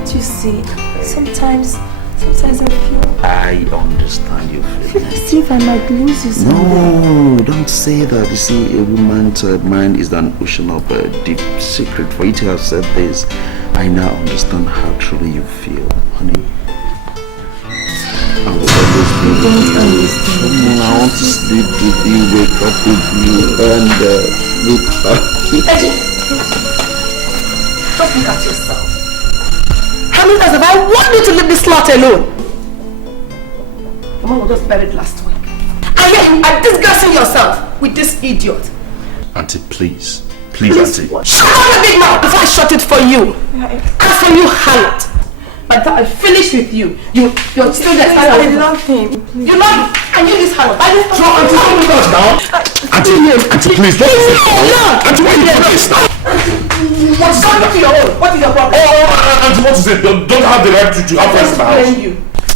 Can't you see? Sometimes I feel... I understand your feelings. As if I might lose you someday. No, don't say that. You see, a woman's mind is an ocean of deep secret. For you to have said this, I now understand how truly you feel, honey. I will always be with you. I want to sleep with you, wake up with you, and look at you. Just look at yourself. How many times have I wanted you to leave this lot alone? Your mom was just buried last week. And yet you are disgracing yourself with this idiot. Auntie, please. Please, Auntie. Shut up your big mouth before I shut it for you. And for you, harlot. By the time I finish with you, you're still there. I love him. Please. You love him? And you this harlot. I just throw Auntie, don't now. Auntie, please, don't say no. Auntie, why are you doing this now? What's going to your own? What is your problem? Auntie, what is it? Don't have the right to have friends in the house.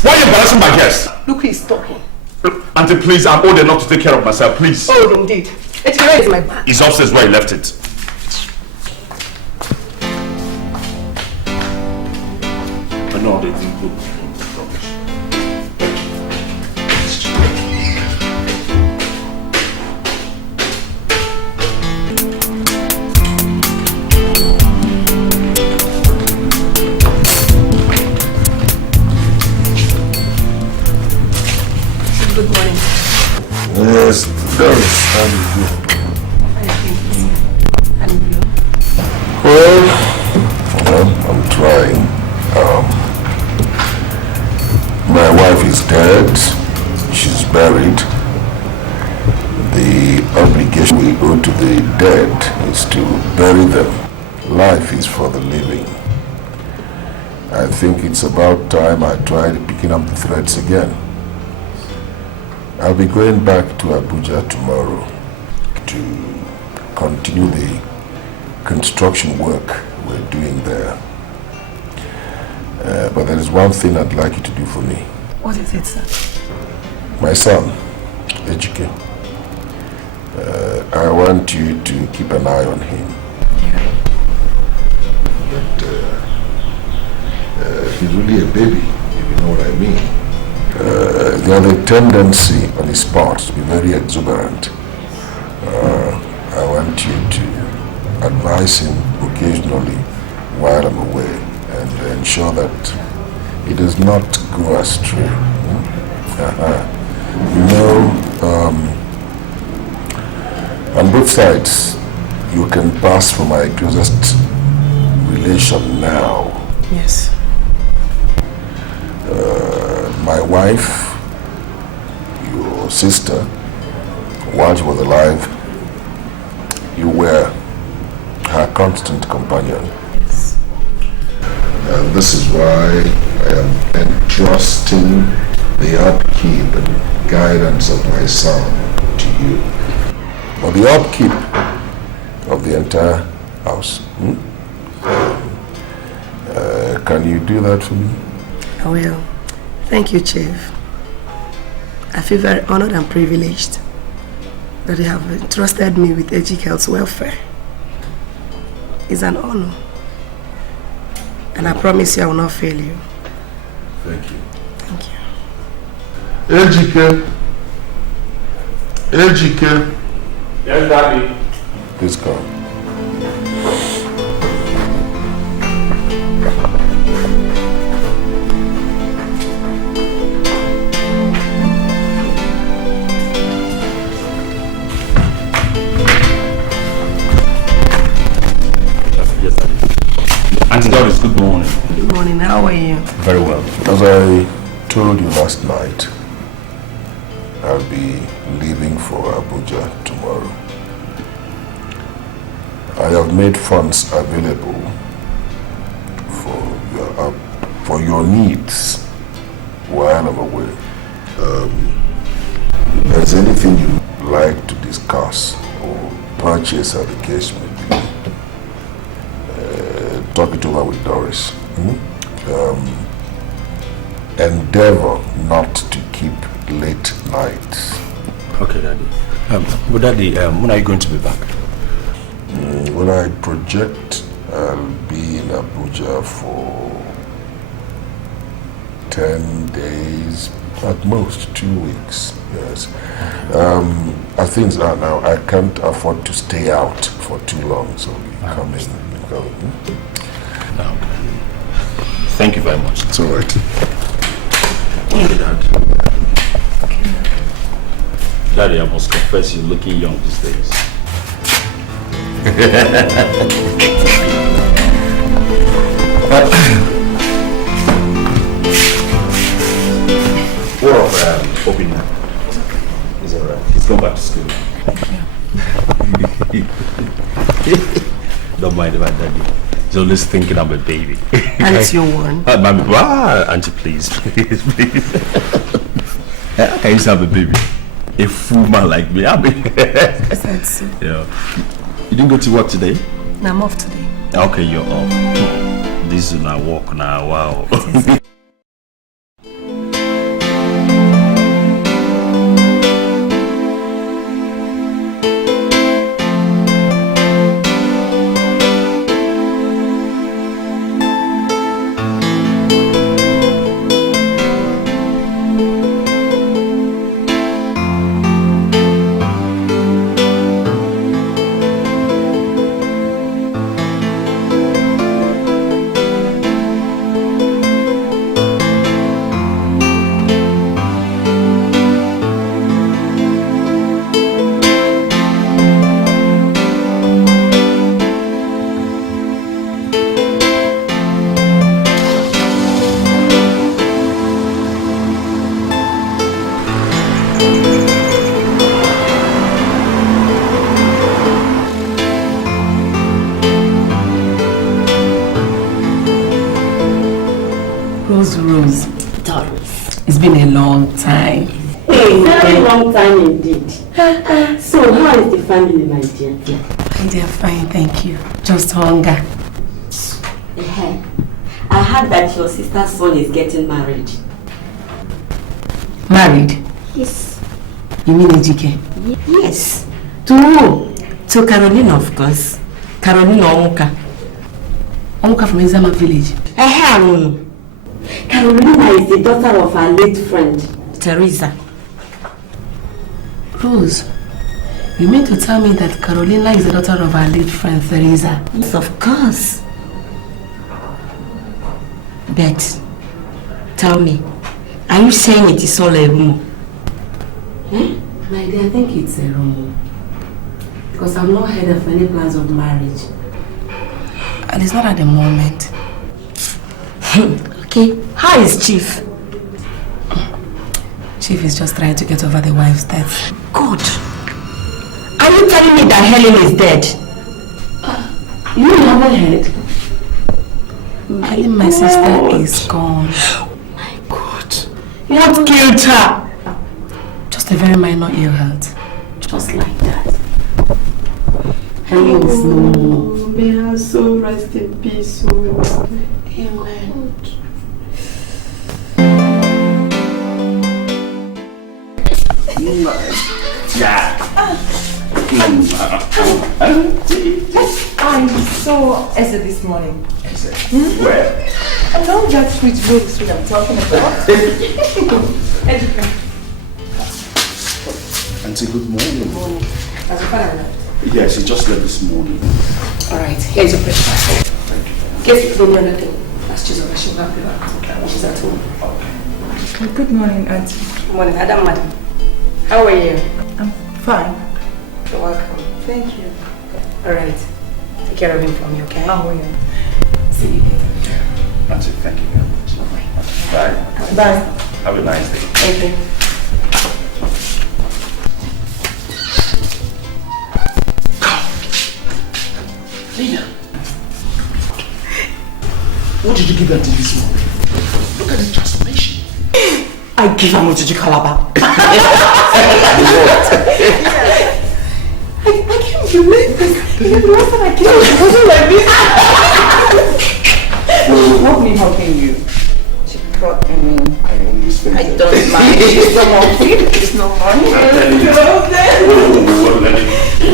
Why are you embarrassing my guests? Look who is talking. Auntie, please, I'm old enough to take care of myself, please. Oh, indeed. Where is my bag? It's upstairs where he left it. I know they think good. Good morning. Yes, Doris, how do you do? And you? Well, I'm trying. My wife is dead. She's buried. The obligation we owe to the dead is to bury them. Life is for the living. I think it's about time I tried picking up the threads again. I'll be going back to Abuja tomorrow to continue the construction work we're doing there. But there is one thing I'd like you to do for me. What is it, sir? My son, Ejike. I want you to keep an eye on him. Yeah. But he's really a baby, if you know what I mean. There's a tendency on his part to be very exuberant. I want you to advise him occasionally while I'm away and ensure that he does not go astray. You know, on both sides, you can pass for my closest relation now. Yes. My wife, your sister, while she was alive, you were her constant companion. Yes. And this is why I am entrusting the upkeep and guidance of my son to you. For the upkeep of the entire house. Can you do that for me? I will. Thank you, Chief. I feel very honored and privileged that you have entrusted me with Ejike's welfare. It's an honor. And I promise you I will not fail you. Thank you. Thank you. Ejike. Yes, Daddy. Please come. Auntie Doris, good morning. Good morning, how are you? Very well. As I told you last night, I'll be leaving for Abuja tomorrow. I have made funds available for your needs while I'm away. If there's anything you'd like to discuss or purchase at the case may be, talk it over with Doris. Endeavor not to keep late nights. Okay, Daddy. But Daddy, when are you going to be back? When I project, I'll be in Abuja for 10 days, at most 2 weeks. Yes. As things are now, I can't afford to stay out for too long, so we come in. Go. No. Thank you very much. It's all right. Thank you, Dad. Daddy, I must confess you're looking young these days. What of Obina? He's alright. He's gone back to school. Don't mind about Daddy. He's always thinking I'm a baby. Auntie, you one. Auntie, please. How can you say I'm a baby? A full man like me. I mean, yeah. You didn't go to work today? No, I'm off today. Okay, you're off. This is not work now. Wow. Rose. Doris. It's been a long time. Hey, very long time indeed. So, how is the family, my dear? They are fine, thank you. Just hunger. I heard that your sister's son is getting married. Married? Yes. You mean Ejike? Yes. To who? To Carolina, of course. Carolina Onwuka. Onwuka from Izama village? Carolina is the daughter of our late friend, Teresa. Rose, you mean to tell me that Carolina is the daughter of our late friend, Teresa? Yes, of course. But, tell me, are you saying it is all a rumor? My dear, I think it's a rumor. Because I've not heard of any plans of marriage. At least not at the moment. Okay, how is Chief? Chief is just trying to get over the wife's death. God! Are you telling me that Helen is dead? You haven't heard? My sister is gone. My God! You have killed her! Just a very minor ill health. Just like that. Helen is no more. May her soul rest in peace. Amen. Yeah. I saw Esther this morning. Where? Along that street I'm talking about. Auntie, good morning. As your father left. Yes, he just left this morning. Alright, here's your breakfast. Thank you. Guess you don't know anything. That's just what she'll help you out. She's at home. Okay. Good morning, Auntie. Good morning, madam. How are you? I'm fine. You're welcome. Thank you. Alright. Take care of him for me, okay? Oh, yeah. See you later. Auntie, thank you very much. Bye. Bye. Have a nice day. Thank you. Lena, what did you give Auntie this morning? Look at the transformation. I give her Mojuju Calabar. I can't believe this. The last time I came, it wasn't like this. Help me helping you. She brought me. I only spent I don't mind. It's no money. It's no money.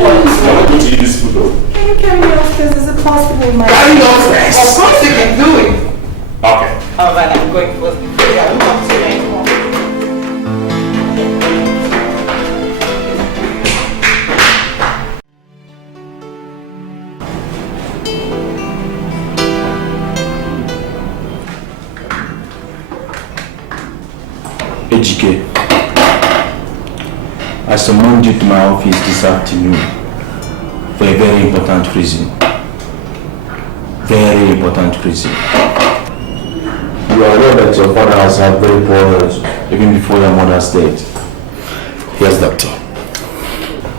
I'm going to eat this food though. Can you carry me upstairs? Is it possible, my Carry me upstairs? Of course you can do it. Okay. Alright, I'm going first. Ejike, I summoned you to my office this afternoon for a very important reason. Very important reason. You are aware that your father has had very poor health even before your mother's death. Yes, doctor.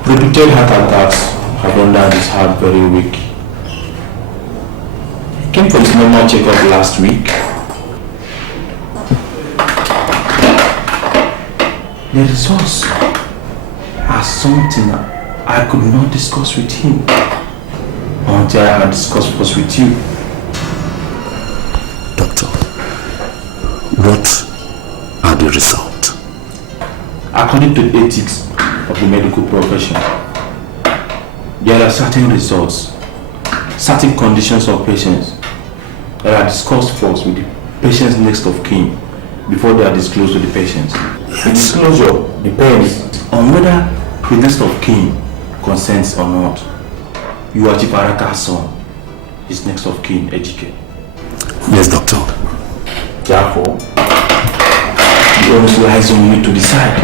Repeated heart attacks have rendered his heart very weak. He came for his normal checkup last week. The results are something I could not discuss with him until I had discussed first with you. Doctor, what are the results? According to the ethics of the medical profession, there are certain results, certain conditions of patients that are discussed first with the patient's next of kin before they are disclosed to the patients. The disclosure depends on whether the next of kin consents or not. You are Chiparaka's son, his next of kin, Ejike. Yes, doctor. Therefore, it always lies on you to decide.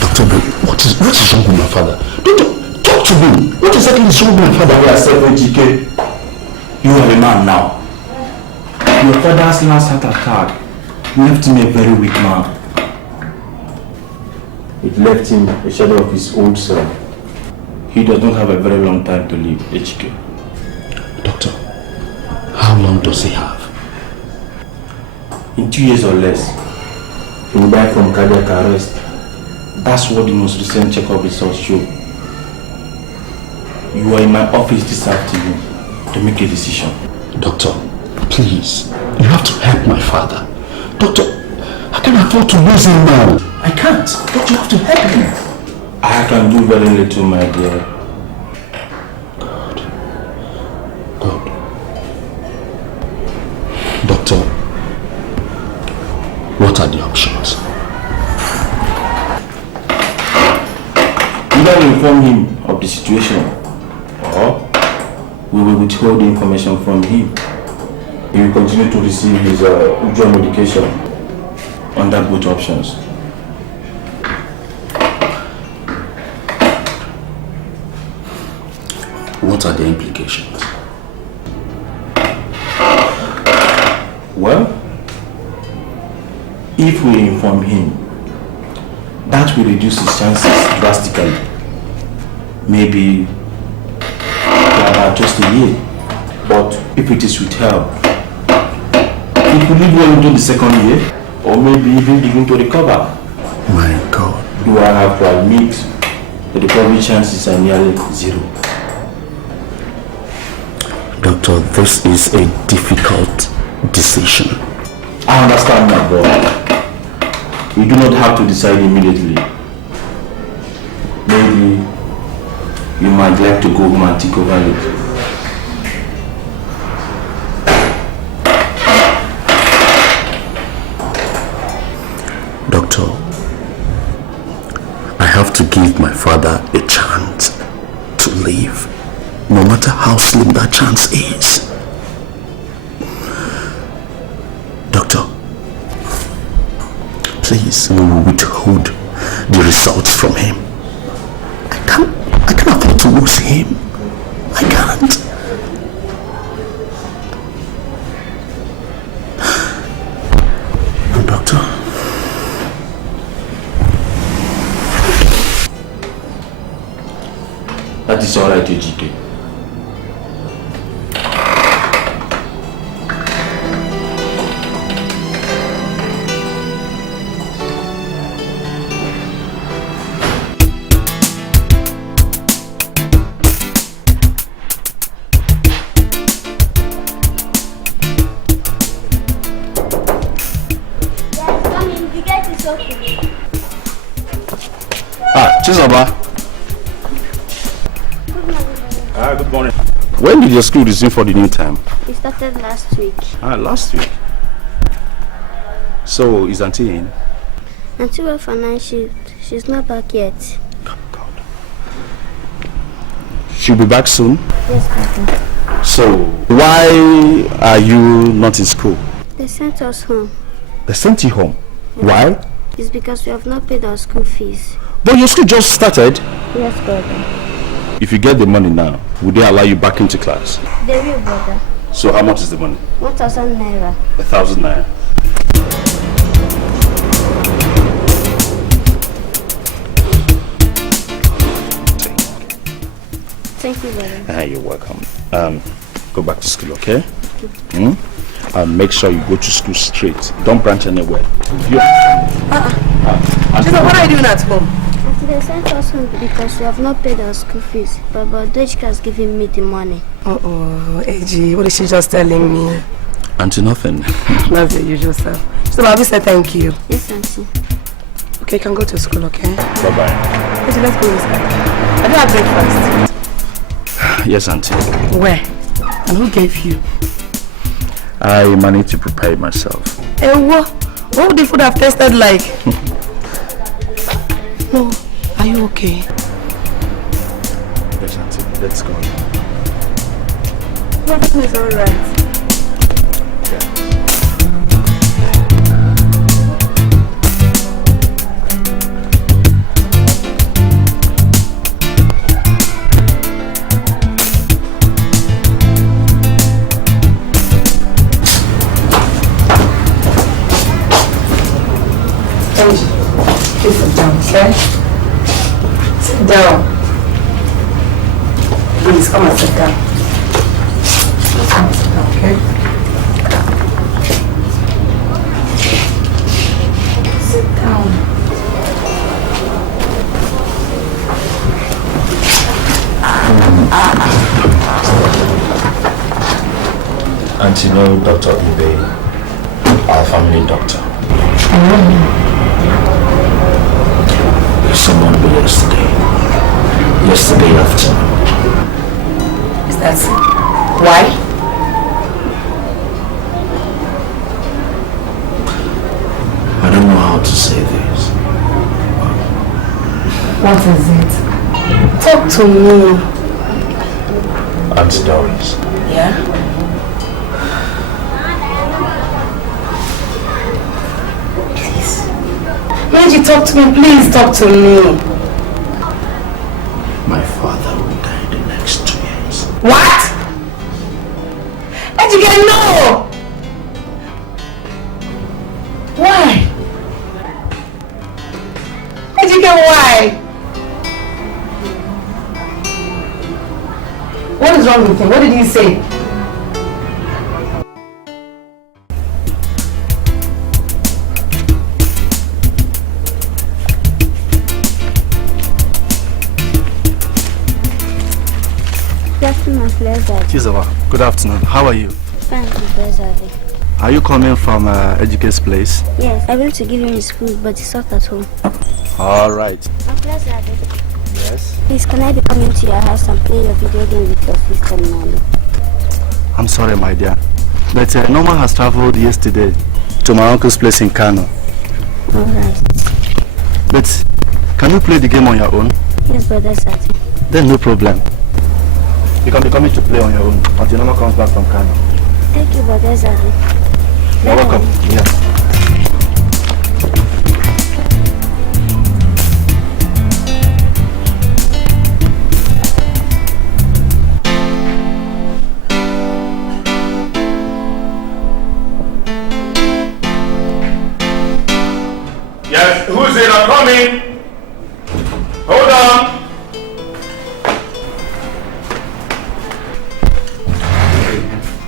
Doctor, what is wrong with my father? Doctor, talk to me. What exactly is wrong with my father? We are separate, Ejike. You are a man now. Your father's last heart attack left him a very weak man. It left him a shadow of his old self. He does not have a very long time to live, Ejike. Doctor, how long does he have? In 2 years or less, he will die from cardiac arrest. That's what the most recent checkup results show. You are in my office this afternoon to make a decision. Doctor, please, you have to help my father. Doctor, I can't afford to lose him now. I can't. Doctor, you have to help him. I can do very little, my dear. Good. Doctor, what are the options? Either inform him of the situation or we will withhold the information from him. He will continue to receive his usual medication under both options. What are the implications? Well, if we inform him, that will reduce his chances drastically. Maybe about just a year. But if it is withheld, he could live well into the second year, or maybe even begin to recover. My God. Do I have to admit that the recovery chances are nearly zero? Doctor, this is a difficult decision. I understand, my boy. We do not have to decide immediately. Maybe you might like to go home and think over it. Doctor, I have to give my father a chance to live, no matter how slim that chance is. Doctor, please, we will withhold the results from him. I can't afford to lose him. I can't. Doctor. That is all right, Ejike. Chizoba. Good morning. When did your school resume for the new term? It started last week. Last week. So, is Auntie in? Auntie went for night shift. She's not back yet. Oh, God. She'll be back soon? Yes, Papa. So, why are you not in school? They sent us home. They sent you home? Why? It's because we have not paid our school fees. But your school just started. Yes, brother. If you get the money now, would they allow you back into class? They will, brother. So how much is the money? 1,000 naira. 1,000 naira. Thank you, brother. You're welcome. Go back to school, okay? Make sure you go to school straight. Don't branch anywhere. What are you doing at home? They sent us home because we have not paid our school fees. But Doris has given me the money. AG, what is she just telling me? Auntie, nothing. That's your usual stuff. So, Bobby said thank you. Yes, Auntie. Okay, you can go to school, okay? Bye-bye. AG, let's go inside. I do have breakfast. Yes, Auntie. Where? And who gave you? I managed to prepare myself. What would the food have tasted like? No. Are you okay? Yes, Auntie. Let's go. Everything is alright. Please sit down, okay? Sit down. Please come and sit down. Come and sit down, okay? Sit down. Auntie, know Dr. Ibe, our family doctor. Someone me yesterday afternoon. Is that why? I don't know how to say this. What is it? Talk to me. Aunt Doris. Yeah? Angie, talk to me. Please talk to me. My father will die in the next 2 years. What? Angie, no! Why? Angie, why? What is wrong with him? What did he say? Kizawa, good afternoon. How are you? Fine, Daddy. Are you coming from Educate's place? Yes, I went to give him his food, but he's not at home. All right. Daddy. Yes? Please, can I be coming to your house and play your video game with your sister Nani? I'm sorry, my dear. But Norma has traveled yesterday to my uncle's place in Kano. All right. But can you play the game on your own? Yes, Brother Sati. Then no problem. You can be coming to play on your own until Norma comes back from Kano. Thank you, Brother Sati. You're welcome. Yeah. Yes, who's it? I'm coming. Hold on.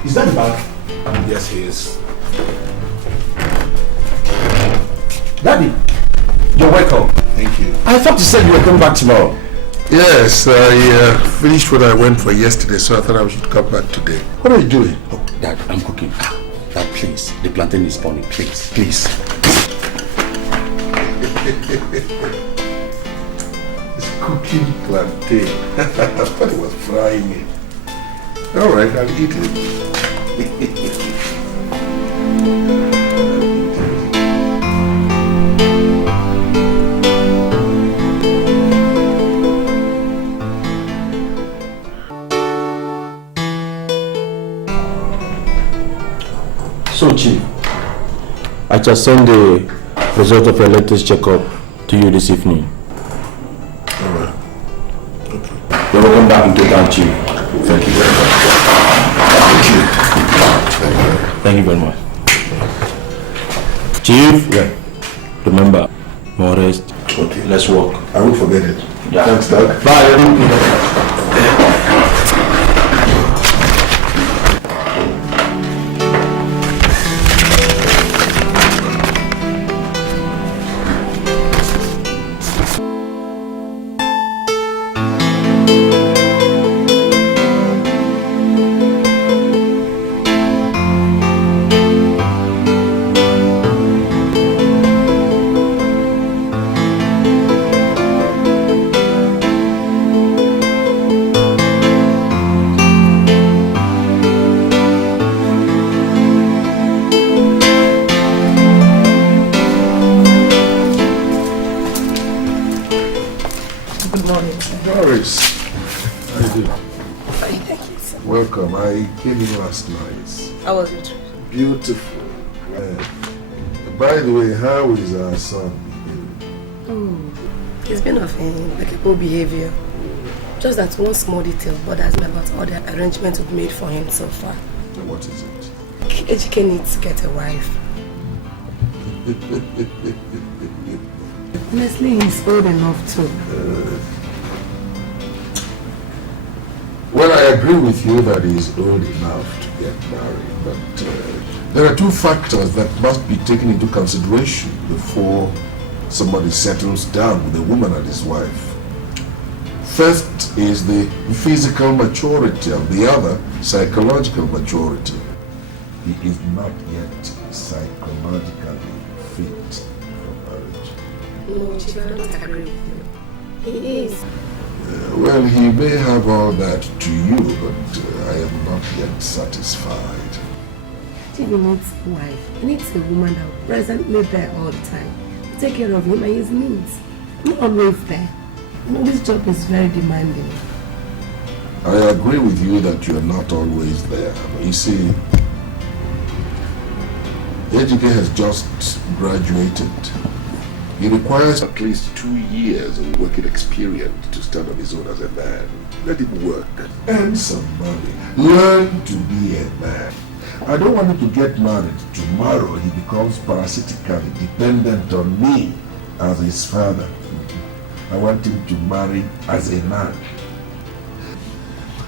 Is that bad? Yes, he is. Daddy, you're welcome. Thank you. I thought you said you were coming back tomorrow. Yes, I finished what I went for yesterday, so I thought I should come back today. What are you doing? Oh, Dad, I'm cooking. Dad, please. The plantain is burning. Please, please. It's cooking plantain. I thought it was frying it. All right, I'll eat it. So, Chief, I just sent the result of your latest checkup to you this evening. Alright. Okay. You're welcome back into town, Chief. Thank you very much. Thank you very much. Chief? Yeah. Remember, more rest. Okay. Let's walk. I won't forget it. Yeah. Thanks, Doug. Bye. Doris, how you doing? Fine, thank you, sir. Welcome. I came in last night. How was it? Beautiful. By the way, how is our son behaving? He's been of impeccable behavior. Just that one small detail bothers me about all the arrangements we've made for him so far. And what is it? Ejike needs to get a wife. Honestly, he's old enough to. Well, I agree with you that he's old enough to get married, but there are two factors that must be taken into consideration before somebody settles down with a woman and his wife. First is the physical maturity, and the other, psychological maturity. He is not yet psychologically fit for marriage. No, Chief, I don't agree with you. He is. Well, he may have all that to you, but I am not yet satisfied. Chief needs a wife. He needs a woman that will presently there all the time. To take care of him and his needs. Not always there. You know, this job is very demanding. I agree with you that you're not always there. But you see, Ejike has just graduated. He requires at least 2 years of working experience to stand on his own as a man. Let him work. Earn some money. Learn to be a man. I don't want him to get married. Tomorrow he becomes parasitically dependent on me as his father. I want him to marry as a man.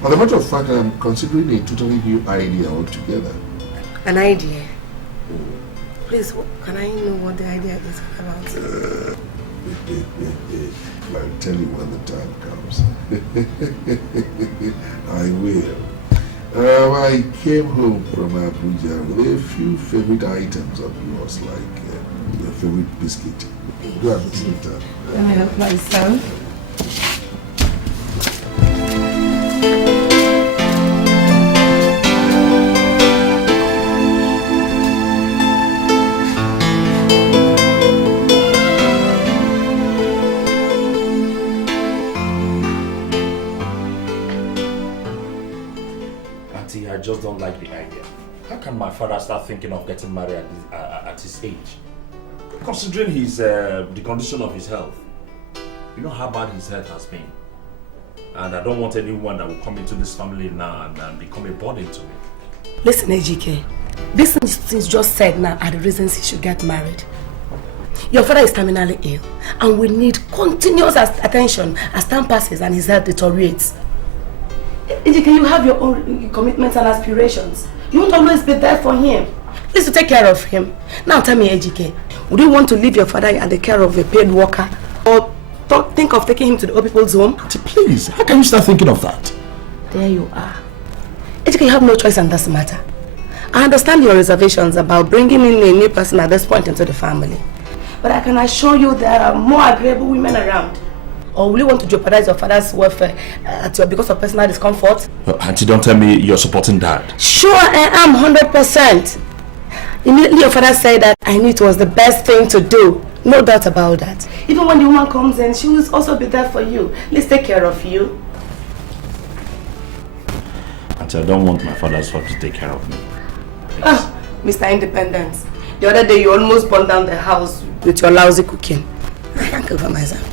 As a matter of fact, I'm considering a totally new idea altogether. An idea? Please, can I know what the idea is about? I'll tell you when the time comes. I will. I came home from Abuja with a few favorite items of yours, like your favorite biscuit. Go and sit down. Can I help myself? I just don't like the idea. How can my father start thinking of getting married at his age? Considering his the condition of his health. You know how bad his health has been. And I don't want anyone that will come into this family now and become a burden to me. Listen, Ejike. These things just said now are the reasons he should get married. Your father is terminally ill and will need continuous attention as time passes and his health deteriorates. Ejike, you have your own commitments and aspirations. You won't always be there for him. Please to take care of him. Now tell me, Ejike, would you want to leave your father at the care of a paid worker? Or think of taking him to the old people's home? Please, how can you start thinking of that? There you are. Ejike, you have no choice on this matter. I understand your reservations about bringing in a new person at this point into the family. But I can assure you there are more agreeable women around. Or will you want to jeopardize your father's welfare because of personal discomfort? Auntie, don't tell me you're supporting that. Sure, I am 100%. Immediately your father said that I knew it was the best thing to do. No doubt about that. Even when the woman comes in, she will also be there for you. Let's take care of you. Auntie, I don't want my father's wife to take care of me. Ah, Mr. Independence. The other day you almost burned down the house with your lousy cooking. I can't cook for myself.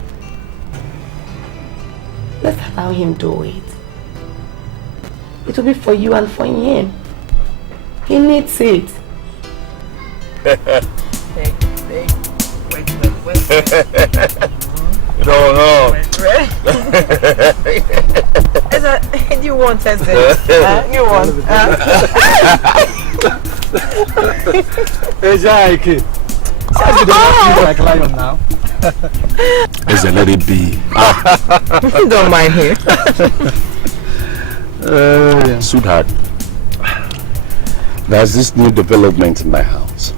Let's allow him do it. It will be for you and for him. He needs it. No. You want us you want. Exactly. You don't like lion now. Let it be. Don't mind him. Sweetheart, there's this new development in my house.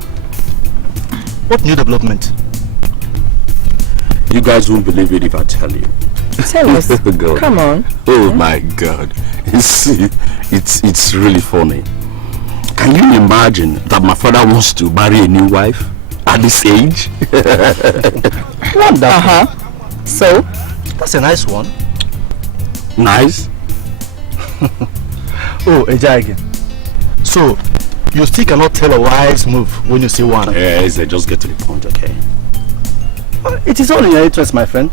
What new development? You guys won't believe it if I tell you. Tell us. Come on. Oh my God. You see, it's really funny. Can you imagine that my father wants to marry a new wife at this age? Wonderful. So? That's a nice one. Nice? Oh, Ejage. So, you still cannot tell a wise move when you see one? Yes, just get to the point, okay? It is all in your interest, my friend.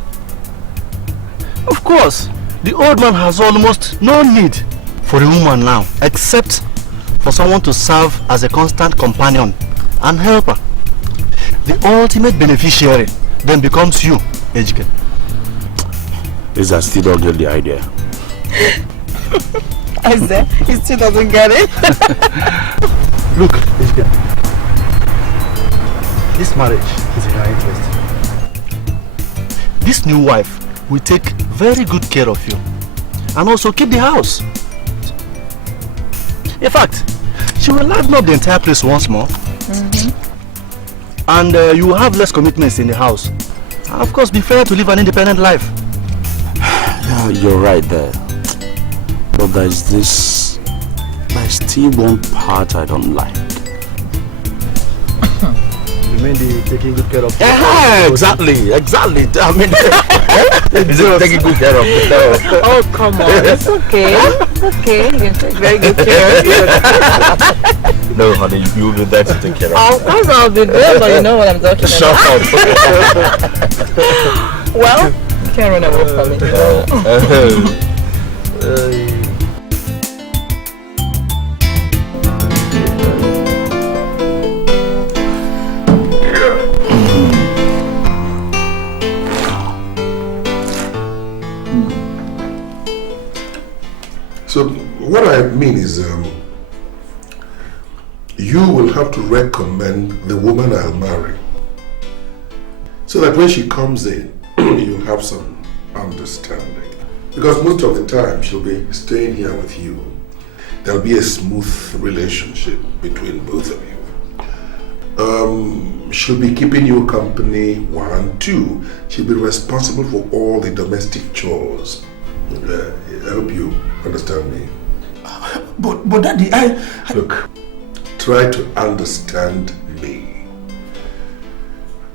Of course, the old man has almost no need for a woman now, except for someone to serve as a constant companion and helper. The ultimate beneficiary then becomes you, Ejike. I still don't get the idea. I said, he still doesn't get it. Look, Ejike, this marriage is in your interest. This new wife will take very good care of you and also keep the house. In fact, she will liven up the entire place once more. And you will have less commitments in the house. And of course, be fair to live an independent life. Yeah, you're right there. But there's still one part I don't like. You mean the taking good care of you? Yeah, exactly. I mean, taking good care of you. Oh, come on. It's okay. Okay. You can take very good care of you. No, honey, you'll be there to take care of Of course I'll be there, but you know what I'm talking Shut about. up. Well, you can't run away from me. So what I mean is, you will have to recommend the woman I'll marry, so that when she comes in, you'll have some understanding. Because most of the time she'll be staying here with you. There'll be a smooth relationship between both of you. She'll be keeping you company, 1, 2. She'll be responsible for all the domestic chores. I hope you understand me. But Daddy, Look, try to understand me.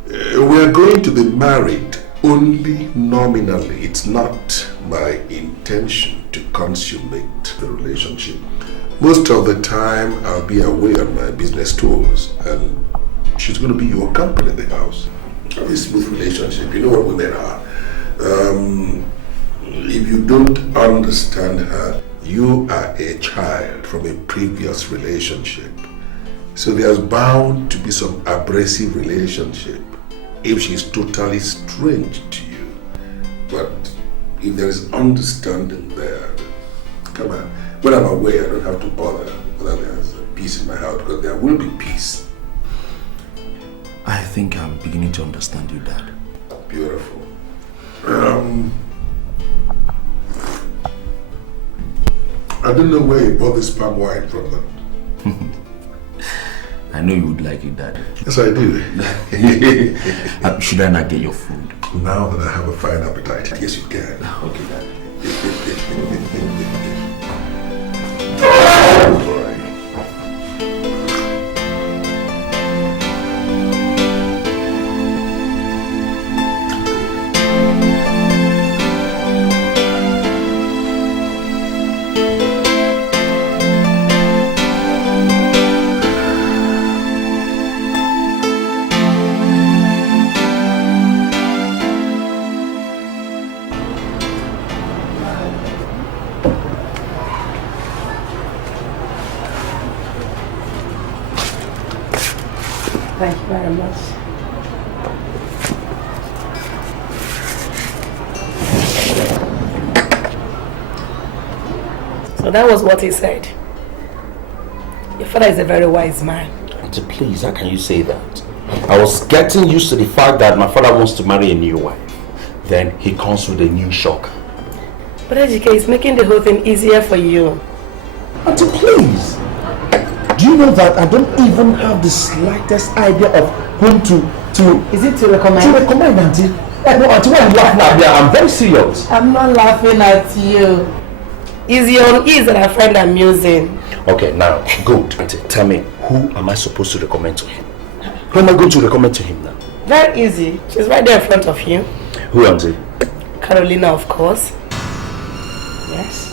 We are going to be married only nominally. It's not my intention to consummate the relationship. Most of the time, I'll be away on my business tours, and she's going to be your company in the house. A smooth relationship, you know what women are. If you don't understand her, you are a child from a previous relationship. So there's bound to be some abrasive relationship if she's totally strange to you. But if there is understanding there, come on. When I'm away, I don't have to bother whether there's peace in my house, because there will be peace. I think I'm beginning to understand you, Dad. Beautiful. I don't know where you bought this palm wine from them. I know you would like it, Dad. Yes, I do. Should I not get your food? Now that I have a fine appetite, yes you can. Okay, Dad. Thank you very much. So that was what he said. Your father is a very wise man. Auntie, please, how can you say that? I was getting used to the fact that my father wants to marry a new wife. Then he comes with a new shock. But Ejike is making the whole thing easier for you. Auntie, please. Do you know that I don't even have the slightest idea of whom to... Is it to recommend? To recommend, Auntie. No, Auntie, why are you laughing at me? I'm very serious. I'm not laughing at you. It's your own ease that I find amusing. Okay, now, good. Auntie, tell me, who am I supposed to recommend to him? Who am I going to recommend to him now? Very easy. She's right there in front of you. Who, Auntie? Kolina, of course. Yes.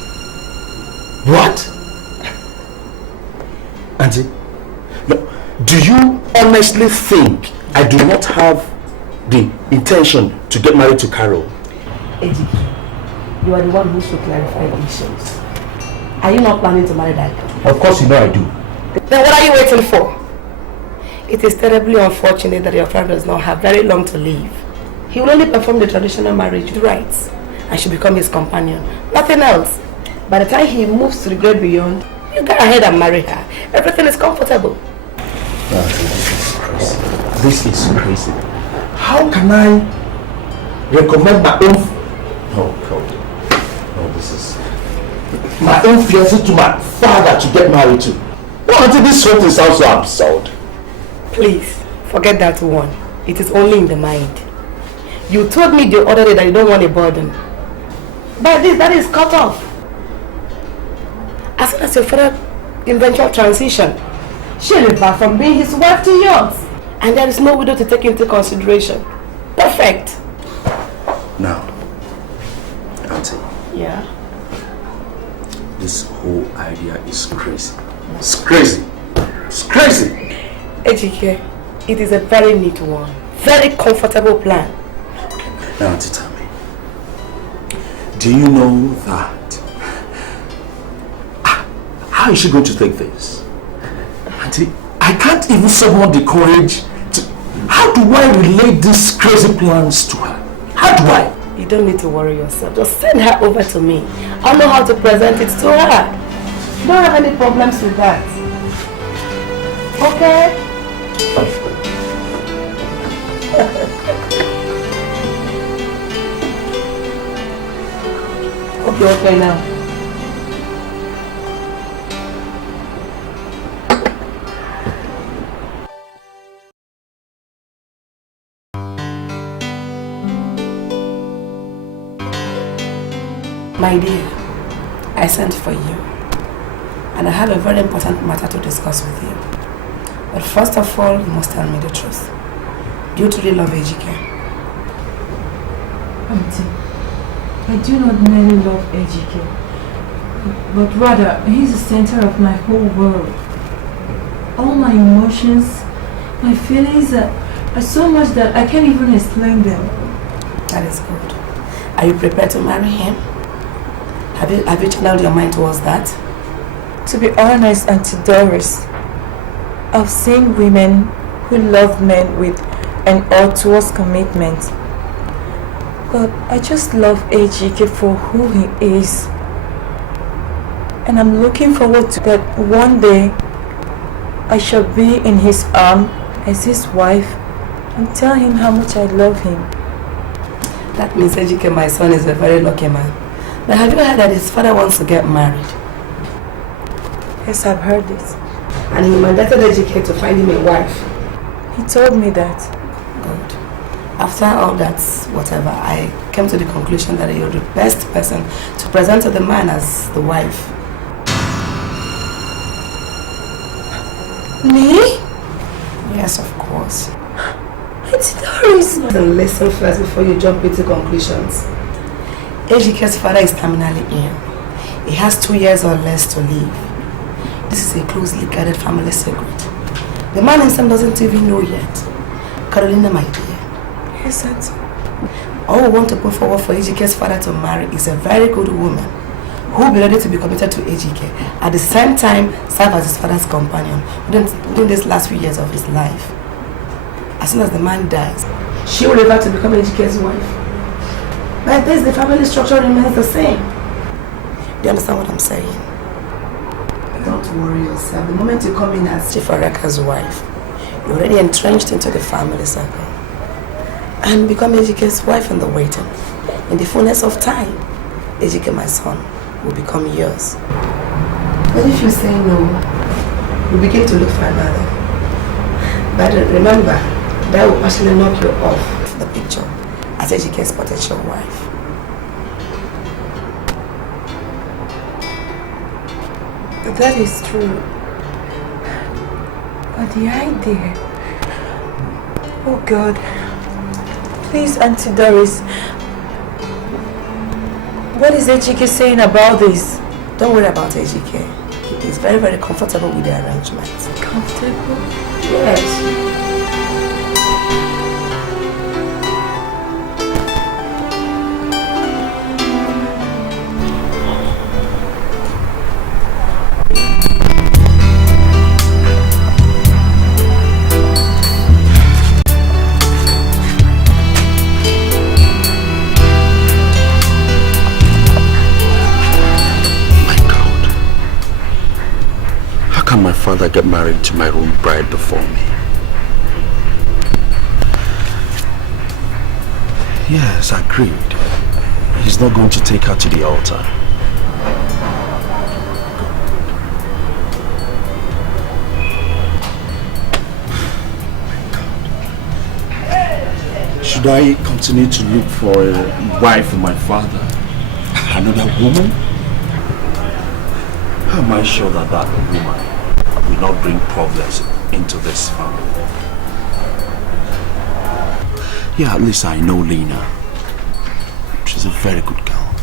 What? Auntie, no, do you honestly think I do not have the intention to get married to Carol? Eddie, you are the one who should clarify the issues. Are you not planning to marry that girl? Of course you know I do. Then what are you waiting for? It is terribly unfortunate that your friend does not have very long to live. He will only perform the traditional marriage rites and should become his companion. Nothing else. By the time he moves to the great beyond, you go ahead and marry her. Everything is comfortable. This is crazy. This is crazy. How can I recommend my own... Oh God. No, this is... My own fiancé to my father to get married to. No, Auntie, this whole thing sounds so absurd. Please, forget that one. It is only in the mind. You told me the other day that you don't want a burden. But this, that is cut off. As soon as your father eventual transition, she'll back from being his wife to yours. And there is no widow to take into consideration. Perfect. Now, Auntie. Yeah? This whole idea is crazy. It's crazy. It's crazy. Ejike, it is a very neat one. Very comfortable plan. Now, Auntie, tell me. Do you know that? How is she going to take this? Auntie, I can't even summon the courage to... How do I relate these crazy plans to her? How do I? You don't need to worry yourself. Just send her over to me. I'll know how to present it to her. You don't have any problems with that. Okay? Hope you're okay now. My dear, I sent for you, and I have a very important matter to discuss with you. But first of all, you must tell me the truth. Do you truly love Ejike? Auntie, I do not merely love Ejike, but rather, he is the center of my whole world. All my emotions, my feelings are so much that I can't even explain them. That is good. Are you prepared to marry him? Have you channeled your mind towards that? To be honest, Auntie Doris, I've seen women who love men with an arduous commitment. But I just love Ejike for who he is. And I'm looking forward to that one day I shall be in his arms as his wife and tell him how much I love him. That means Ejike, my son, is a very lucky man. But have you heard that his father wants to get married? Yes, I've heard it. And he mandated Ejike to find him a wife. He told me that. Good. After all that, whatever, I came to the conclusion that you're the best person to present to the man as the wife. Me? Yes, of course. It's Doris. Listen first before you jump into conclusions. Ejike's father is terminally ill. He has 2 years or less to live. This is a closely guarded family secret. The man himself doesn't even know yet. Kolina, my dear. Yes, Auntie. All we want to put forward for Ejike's father to marry is a very good woman who will be ready to be committed to Ejike, at the same time serve as his father's companion within these last few years of his life. as soon as the man dies, she will revert to become Ejike's wife. Like this, the family structure remains the same. Do you understand what I'm saying? Don't worry yourself. The moment you come in as Chief Araka's wife, you're already entrenched into the family circle. And become Ejike's wife in the waiting. In the fullness of time, Ejike, my son, will become yours. But if you say no, you begin to look for another. But remember, that will actually knock you off the picture as Ejike's potential wife. That is true. But the idea... Oh God. Please, Auntie Doris. What is Ejike saying about this? Don't worry about Ejike. He is very, very comfortable with the arrangement. Comfortable? Yes. My father get married to my own bride before me. Yes, agreed. He's not going to take her to the altar. Should I continue to look for a wife for my father? Another woman? How am I sure that that woman will not bring problems into this family? Yeah, at least I know Lena. She's a very good girl.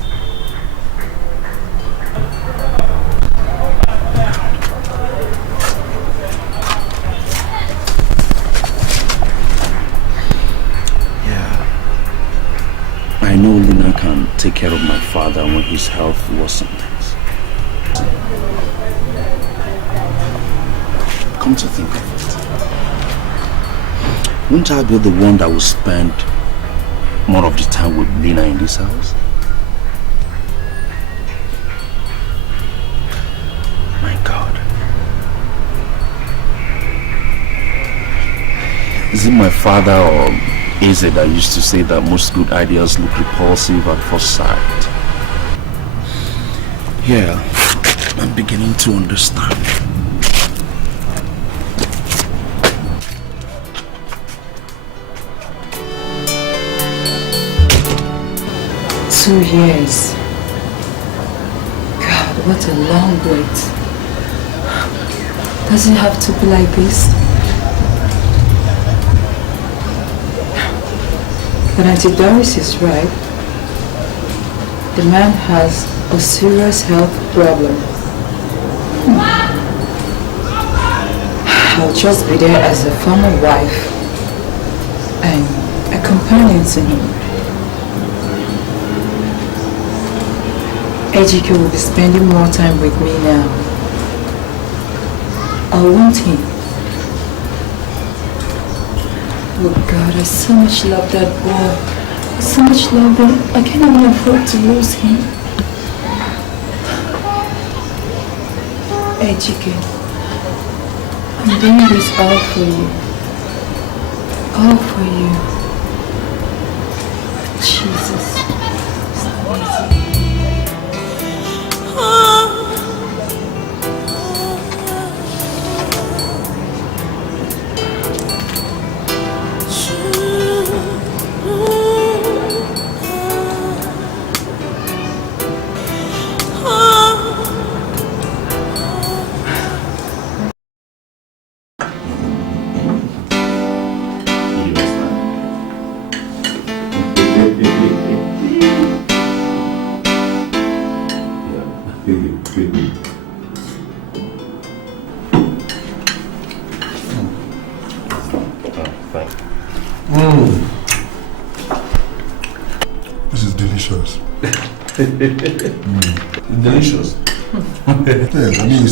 Yeah. I know Lena can take care of my father when his health worsens. Come to think of it, won't I be the one that will spend more of the time with Lena in this house? My God. Is it my father or is it that used to say that most good ideas look repulsive at first sight? Yeah, I'm beginning to understand. 2 years. God, what a long wait. Does it have to be like this? But Auntie Doris is right. The man has a serious health problem. I'll just be there as a former wife and a companion to him. Ejike will be spending more time with me now. I want him. Oh God, I so much love that boy. I so much love him. I can't even afford to lose him. Ejike, I'm doing this all for you. All for you. Jesus. This is delicious. Delicious. Yes, I mean, you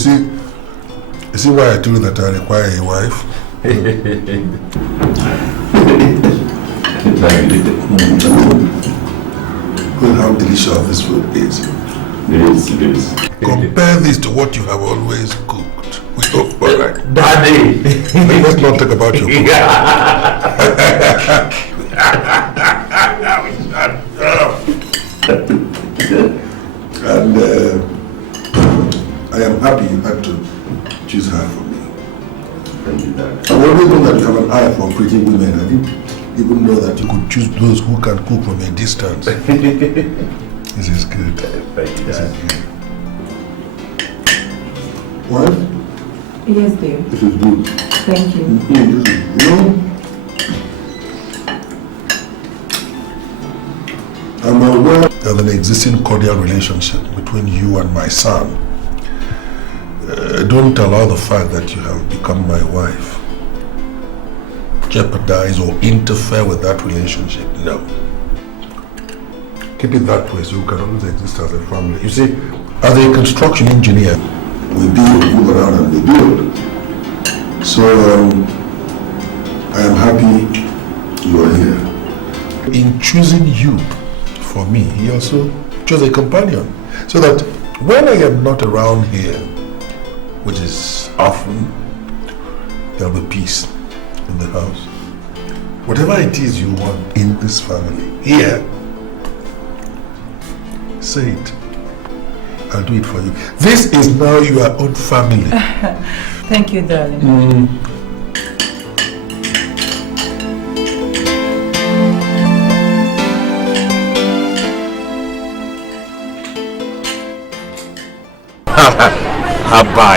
see why I told you that I require a wife? Look how delicious this food is. It is. Compare this to what you have always cooked. All right. Daddy! Let's not talk about your food. And I am happy you had to choose her for me. Thank you, Dad. I always know that you have an eye for pretty women. I didn't even know that you could choose those who can cook from a distance. This is good. Thank you, This Dad. is good. What? Yes, dear. This is good. Thank you. I'm aware of an existing cordial relationship between you and my son. Don't allow the fact that you have become my wife jeopardize or interfere with that relationship. No. Keep it that way so you can always exist as a family. You see, as a construction engineer, we build, move around and we build. So, I am happy you are here. In choosing you for me, he also chose a companion. So that when I am not around here, which is often, there'll be peace in the house. Whatever it is you want in this family, here, say it. I'll do it for you. This is now your own family. Thank you, darling.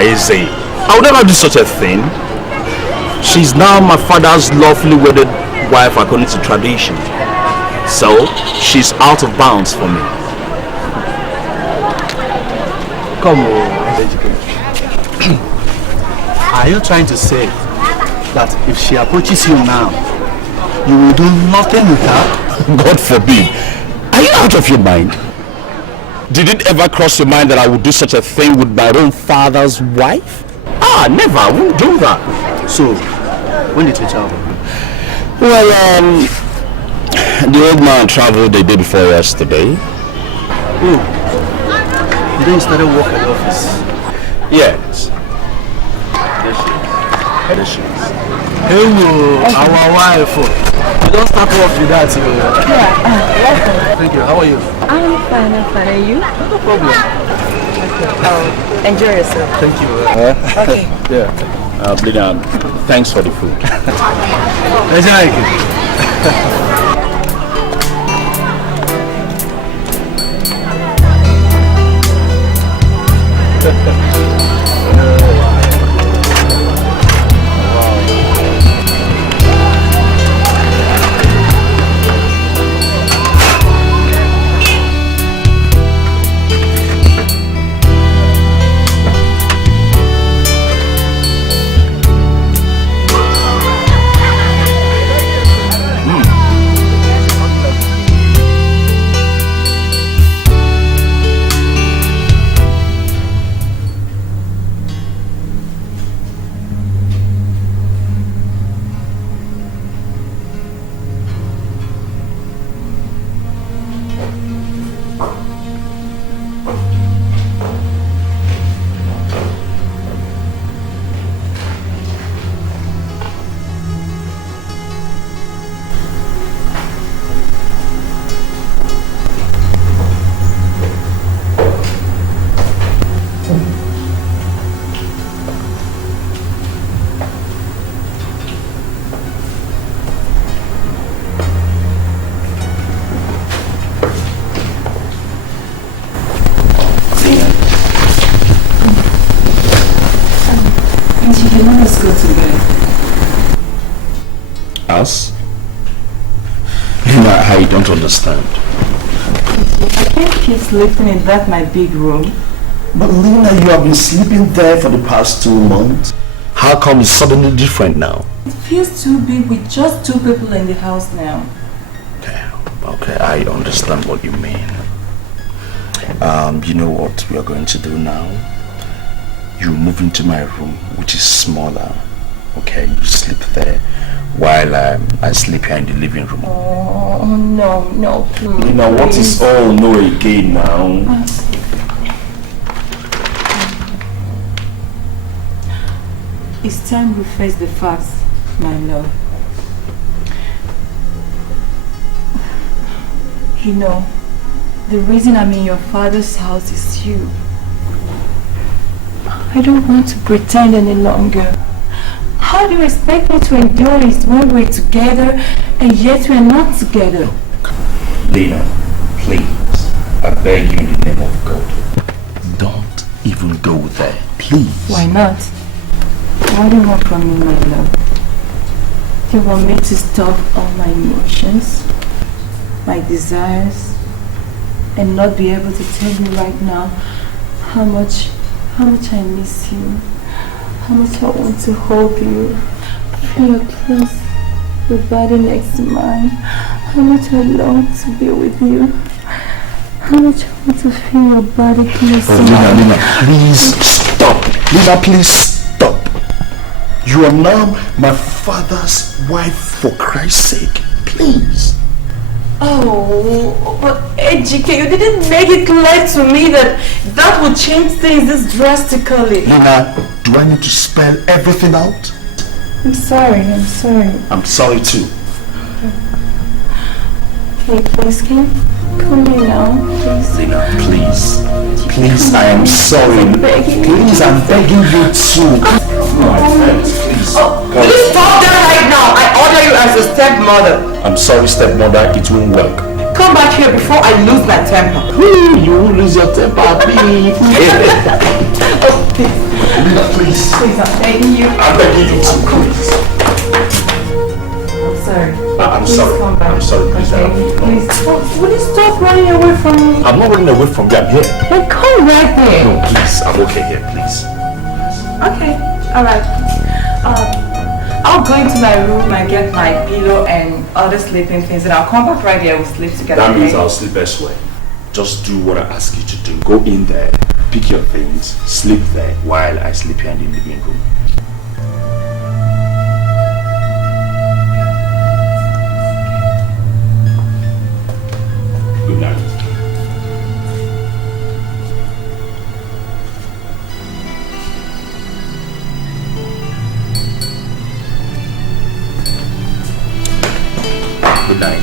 Easy. I would never do such a thing. She's now my father's lawfully wedded wife according to tradition. So, she's out of bounds for me. Come on. Are you trying to say that if she approaches you now, you will do nothing with her? God forbid. Are you out of your mind? Did it ever cross your mind that I would do such a thing with my own father's wife? Never. I wouldn't do that. So, when did you travel? Well, the old man traveled the day before yesterday. Oh. You then started work at the office? Yes. There she is. Hello, our wife. You don't start off with that. Yeah, Thank you. How are you? I'm fine. And you? No problem. Okay. Enjoy yourself. Thank you. Okay. Yeah. Blina, thanks for the food. Enjoy it. Us? Lina, I don't understand. I can't keep sleeping in that my big room. But Lina, you have been sleeping there for the past 2 months. How come it's suddenly different now? It feels too big with just 2 people in the house now. Okay, I understand what you mean. You know what we are going to do now? You move into my room, which is smaller, Okay, you sleep there while I sleep here in the living room. Oh, no, please. Now, what is all no again now? It's time we face the facts, my love. You know, the reason I'm in your father's house is you. I don't want to pretend any longer. How do you expect me to endure this when we're together and yet we're not together? Lena, please, I beg you in the name of God, don't even go there, please. Why not? What do you want from me, my love? Do you want me to stop all my emotions, my desires, and not be able to tell you right now how much I miss you, how much I want to hold you, feel your close, your body next to mine, how much I long to be with you, how much I want to feel your body close to mine. Lena, please stop. Lena, please stop. You are now my father's wife, for Christ's sake. Please. Oh, but Ejike, you didn't make it clear to me that would change things this drastically. Lena, do I need to spell everything out? I'm sorry. I'm sorry too. Okay, please, can you come here now, please? Lena, please. Please, I am sorry. Please, I'm begging you to. My friends, please. Please stop that right now. I order you as a stepmother. I'm sorry, stepmother, it won't work. Come back here before I lose my temper. You won't lose your temper, please. Lena, please. Please, I'm begging you. I'm begging you to, please. I'm sorry. I'm Please sorry. come back. I'm sorry, please. Okay, please. Will you stop running away from me? I'm not running away from you, I'm here. Then come right there. No, please, I'm okay here, please. Okay, alright. I'll go into my room and get my pillow and other sleeping things, and I'll come back right here. We'll sleep together. That means okay? I'll sleep elsewhere. Just do what I ask you to do. Go in there, pick your things, sleep there while I sleep here in the living room. Good night. Good night.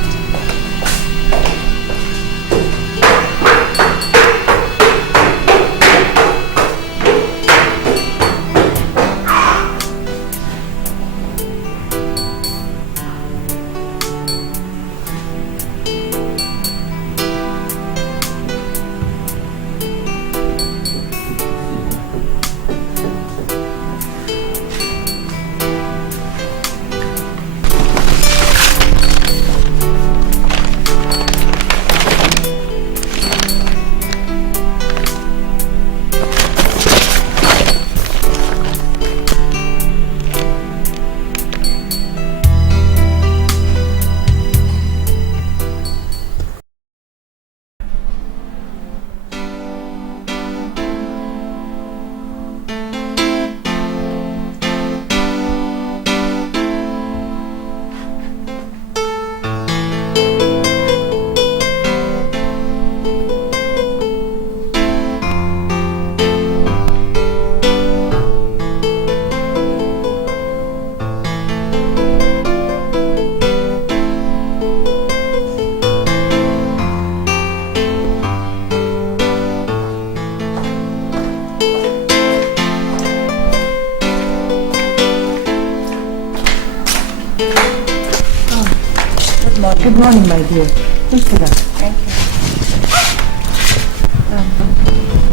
Good morning, my dear. Please sit down. Thank you.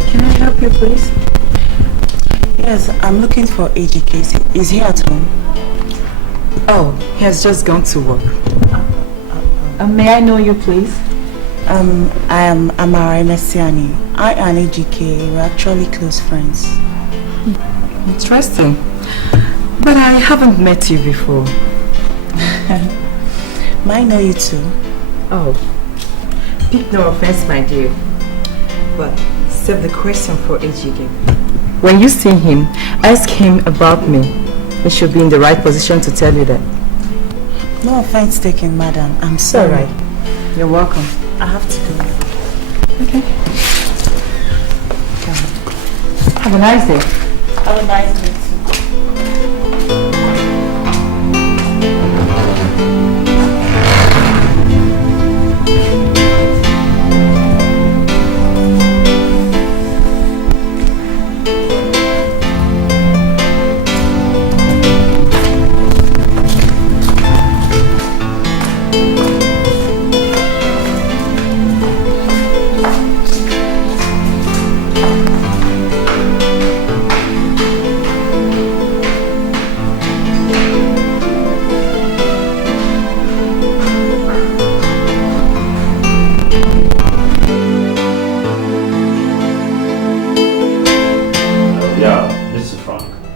Can I help you, please? Yes, I'm looking for AGK. Is he at home? Oh, he has just gone to work. May I know you, please? I am Amara Messiani. I and AGK were actually close friends. Interesting. But I haven't met you before. Might know you too. Oh, take no offense, my dear. But save the question for AGK. When you see him, ask him about me. he should be in the right position to tell you that. No offense taken, madam. I'm sorry. Alright. You're welcome. I have to go. Okay. Have a nice day. Have a nice day too.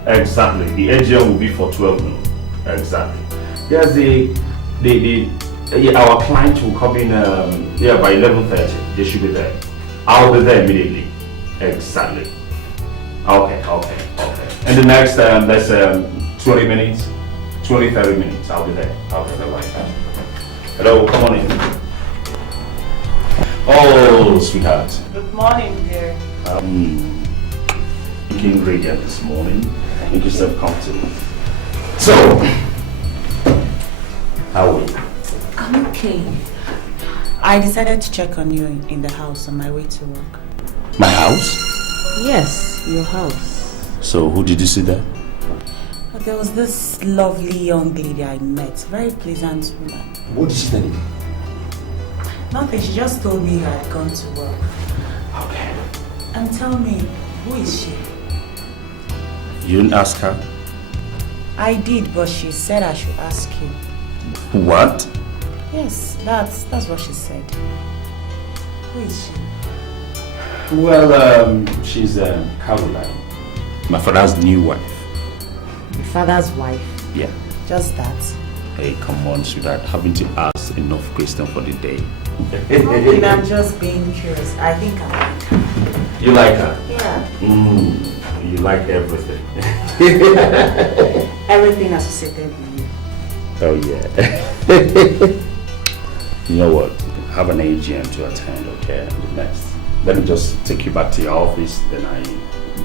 Exactly. The AGM will be for 12 noon. Exactly. There's our client will come in by 11:30. They should be there. I'll be there immediately. Exactly. Okay. And the next there's 20 minutes, 30 minutes. I'll be there. Hello, come on in. Oh, sweetheart. Good morning, dear. Looking radiant this morning. Make yourself comfortable. So, how are you? I'm okay. I decided to check on you in the house on my way to work. My house? Yes, your house. So, who did you see there? There was this lovely young lady I met. Very pleasant woman. What did she tell you? Nothing. She just told me I had gone to work. Okay. And tell me, who is she? You didn't ask her? I did, but she said I should ask you. What? Yes, that's what she said. Who is she? Well, she's Caroline. My father's new wife. Your father's wife? Yeah. Just that? Hey, come on, sweetheart. Haven't you asked enough questions for the day? I'm just being curious. I think I like her. You like her? Yeah. You like everything. Everything associated with you. Oh yeah. You know what? Have an AGM to attend, okay? Next. Let me just take you back to your office, then I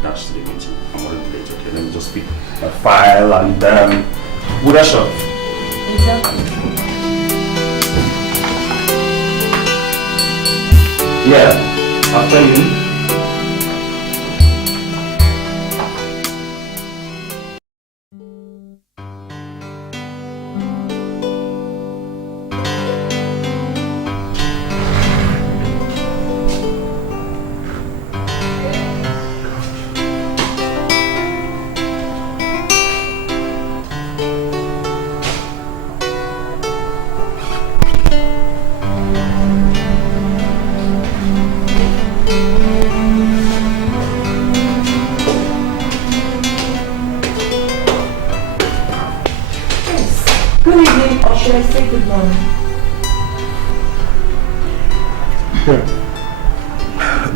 dash to the meeting. I'm already late, okay? Let me just pick my file and we'll dash off. Exactly. Yeah, I'll tell you.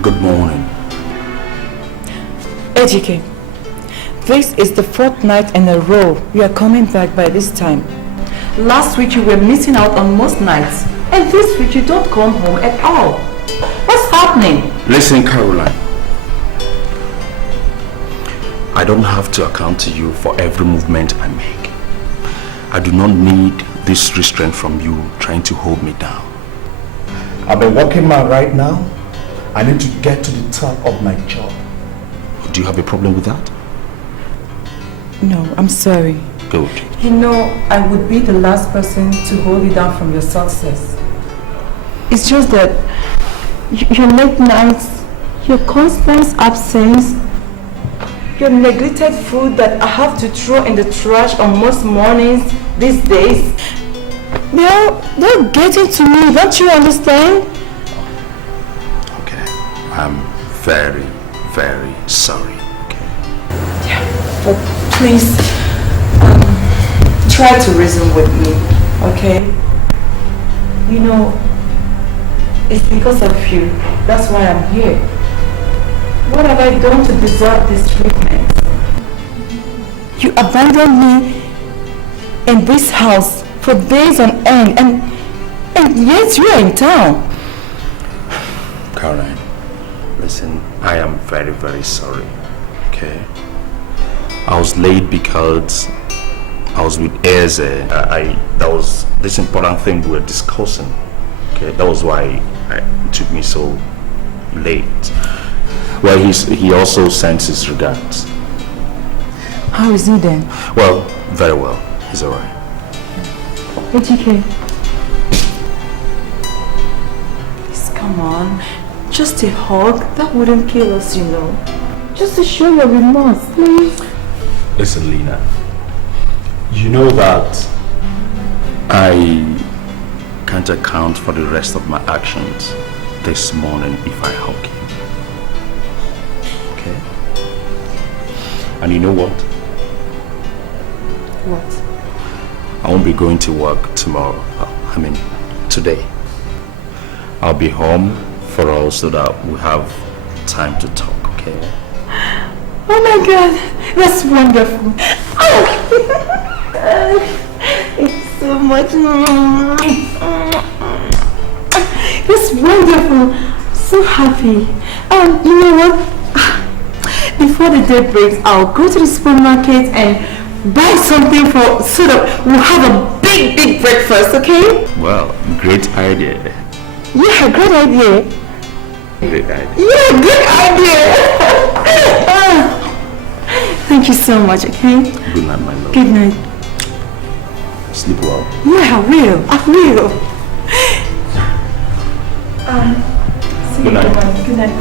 Good morning. Ejike, this is the 4th night in a row you are coming back by this time. Last week you were missing out on most nights, and this week you don't come home at all. What's happening? Listen, Caroline. I don't have to account to you for every movement I make. I do not need this restraint from you trying to hold me down. I'm a working man right now. I need to get to the top of my job. Do you have a problem with that? No, I'm sorry. Good. You know, I would be the last person to hold you down from your success. It's just that your late nights, your constant absence, your neglected food that I have to throw in the trash on most mornings these days, they're getting to me, don't you understand? Okay, I'm very, very sorry, okay? Yeah, but please, try to reason with me, okay? You know, it's because of you, that's why I'm here. What have I done to deserve this treatment? You abandoned me in this house for days on end, and yet you are in town. Caroline, listen, I am very, very sorry, okay? I was late because I was with Eze. That was this important thing we were discussing, okay? That was why it took me so late. Well, he also sends his regards. How is he then? Well, very well. He's alright. HK. Please, come on. Just a hug. That wouldn't kill us, you know. Just to show your remorse, please. Listen, Lena. You know that I can't account for the rest of my actions this morning if I hug you. Okay? And you know what? What? I won't be going to work tomorrow. I mean, today. I'll be home for us so that we have time to talk, okay? Oh my God, that's wonderful. Oh. It's so much. It's wonderful. I'm so happy. You know what? Before the day breaks, I'll go to the supermarket and buy something so that we'll have a big breakfast, okay? Well, great idea. Yeah, great idea. Great idea. Yeah, good idea. Thank you so much, okay? Good night, my love. Good night. Sleep well. Yeah, I will. See Good you night. tomorrow. Good night.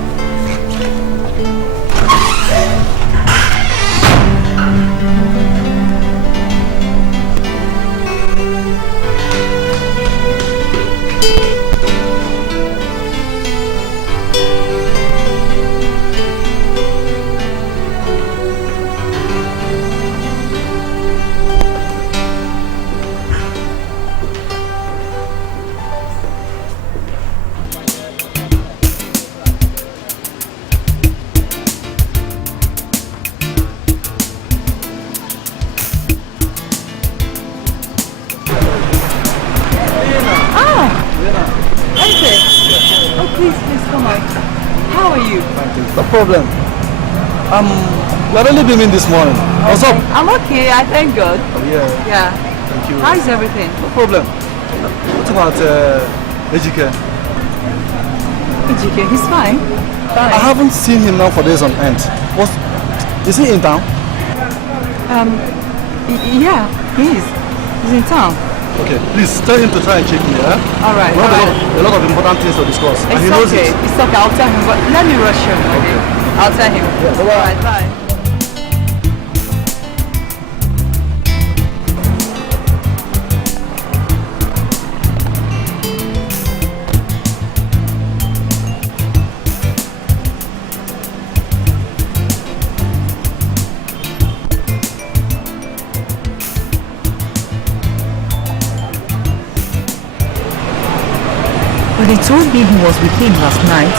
No problem. We're only beaming this morning. What's up? I'm okay, I thank God. Oh, yeah. Yeah. Thank you. How is everything? No problem. What about Ejike? Ejike, he's fine. I haven't seen him now for days on end. Is he in town? Yeah, he is. He's in town. Okay, please tell him to try and check me, yeah? Alright, We have a lot of important things to discuss. And he knows it. It's okay, I'll tell him, but let me rush him, okay? I'll tell him. Yeah, bye-bye. Alright, bye. But he told me he was with him last night.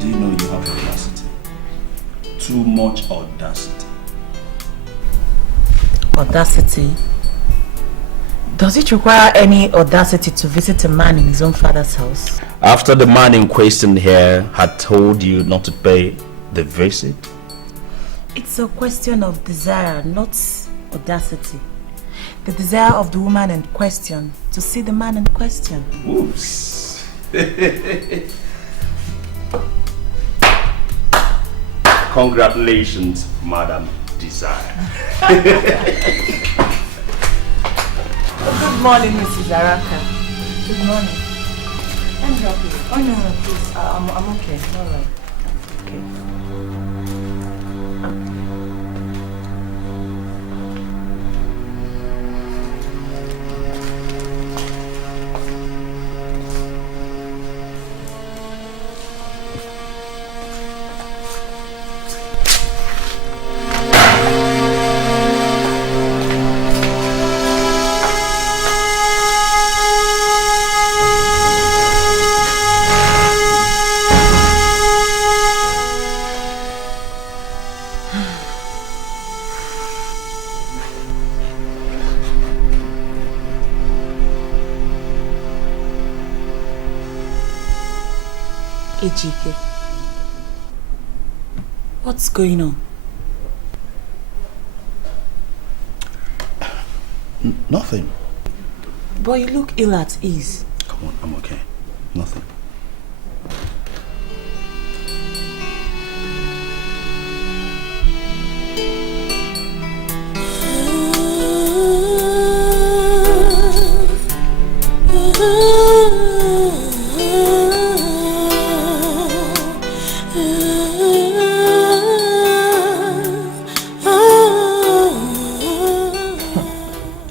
Do you know you have audacity? Too much audacity. Audacity? Does it require any audacity to visit a man in his own father's house? After the man in question here had told you not to pay the visit? It's a question of desire, not audacity. The desire of the woman in question to see the man in question. Oops. Congratulations, Madam Desire. Good morning, Mrs. Araka. Good morning. Let me help you. Oh, no, please. I'm okay. All right. Okay. Ejike, what's going on? Nothing. But you look ill at ease. Come on, I'm okay. Nothing.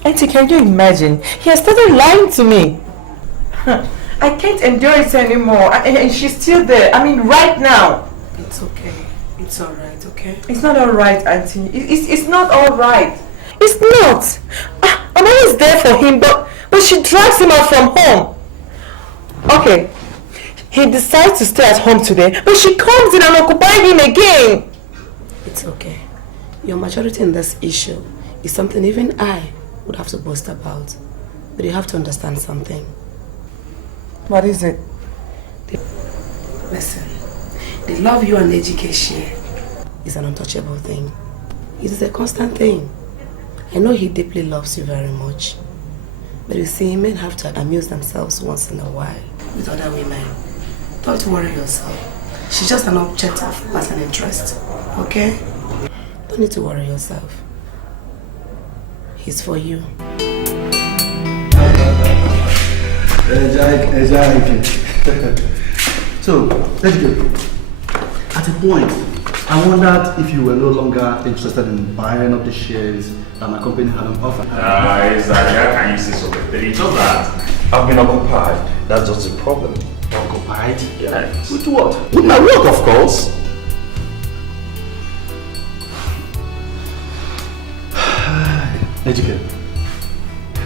Auntie, can you imagine? He has started lying to me. I can't endure it anymore. And she's still there. I mean, right now. It's okay. It's alright, okay? It's not alright, Auntie. It's not alright. It's not. I'm always there for him, but she drags him out from home. Okay. He decides to stay at home today, but she comes in and occupies him again. It's okay. Your maturity in this issue is something even I would have to boast about. But you have to understand something. What is it? Listen, the love you and Ejike share is an untouchable thing. It is a constant thing. I know he deeply loves you very much. But you see, men have to amuse themselves once in a while with other women. Don't worry yourself. She's just an object of personal interest, okay? Don't need to worry yourself. He's for you. So, let's go. At a point, I wondered if you were no longer interested in buying up the shares that my company had on offer. Exactly. How can you say so? It's just that I've been occupied. That's just the problem. Occupied? Yes. With what? With my work, of course. Ejike,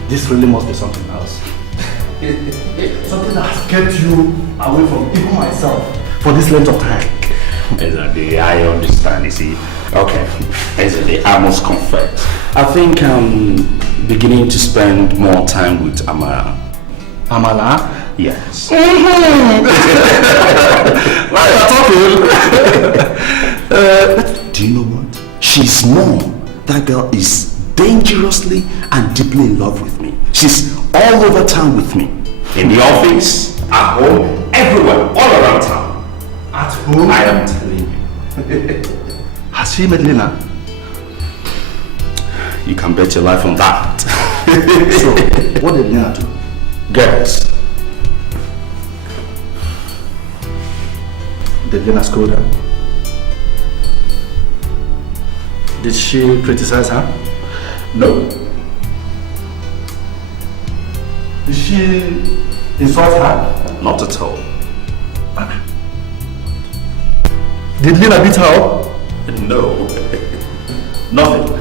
this really must be something else. Something that has kept you away from even myself for this length of time. Exactly, I understand, you see. Okay, exactly, I must confess. I think I'm beginning to spend more time with Amara. Amara? Yes. Now you're talking. Do you know what? She's small. That girl is dangerously and deeply in love with me. She's all over town with me. In the office, at home, everywhere, all around town. At home? I am telling you. Has she met Lena? You can bet your life on that. So, what did Lena do? Girls. Did Lena scold her? Did she criticize her? No. Did she insult her? Not at all. Did Lena beat her up? No. Nothing.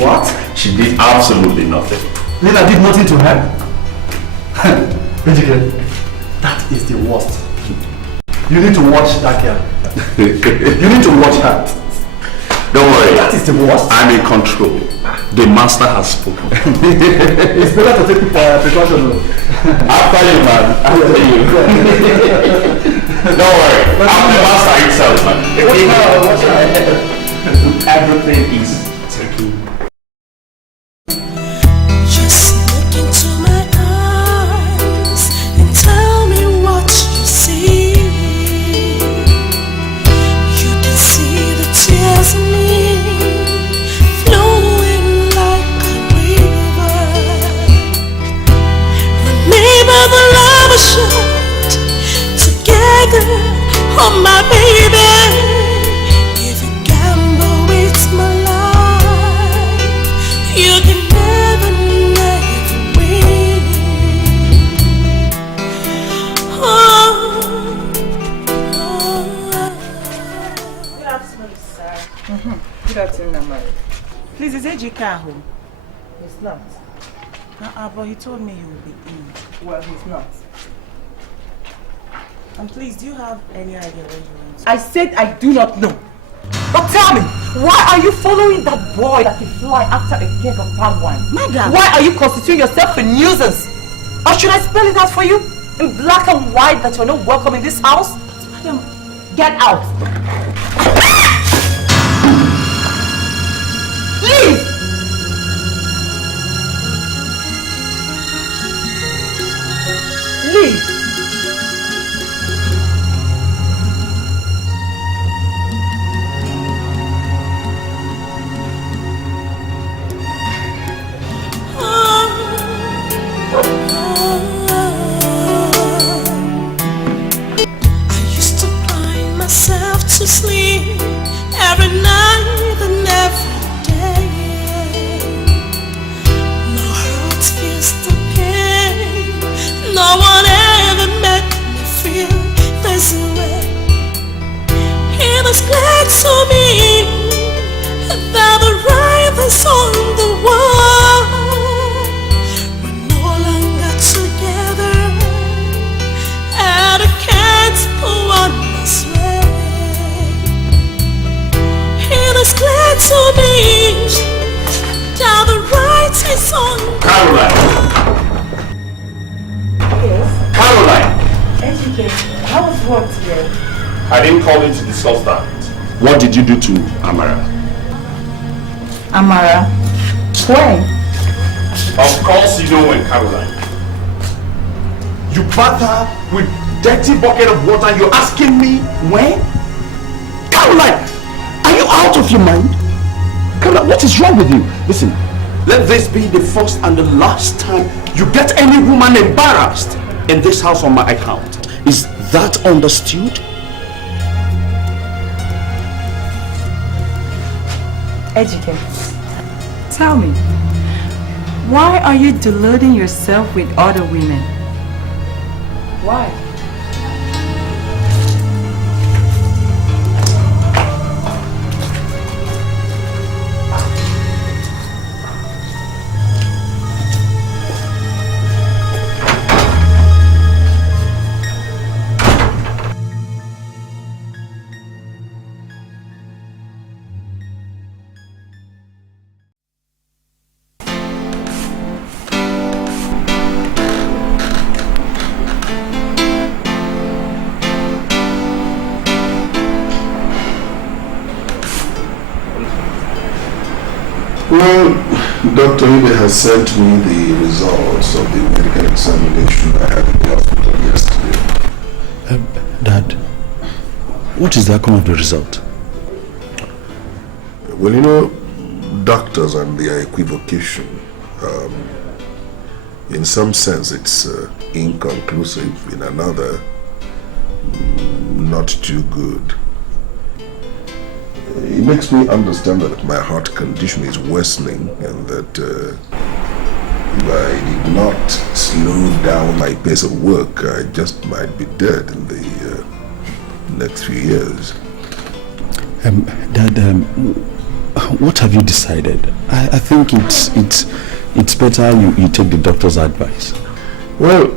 What? She did absolutely nothing. Lena did nothing to her? Ejike, that is the worst. You need to watch that girl. You need to watch her. Don't worry. That is the worst. I'm in control. The master has spoken. It's better to take precaution. After you, man. After you. Don't worry. I'm the master itself, man. Everything is taken. Just look into my eyes and tell me what you see. You can see the tears in me flowing like a river. Remember the love we shared together, oh my baby. If you gamble with my life, you can never, never win. Good afternoon, sir. Good afternoon, Amara. Please, is Ejike at home? He's not. But he told me he will be in. Well, he's not. And please, do you have any idea where he went? I said I do not know. But tell me, why are you following that boy like a fly after a keg of palm wine? Madam! Why are you constituting yourself a nuisance? Or should I spell it out for you in black and white that you're not welcome in this house? Get out! Leave! Leave! To sleep every night and every day. My heart feels the pain. No one ever made me feel this way. It was clear to me that the right is on the wall. We're no longer together, and I can't go on this way. It's clear to me that the right is on. Caroline! Yes? Caroline! Educate. How was work today? I didn't call in to discuss that. What did you do to Amara? Amara? When? Of course you know when, Caroline. You bath her with dirty bucket of water and you're asking me when? Caroline! Are you out of your mind? Caroline, what is wrong with you? Listen, let this be the first and the last time you get any woman embarrassed in this house on my account. Is that understood? Educate. Tell me, why are you deluding yourself with other women? Why? Well, Dr. Ibe has sent me the results of the medical examination I had in the hospital yesterday. Dad, what is the outcome of the result? Well, you know, doctors and their equivocation, in some sense it's inconclusive, in another, not too good. It makes me understand that my heart condition is worsening and that if I did not slow down my pace of work, I just might be dead in the next few years. Dad, what have you decided? I think it's better you take the doctor's advice. Well,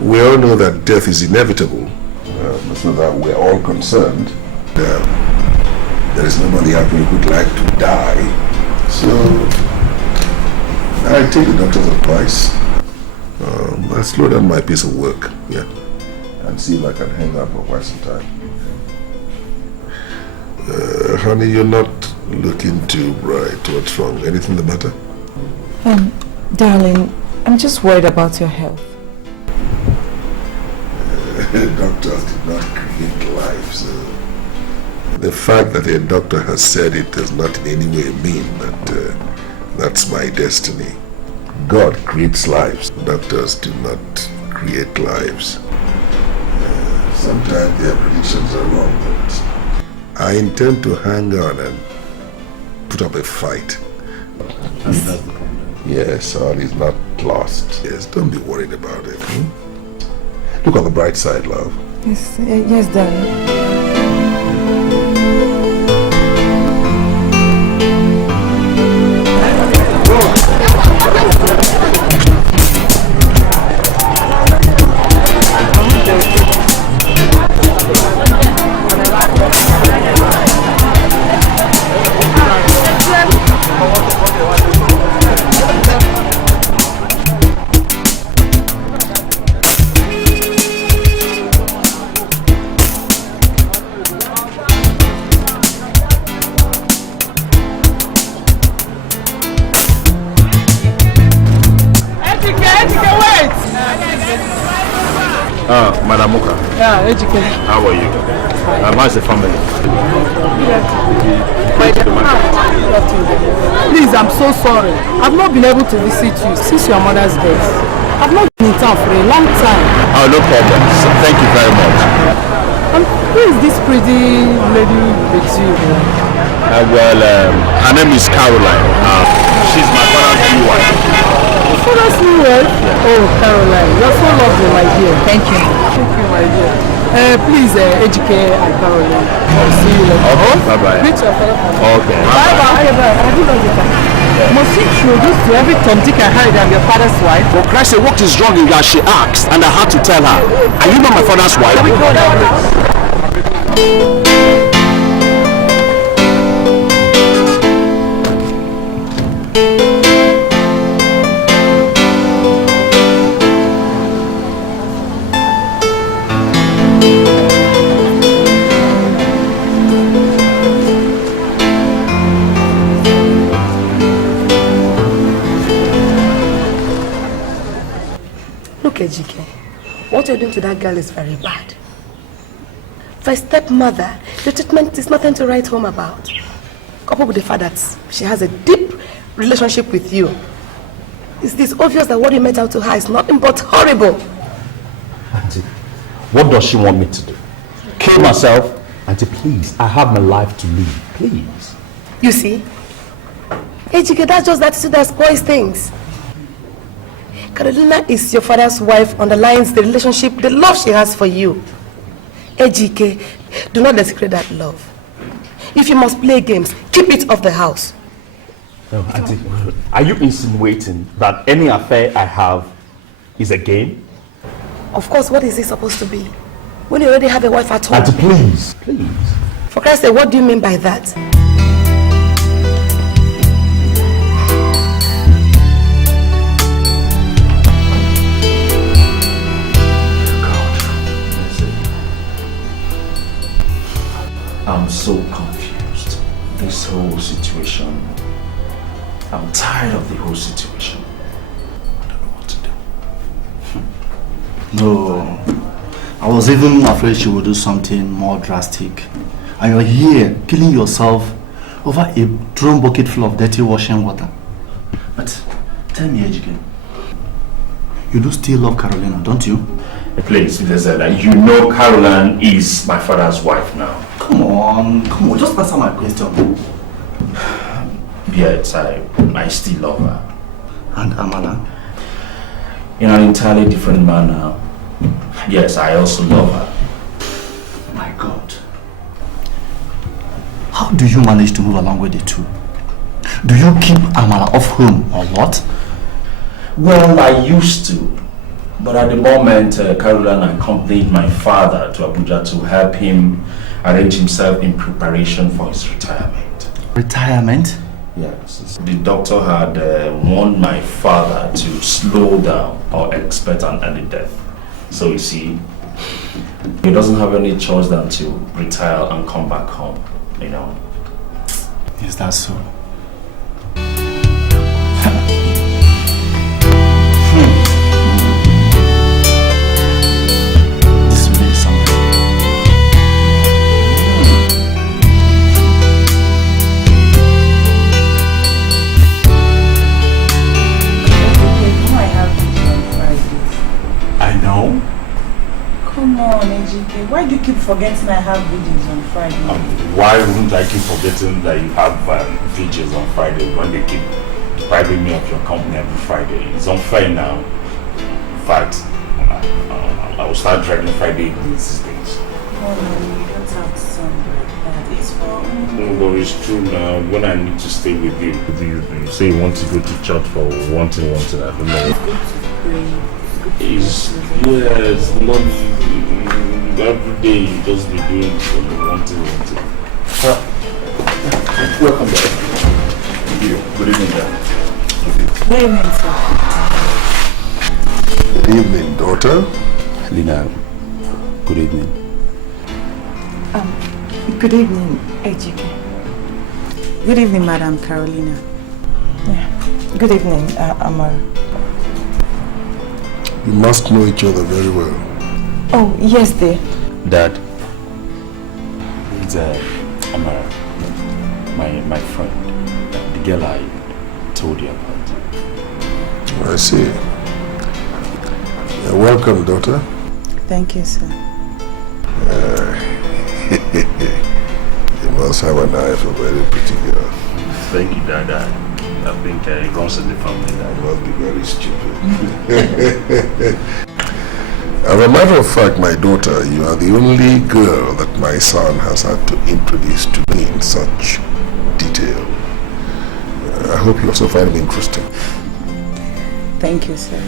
we all know that death is inevitable. So that we're all concerned. There is nobody out there who would like to die. So I take the doctor's advice. I slow down my pace of work, yeah, and see if I can hang out for quite some time. Honey, you're not looking too bright. What's wrong? Anything the matter? Darling, I'm just worried about your health. Doctors did not create life, so the fact that a doctor has said it does not in any way mean that that's my destiny. God creates lives. Doctors do not create lives. Sometimes their predictions are wrong, but I intend to hang on and put up a fight. Yes, all is not lost. Yes, don't be worried about it. Look on the bright side, love. Yes, yes, darling. Madam Moka. Yeah, educated. How are you? How's the family? Please, I'm so sorry. I've not been able to visit you since your mother's death. I've not been in town for a long time. Oh, no problem. So, thank you very much. Who is this pretty lady with you? Her name is Caroline. She's my father's new wife. Your father's new wife? Yeah. Oh, Caroline, you're so lovely, my dear. Thank you. Thank you, my dear. Please, educate and Caroline. I'll see you later. Bye-bye. Meet your father. Okay. Bye-bye. I do not get that. Must you introduce to every Tom, Dick and Harry that I'm your father's wife? For Christ's sake, what is wrong in that? She asked, and I had to tell her. Are you not my father's wife? Let me go down. Look, Ejike, what you're doing to that girl is very bad. For a stepmother, the treatment is nothing to write home about. Coupled with the fact that she has a deep relationship with you. It's obvious that what you made out to her is nothing but horrible. Auntie, what does she want me to do? Kill myself? Auntie, please, I have my life to live. Please. You see? Ejike, that's just the attitude that spoils things. Kolina is your father's wife, underlines the relationship, the love she has for you. Ejike, do not desecrate that love. If you must play games, keep it off the house. No, Auntie, are you insinuating that any affair I have is a game? Of course, what is it supposed to be? When you already have a wife at home? Auntie, please, please. For Christ's sake, what do you mean by that? I'm so confused. This whole situation. I'm tired of the whole situation. I don't know what to do. No. I was even afraid she would do something more drastic. And you're here killing yourself over a drum bucket full of dirty washing water. But tell me, Ejike, you do still love Carolina, don't you? Please, you know Caroline is my father's wife now. Come on, just answer my question. Yes, I still love her. And Amara? In an entirely different manner. Yes, I also love her. My God. How do you manage to move along with the two? Do you keep Amara off home or what? Well, I used to. But at the moment, Caroline accompanied my father to Abuja to help him arrange himself in preparation for his retirement. Retirement? Yes. The doctor had warned my father to slow down or expect an early death. So you see, he doesn't have any choice than to retire and come back home, you know. Is that so? Come on, Ejike. Why do you keep forgetting I have videos on Friday? Why wouldn't I keep forgetting that you have videos on Friday when they keep depriving me of your company every Friday? It's unfair now. In fact, I will start dragging Friday these days. Oh no, you don't have to sound like that. It's for... No, but it's true now. When I need to stay with you say you want to go to church for one thing, I don't know. It's not every day you just be doing one thing. Welcome back. Good evening, Good evening, sir. Good evening, daughter. Lina, good evening. Good evening, Ejike. Good evening, Madam Carolina. Yeah. Good evening, Amara. You must know each other very well. Oh, yes, dear. Dad, it's Amara, my friend, the girl I told you about. I see. You're welcome, daughter. Thank you, sir. You must have an eye for a very pretty girl. Thank you, Dad. I think it runs in the family. Dad. You must be very stupid. As a matter of fact, my daughter, you are the only girl that my son has had to introduce to me in such detail. I hope you also find him interesting. Thank you, sir.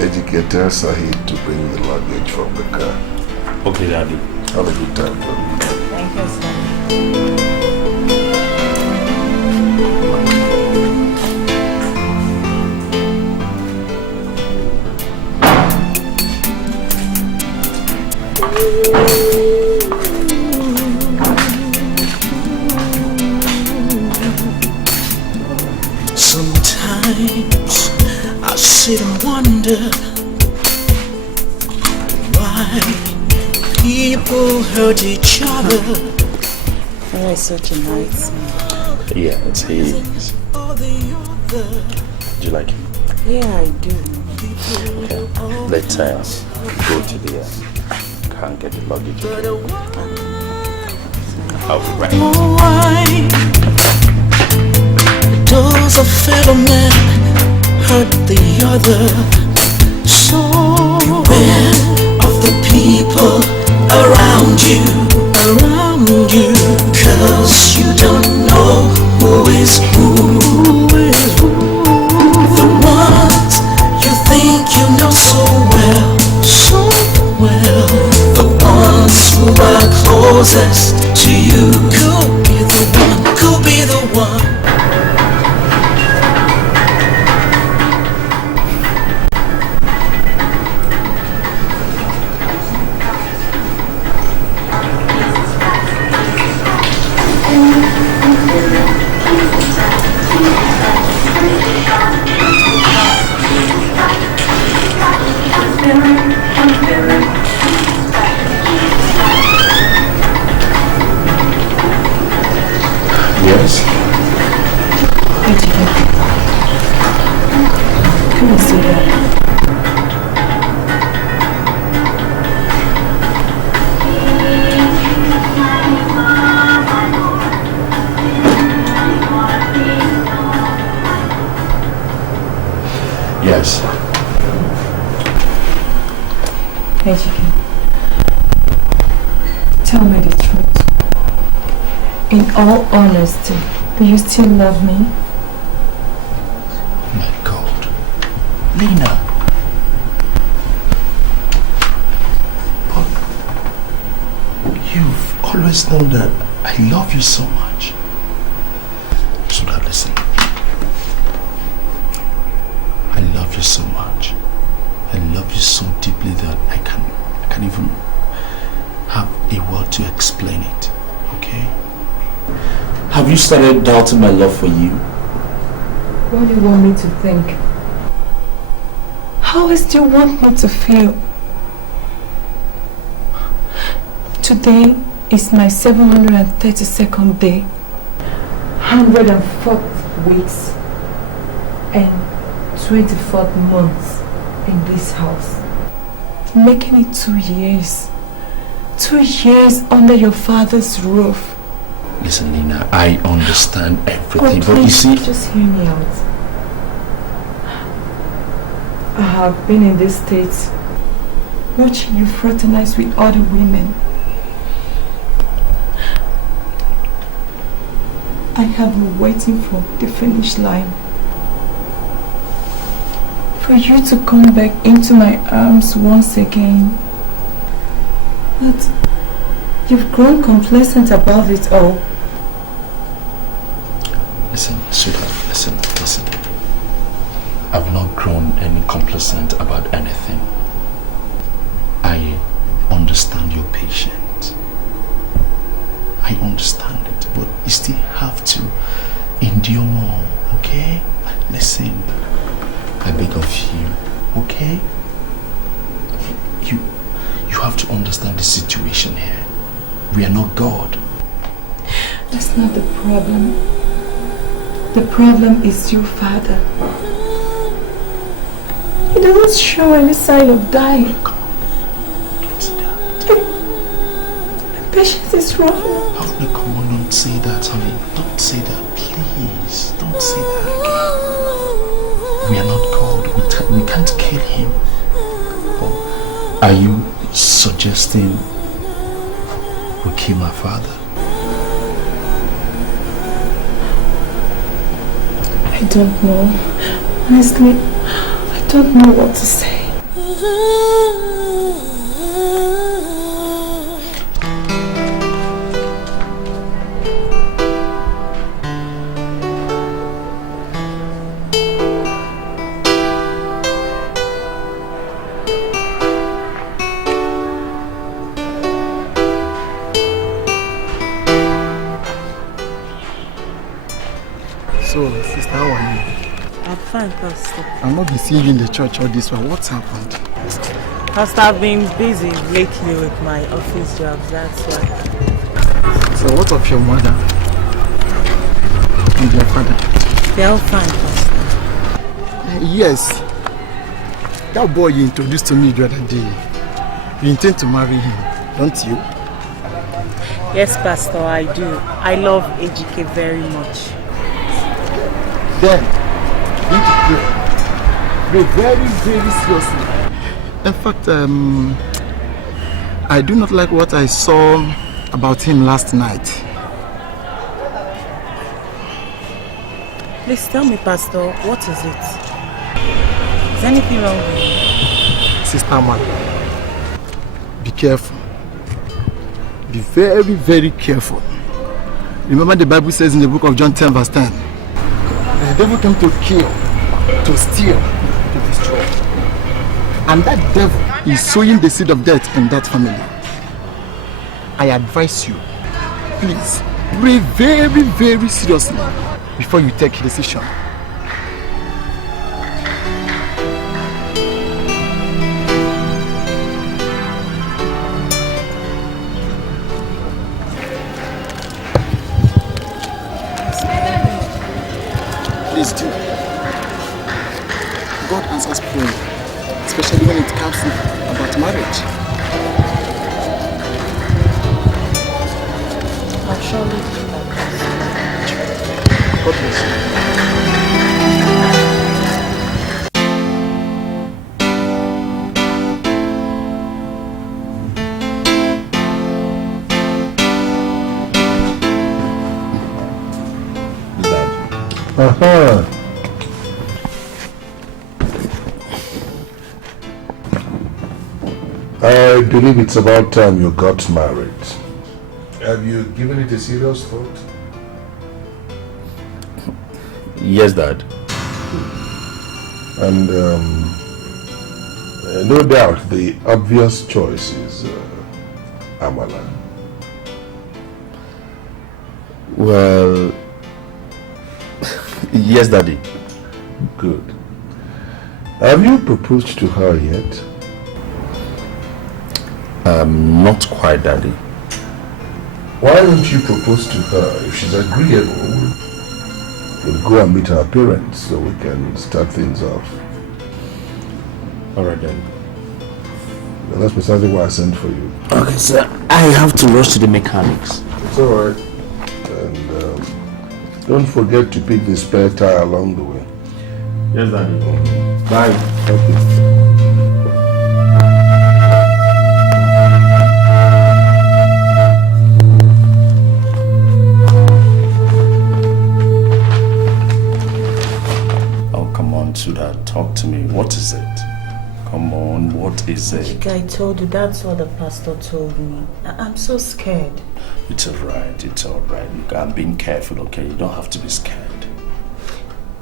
Educator Sahid to bring the luggage from the car. Okay, Daddy. Have a good time. Thank you, sir. Sometimes I sit and wonder why people hurt each other. Oh, it's such a nice man. Yeah, it's his. Do you like him? Yeah, I do. Okay, let's go to the car and get the luggage. I'll be right. Why does a fellow man hurt the other? So beware of the people around you, cause you don't know who is who. The ones you think you know so well, the ones who are closest to you could be the one. Yes. Come and sit down. Yes. Ejike, tell me the truth. In all honesty, do you still love me? My God. Lena. But you've always known that I love you so much. So now listen. I love you so much. I love you so deeply that I can't even have a word to explain it. Okay? Have you started doubting my love for you? What do you want me to think? How else do you want me to feel? Today is my 732nd day, 104th weeks, and 24th month in this house. Making it 2 years. 2 years under your father's roof. Listen, Nina, I understand everything, Oh, but you see... just hear me out. I have been in this state, watching you fraternize with other women. I have been waiting for the finish line. For you to come back into my arms once again. But you've grown complacent about it all. Listen, sweetheart, listen. I've not grown any complacent about anything. I understand your patience. I understand it, but you still have to endure more, okay? Listen, I beg of you, okay? You have to understand the situation here. We are not God. That's not the problem. The problem is you, Father. He doesn't show any sign of dying. Come on, don't say that. My patience is wrong. Honey, come on, don't say that, honey. Don't say that, please. Don't say that again. We are not God. We can't kill him. Oh, are you suggesting we kill my father? I don't know. Honestly, I don't know what to say. So, sister, how are you? I'm fine, Pastor. I've not been seeing you in the church all this while. What's happened? Pastor, I've been busy lately with my office jobs, that's why. So, what of your mother and your father? They're all fine, Pastor. Yes. That boy you introduced to me the other day, you intend to marry him, don't you? Yes, Pastor, I do. I love Ejike very much. Then, you need to pray. Pray very, very seriously. In fact, I do not like what I saw about him last night. Please tell me, Pastor, what is it? Is anything wrong with you? Sister Amara, be careful. Be very, very careful. Remember the Bible says in the book of John 10 verse 10, the devil came to kill, to steal, to destroy. And that devil is sowing the seed of death in that family. I advise you, please, pray very, very seriously before you take a decision. Please do. God answers prayer, especially when it comes about marriage. I'll surely do that. God bless you. I believe it's about time you got married. Have you given it a serious thought? Yes, Dad. And no doubt the obvious choice is Amala. Well, yes, Daddy. Good. Have you proposed to her yet? Not quite, Daddy. Why don't you propose to her? If she's agreeable, we'll go and meet her parents so we can start things off. Alright then. Well, that's precisely why I sent for you. Okay, sir. I have to rush to the mechanics. It's alright. And don't forget to pick the spare tire along the way. Yes, Daddy. Bye. Okay. Sweetheart, talk to me. What is it? Come on, what is it? I told you, that's what the pastor told me. I'm so scared. It's alright, it's alright. Look, I'm being careful, okay? You don't have to be scared.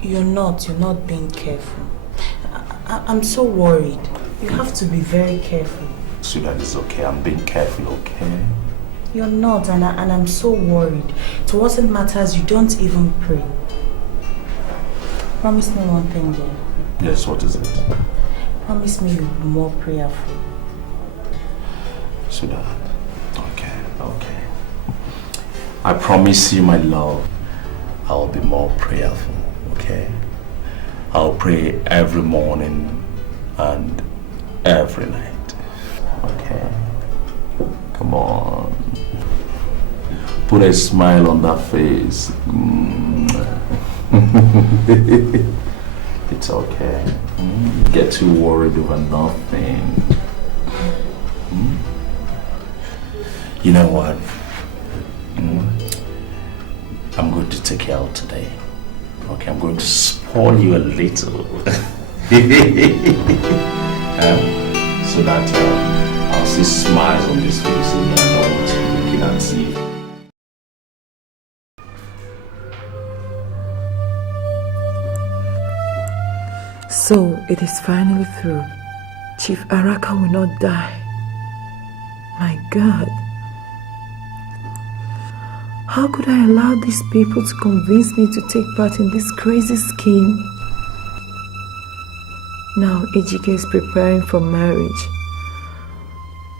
You're not being careful. I'm so worried. You have to be very careful. Sweetheart, it's okay. I'm being careful, okay? You're not, and I'm so worried. To what it matters, you don't even pray. Promise me one thing, dear. Yes, what is it? Promise me you'll be more prayerful. sweetheart. Okay. I promise you, my love, I'll be more prayerful, okay? I'll pray every morning and every night, okay? Come on. Put a smile on that face. It's okay. Get too worried over nothing. You know what? I'm going to take you out today. Okay, I'm going to spoil you a little. So that I'll see smiles on this face and I don't want to be looking and see. So it is finally through. Chief Araka will not die. My God. How could I allow these people to convince me to take part in this crazy scheme? Now Ejike is preparing for marriage.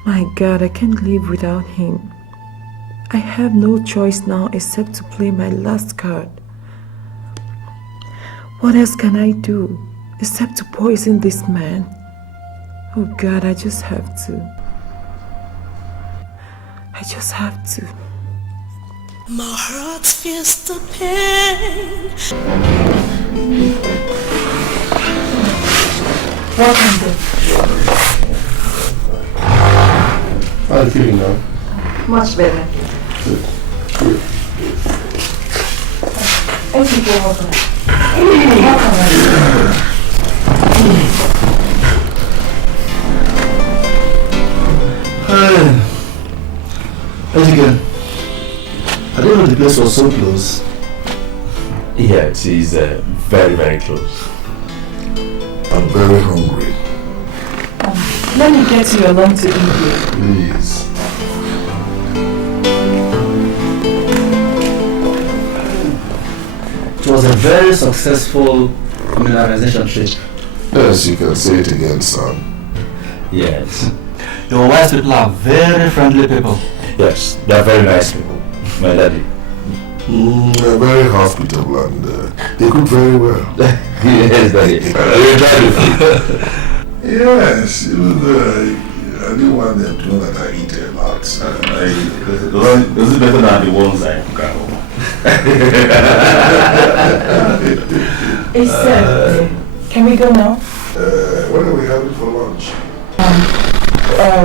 My God, I can't live without him. I have no choice now except to play my last card. What else can I do except to poison this man? Oh God, I just have to. My heart feels the pain. Welcome, dear. How are you feeling now? Much better. Good. Welcome. Again, I didn't know the place was so close. Yeah, it is very, very close. I'm very hungry. Let me get you along to India. Please. It was a very successful mineralization trip. Yes, you can say it again, son. Yes. Your wise people are very friendly people. Yes, they are very nice people, my daddy. They're very hospitable and they cook very well. Yes, daddy. Yes, I didn't want them to know that I eat a lot. This is better than the ones I cook at home. Can we go now? What are we having for lunch?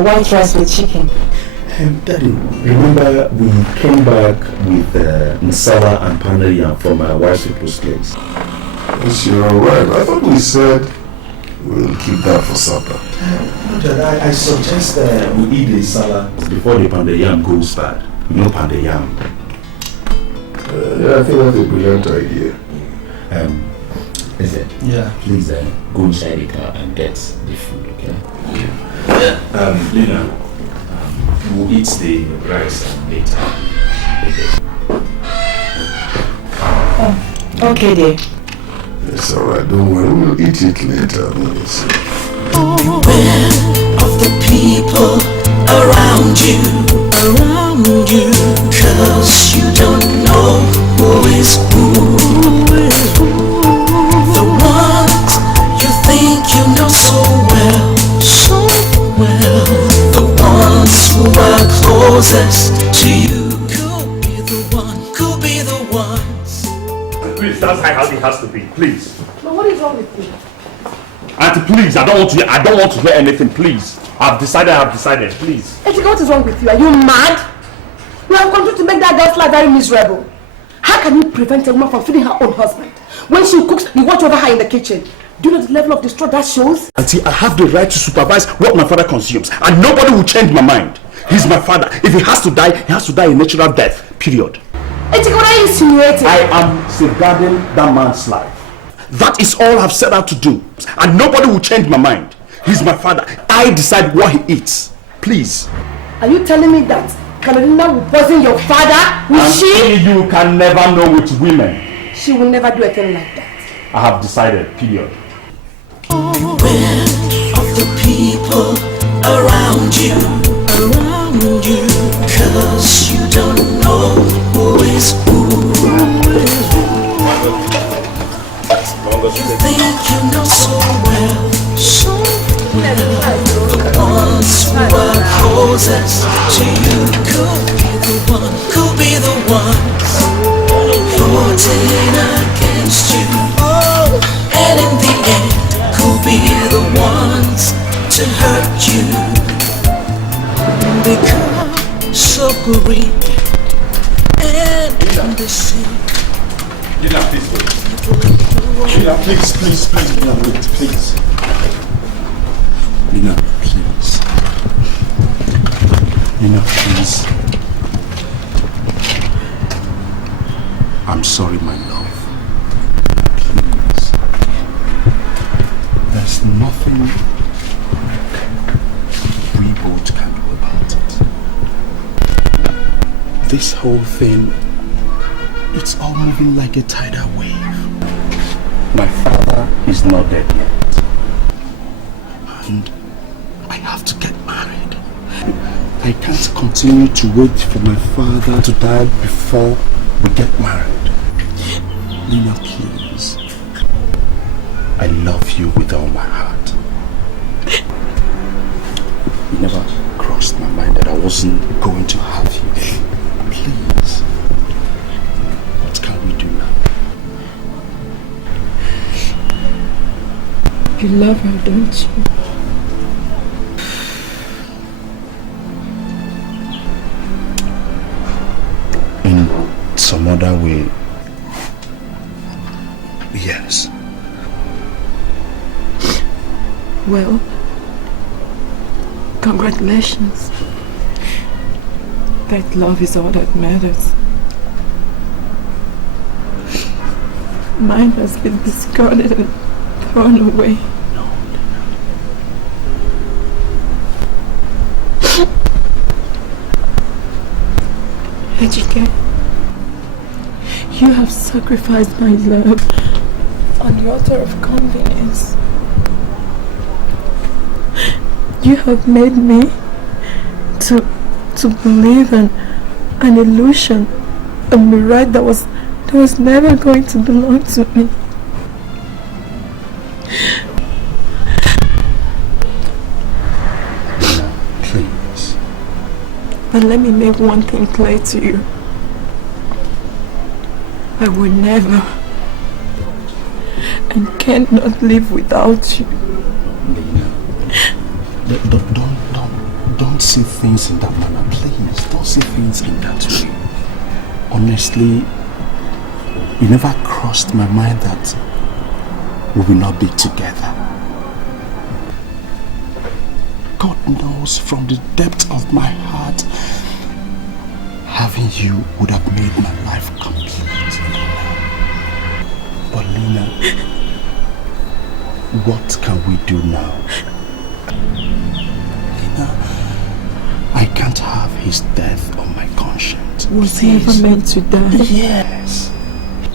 White rice with chicken. Daddy, remember we came back with Nsala and Panaya from my wife's people's place. Yes, you're right. I thought we said we'll keep that for supper. Dad, I suggest we eat the salad before the pandayam goes bad. You know pandayam. Yeah, I think that's a brilliant idea. Is it? Yeah. Please go inside the car and get the food, okay? Lina, we'll eat the rice later. Okay, dear. It's alright, don't worry, we'll eat it later. Aware of the people around you, cause you don't know who is who. The ones you think you know so well, the ones who are closest to you could be the ones. Please, that's how it has to be, please. But what is wrong with you? Auntie, please, I don't want to hear anything, please. I've decided, please. Ejike, what is wrong with you? Are you mad? You have control to make that girl's life very miserable. How can you prevent a woman from feeding her own husband? When she cooks, you watch over her in the kitchen. Do you know the level of distress that shows? Auntie, I have the right to supervise what my father consumes, and nobody will change my mind. He's my father. If he has to die, he has to die a natural death. Period. Ejike, what are you insinuating? I am safeguarding that man's life. That is all I've set out to do, and nobody will change my mind. He's my father. I decide what he eats. Please. Are you telling me that Kolina will poison your father? Will she? You can never know with women. She will never do a thing like that. I have decided. Period. Aware of the people around you, on you, 'cause you don't know who is who. You think you know so well, the ones who are closest to you could be the ones voting against you, and in the end could be the ones to hurt you. Because of greed and deceit. Lina, please wait. Lina, please, Lina, wait, please. Lina, please. Lina, please. I'm sorry, my love. Please. There's nothing we both can do about it. This whole thing, it's all moving like a tidal wave. My father is not dead yet. And I have to get married. I can't continue to wait for my father to die before we get married. Lina, please. I love you with all my heart. It never crossed my mind that I wasn't going to have you. Please. What can we do now? You love her, don't you? In some other way, yes. Well, congratulations. That love is all that matters. Mine has been discarded and thrown away. No. Ejike, you have sacrificed my love on the altar of convenience. You have made me to believe an illusion, a mirage that was never going to belong to me. Please. But let me make one thing clear to you. I will never and cannot live without you. Don't see things in that manner, please. Don't see things in that way. Honestly, it never crossed my mind that we will not be together. God knows from the depth of my heart, having you would have made my life complete. But Lina, what can we do now? Lina, I can't have his death on my conscience. Was he ever meant to die? Yes.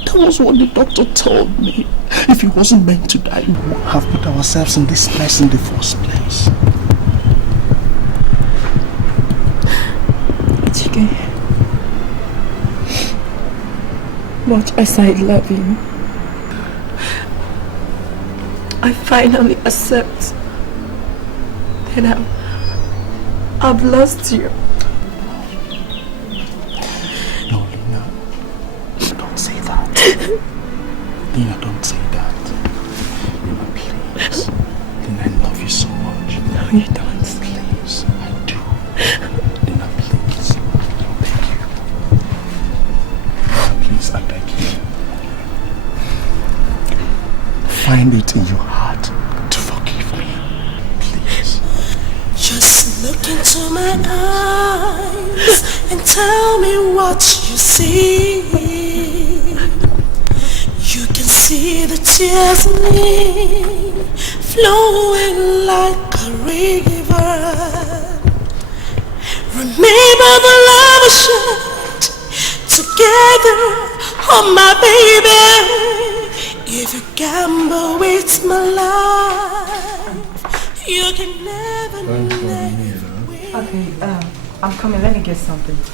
That was what the doctor told me. If he wasn't meant to die, we would have put ourselves in this mess in the first place. Chike, much as I love you, I finally accept that I've lost you. No, Lina, don't say that. Lina, don't say that. Lina, please. Lina, I love you so much. No, you don't. Please, I do. Lina, please. I beg you. Lina, please, I beg you. Find it in your heart to forgive me. Please. Just look into my eyes and tell me what you see. You can see the tears in me flowing like a river. Remember the love we shared together, oh my baby. If you gamble with my life, you can never win. Okay, I'm coming. Let me get something. What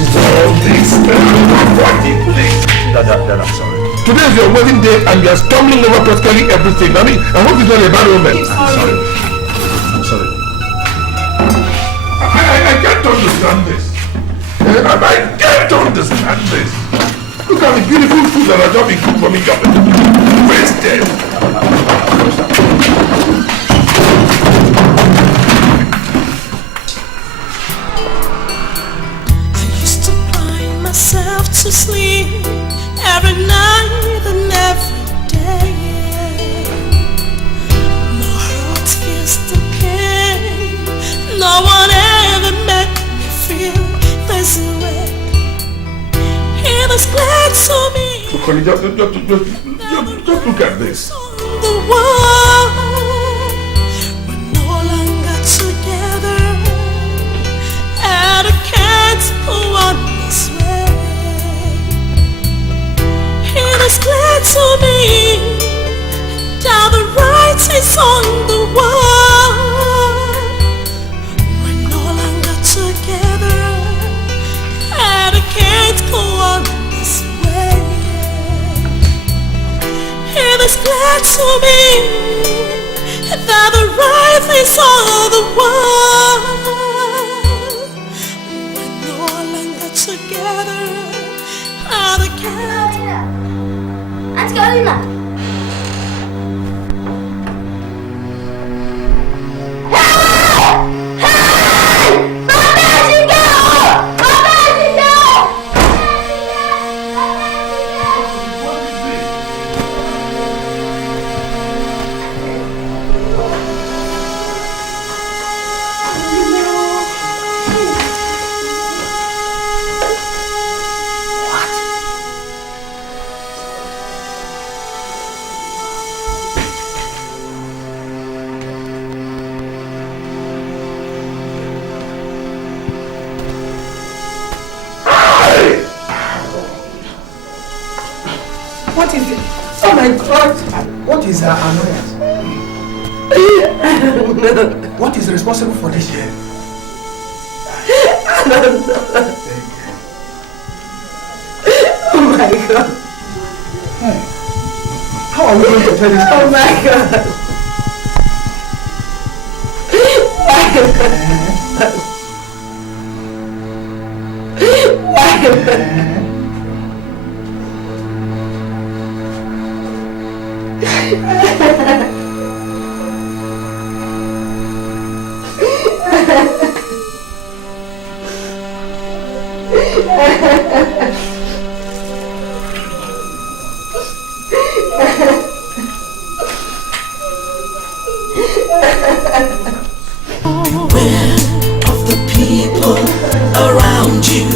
is all this? Dad, I'm sorry. Today is your wedding day and you are stumbling over practically everything. I mean, I hope it's not a bad omen. I'm sorry. I can't understand this. I can't understand this. Look at the beautiful food that has just been cooked for me. Wasted. I used to find myself to sleep every night and every day. My heart feels the pain. No one ever made me feel this way. He was glad to me. Just look at this. The world, we're no longer together, and I can't go on this way. He was glad to me that the right is on the wall. We're no longer together, and I can't go on this way. He was glad to me that the right is on the wall. We're no longer together, and I can't. Auntie Kolina! What is it? Oh my God! What is her annoyance? What is responsible for this here? Oh my God! Hey. How are we going to tell this? Oh my God! Of the people around you,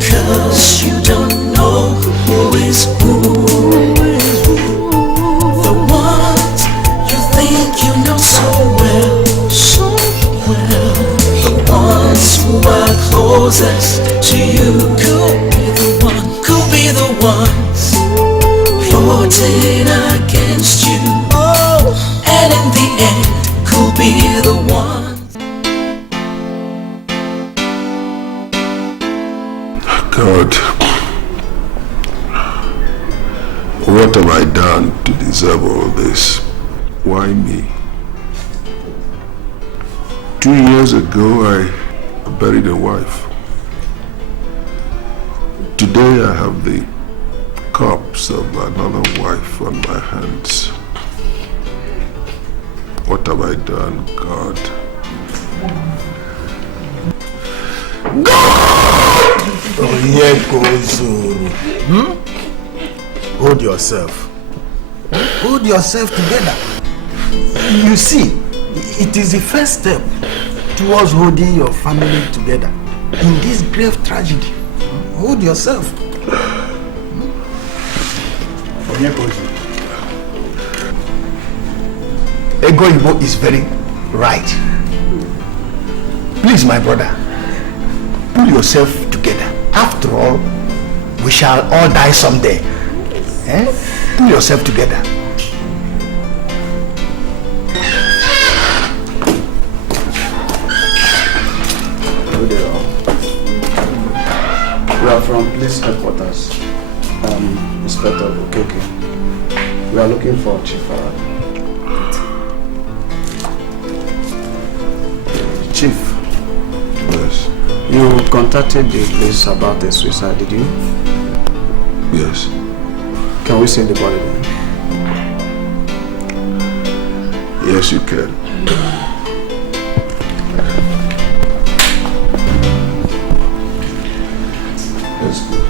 'cause you don't know who is who. The ones you think you know so well, the ones who are closest to you could be the ones plotting against you, and in the end could be the one. God, what have I done to deserve all this? Why me? 2 years ago, I buried a wife. Today, I have the corpse of another wife on my hands. What have I done, God? Oh, here goes. Hold yourself. Hold yourself together. You see, it is the first step towards holding your family together in this grave tragedy. Hold yourself. Here goes. Ego Ibo is very right. Please, my brother, pull yourself together. After all, we shall all die someday. Pull yourself together. We are from police headquarters. Inspector Okeke. We are looking for Chief Farad. Chief. Yes. You contacted the police about a suicide, did you? Yes. Can we see the body then? Yes, you can. That's good.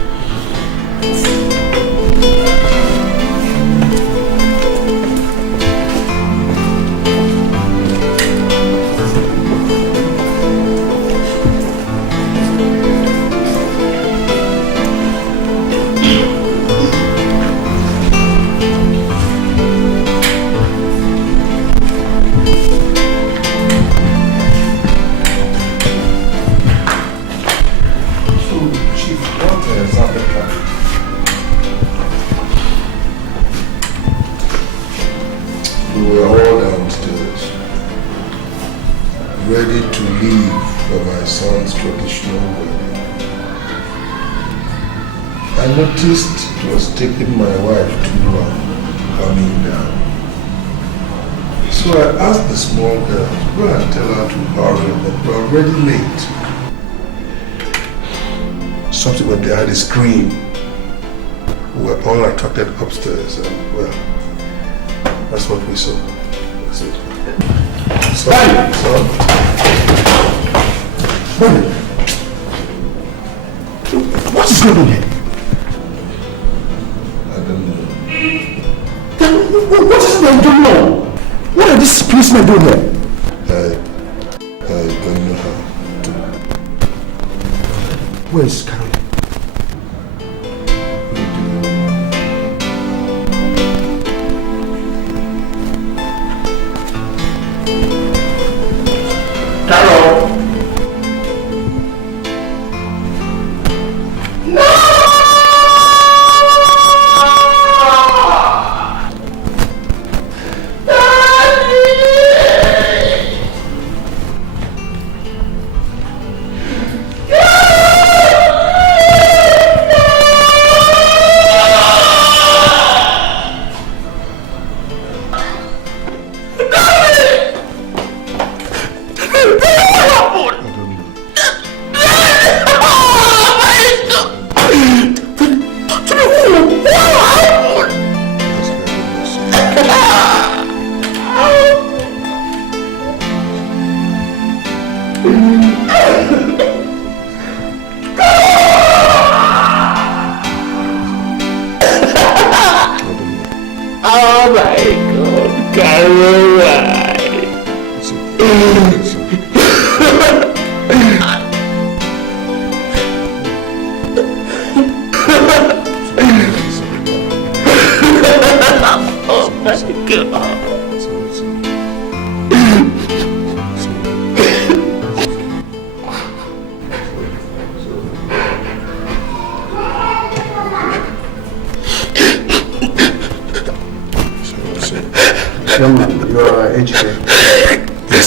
I noticed it was taking my wife too long coming down. So I asked the small girl to go and tell her to hurry, but we're already late. Subsequently, I had a scream. We were all attracted upstairs, and well, that's what we saw. That's it. Sorry, son. What is going on here? What is it that you don't know? What are these policemen doing here? I don't know how to. Where is Carol?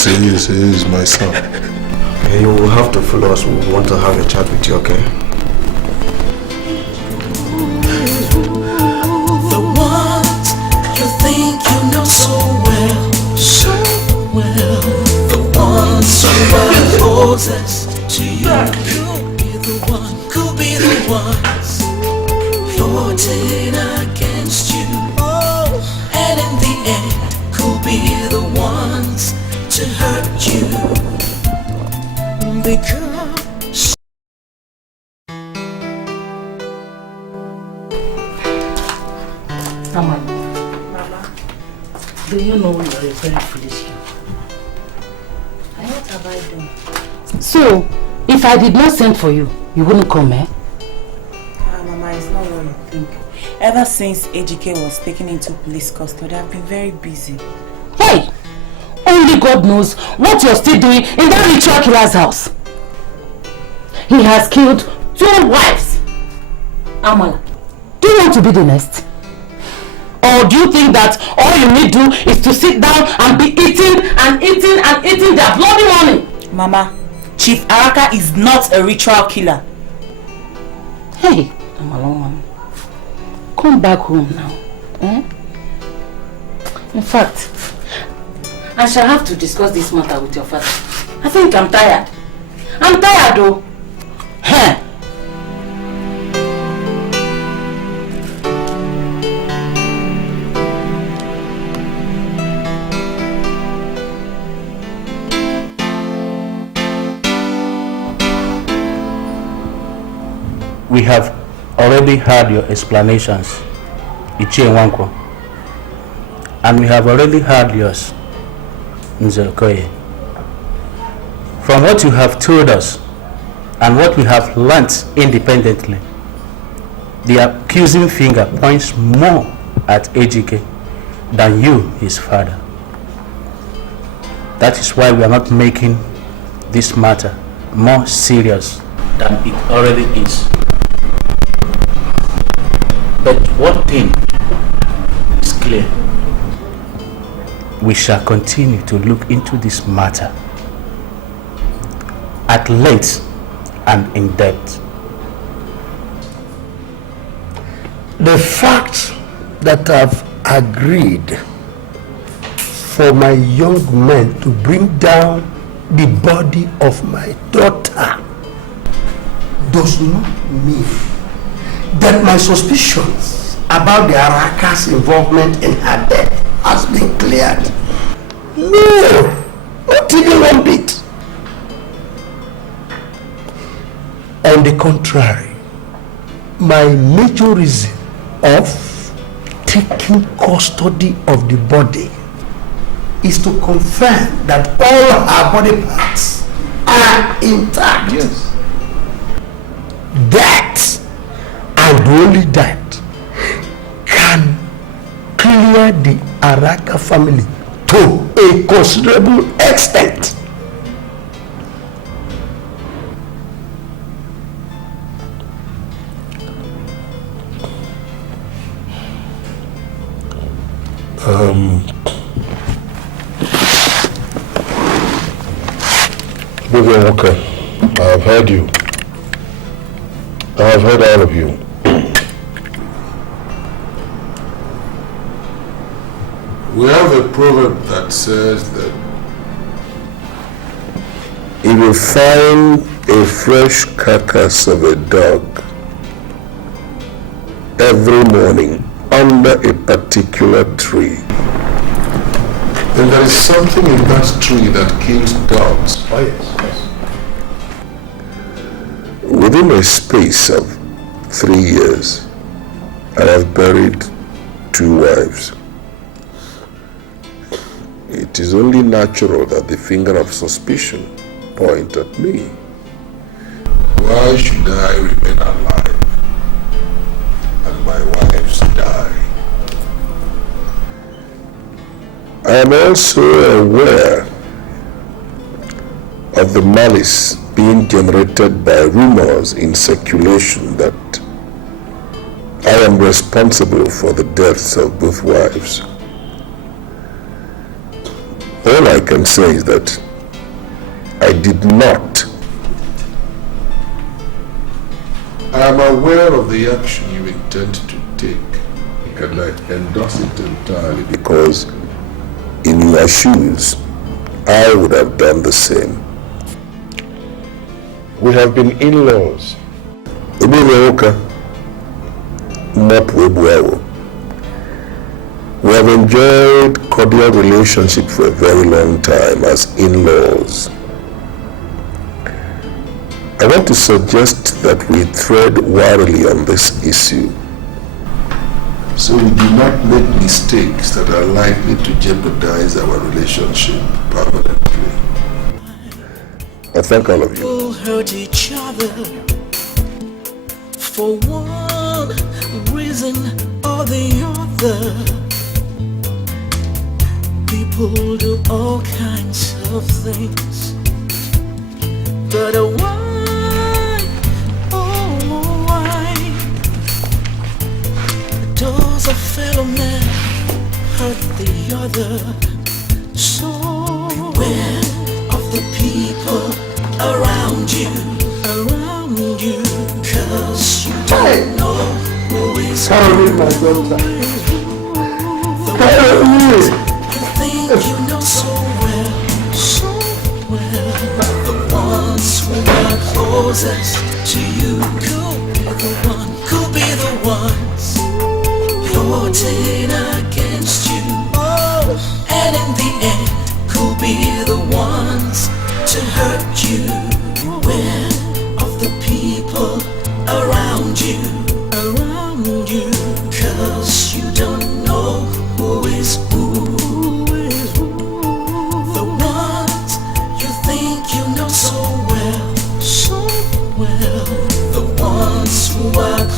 Yes, he is my son. Okay, you will have to follow us. We want to have a chat with you, okay? The ones you think you know so well, the ones who are closest to you, could be the ones plotting against you, and in the end, could be the ones to hurt you, because Mama, do you know you're a very foolish girl? And what have I done? So, if I did not send for you, you wouldn't come, eh? Mama, it's not what you think. Ever since AGK was taken into police custody, I've been very busy. Hey! God knows what you're still doing in that ritual killer's house. He has killed 2 wives. Amala, do you want to be the next? Or do you think that all you need to do is to sit down and be eating and eating and eating their bloody money? Mama, Chief Araka is not a ritual killer. Hey, Amala, come back home now. Eh? In fact, I shall have to discuss this matter with your father. I think I'm tired. I'm tired though. Huh? We have already heard your explanations, Ichie Nwankwo, and we have already heard yours, Nze Okoye. From what you have told us and what we have learnt independently, the accusing finger points more at Ejike than you, his father. That is why we are not making this matter more serious than it already is. But one thing is clear. We shall continue to look into this matter at length and in depth. The fact that I've agreed for my young men to bring down the body of my daughter does not mean that my suspicions about the Araka's involvement in her death has been cleared. No, not even one bit. On the contrary, my major reason of taking custody of the body is to confirm that all her body parts are intact. Yes. That, and only that, can clear the Araka family to a considerable extent. Vivian Walker, I have heard you. I have heard all of you. We have a proverb that says that if you find a fresh carcass of a dog every morning under a particular tree, then there is something in that tree that kills dogs. Oh yes. Within a space of 3 years, I have buried 2 wives. It is only natural that the finger of suspicion point at me. Why should I remain alive and my wives die? I am also aware of the malice being generated by rumors in circulation that I am responsible for the deaths of both wives. All I can say is that I did not. I am aware of the action you intend to take, and I endorse it entirely because in your shoes, I would have done the same. We have been in-laws. We have enjoyed cordial relationship for a very long time as in-laws. I want to suggest that we tread warily on this issue, so we do not make mistakes that are likely to jeopardize our relationship permanently. I thank all of you. We'll hurt each other for one reason or the other. People do all kinds of things, but why, oh why, does a fellow man hurt the other? So beware of the people around you, cause you don't know who is Caroline, my daughter. Caroline! You know so well, the ones who are closest to you could be the ones plotting against you, and in the end could be the ones to hurt you. Beware of the people around you, cause you don't know who is who.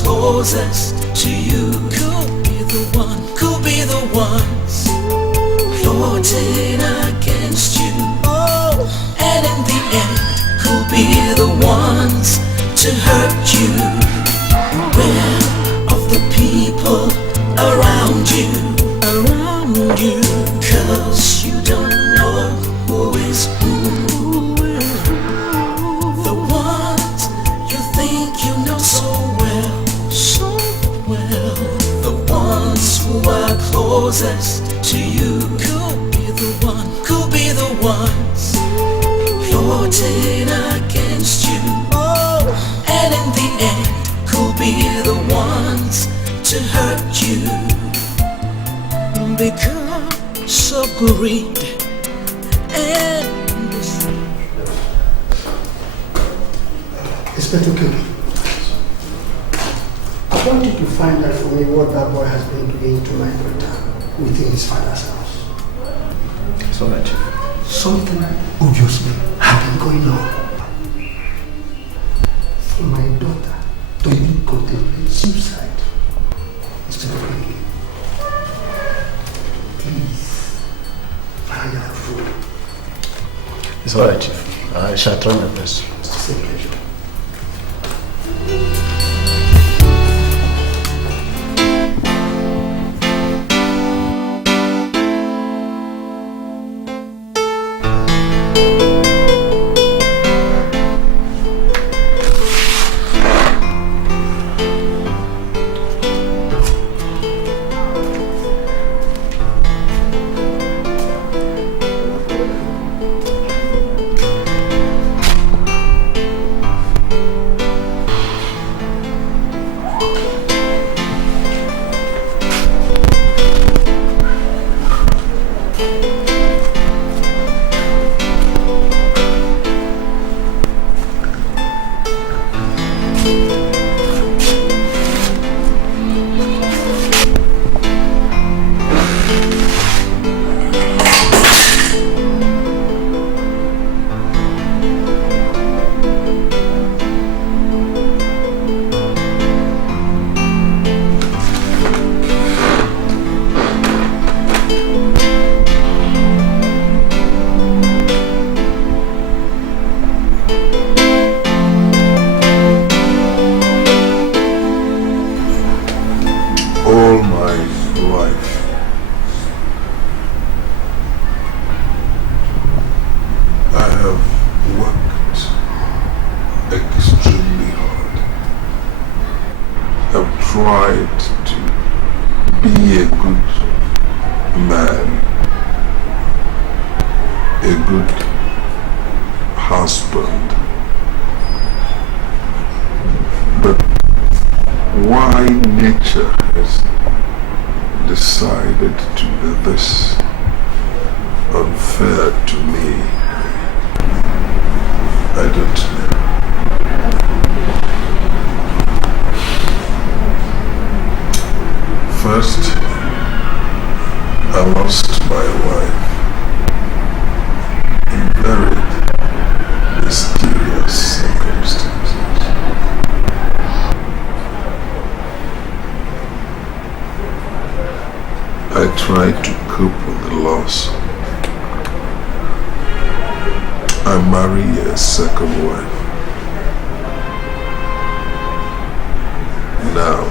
Closest to you could be the ones plotting against you, and in the end could be the ones to hurt you. Beware of the people around you, cause you don't know who is who. The ones you think you know so well, the ones who are closest to you could be the ones plotting against you, and in the end could be the ones to hurt you. Because of greed and Inspector Kogi, I want you to find out for me what that boy has been doing to my daughter within his father's house. So much. Something obviously had been going on. For my daughter to even contemplate suicide. Inspector Kogi, please find out for me. It's alright, Chief. I shall try my best. It's the same pleasure. I tried to cope with the loss now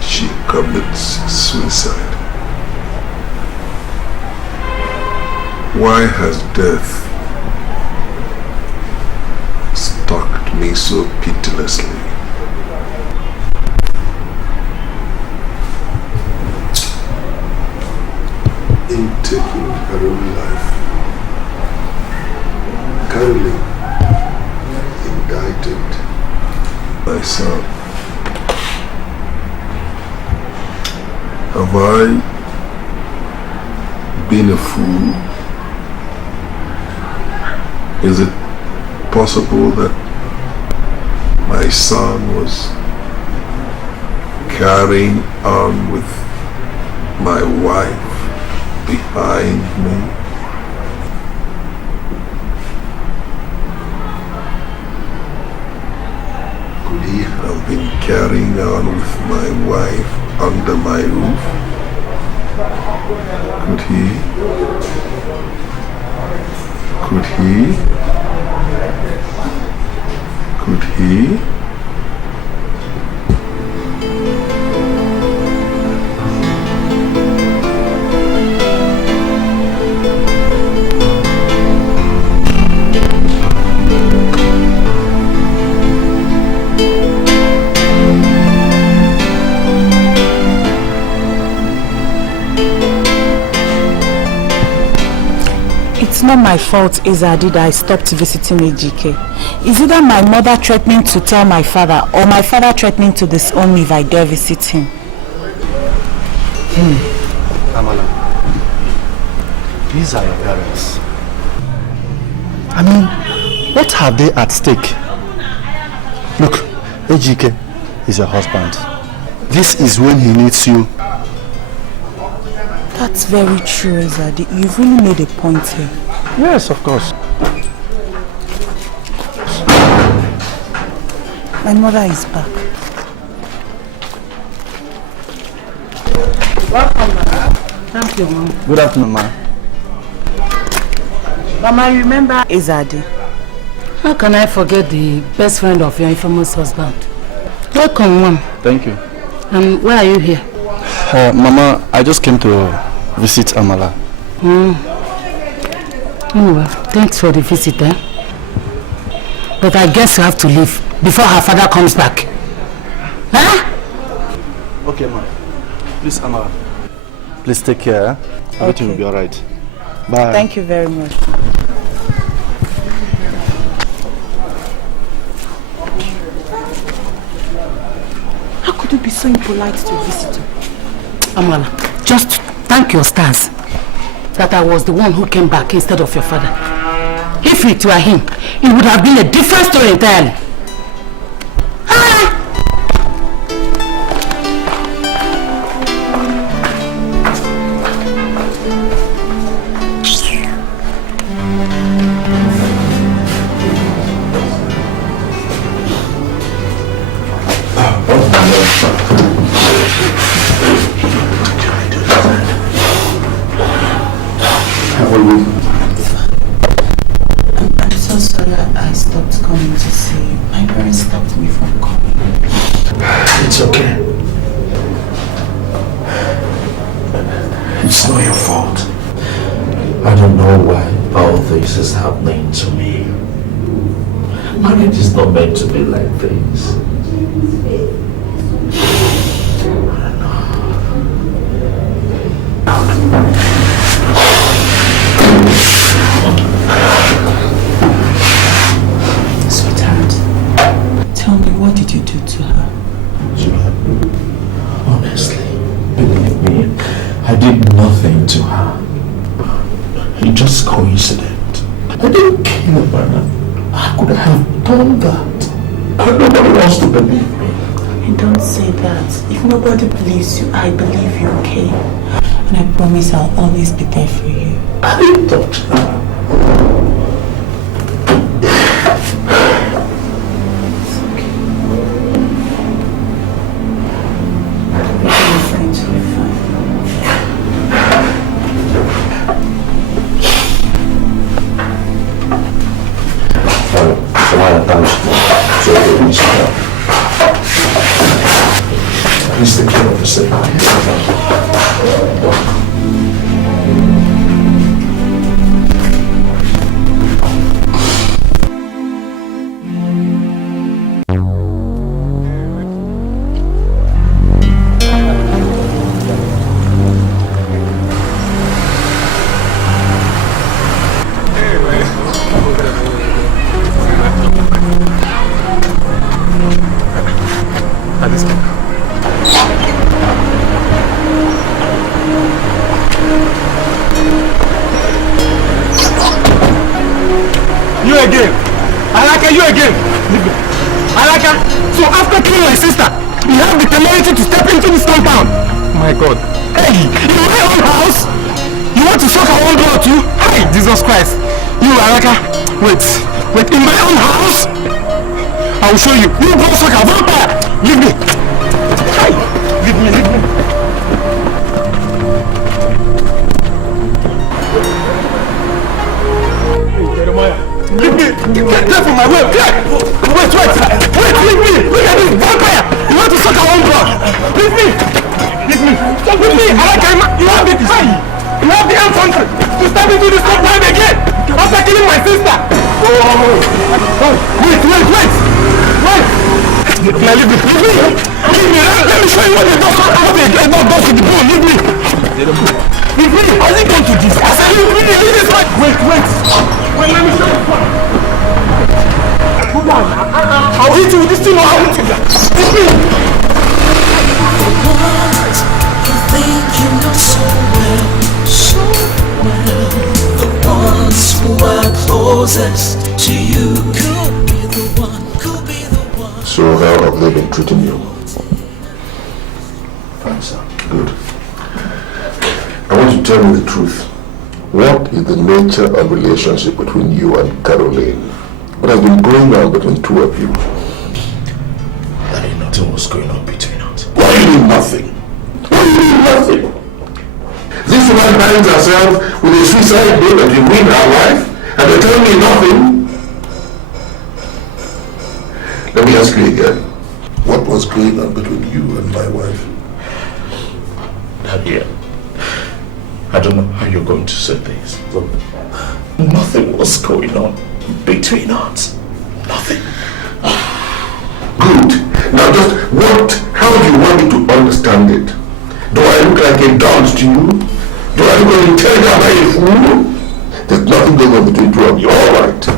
she commits suicide. Why has death stalked me so pitilessly? In taking her own life, Caroline indicted my son. Have I been a fool? Is it possible that my son was carrying on with my wife behind me? Could he have been carrying on with my wife under my roof? Could he? Could he? Could he? It's not my fault, Izadi, that I stopped visiting Ejike. It's either my mother threatening to tell my father or my father threatening to disown me if I dare visit him. Amala, these are your parents. I mean, what have they at stake? Look, Ejike is your husband. This is when he needs you. That's very true, Izadi. You've really made a point here. Yes, of course. My mother is back. Welcome, Mama. Thank you, Mom. Good afternoon, Ma. Mama, remember Izadi? How can I forget the best friend of your infamous husband? Welcome, Mom. Thank you. And why are you here? Mama, I just came to visit Amala. Anyway, thanks for the visit, eh? But I guess you have to leave before her father comes back. Huh? Okay, Ma. Please, Amala. Please take care. Everything will be alright. Bye. Thank you very much. How could you be so impolite to a visitor? Amala, just thank your stars that I was the one who came back instead of your father. If it were him, it would have been a different story entirely. I'm so sorry I stopped coming to see you. My parents stopped me from coming. It's okay. It's not your fault. I don't know why all this is happening to me. Marriage is not meant to be like this. Sweetheart, tell me, what did you do to her? Honestly, believe me, I did nothing to her. It's just coincidence. I didn't kill her. How could I have done that? Nobody wants to believe me. And don't say that. If nobody believes you, I believe you, okay? And I promise I'll always be there for you. I didn't touch her. Please take care of yourself. I will show you. You go suck a vampire. Leave me. Hi. Leave me. Jeremiah. Leave me. Get from my way. Wait. Leave me. Look at this vampire. You want to suck our own blood. Leave me. Leave me. You have the time. You have the infantry to step into this time again. After killing my sister. Wait. Now leave me. Let me show you what the doctor does with the bone. Leave me. How is it going to this? I said leave this one. Wait, let me show you. Hold on. I'll hit you with this thing or I'll hit you. Leave me. You think you know so well, the ones who are closest to you could be the one. So how have they been treating you? Fine, sir. Good. I want you to tell me the truth. What is the nature of relationship between you and Caroline? What has been going on between two of you? Daddy, nothing was going on between us. What do you mean nothing? Nothing. This woman finds herself with a suicide note that you win her life, and you're telling me nothing? Let me ask you again. What was going on between you and my wife? Daddy, I don't know how you're going to say this, but nothing was going on between us. Nothing. Good. Now how do you want me to understand it? Do I look like a dog to you? Do I look like a intelligent like a fool? There's nothing going on between two of you, alright.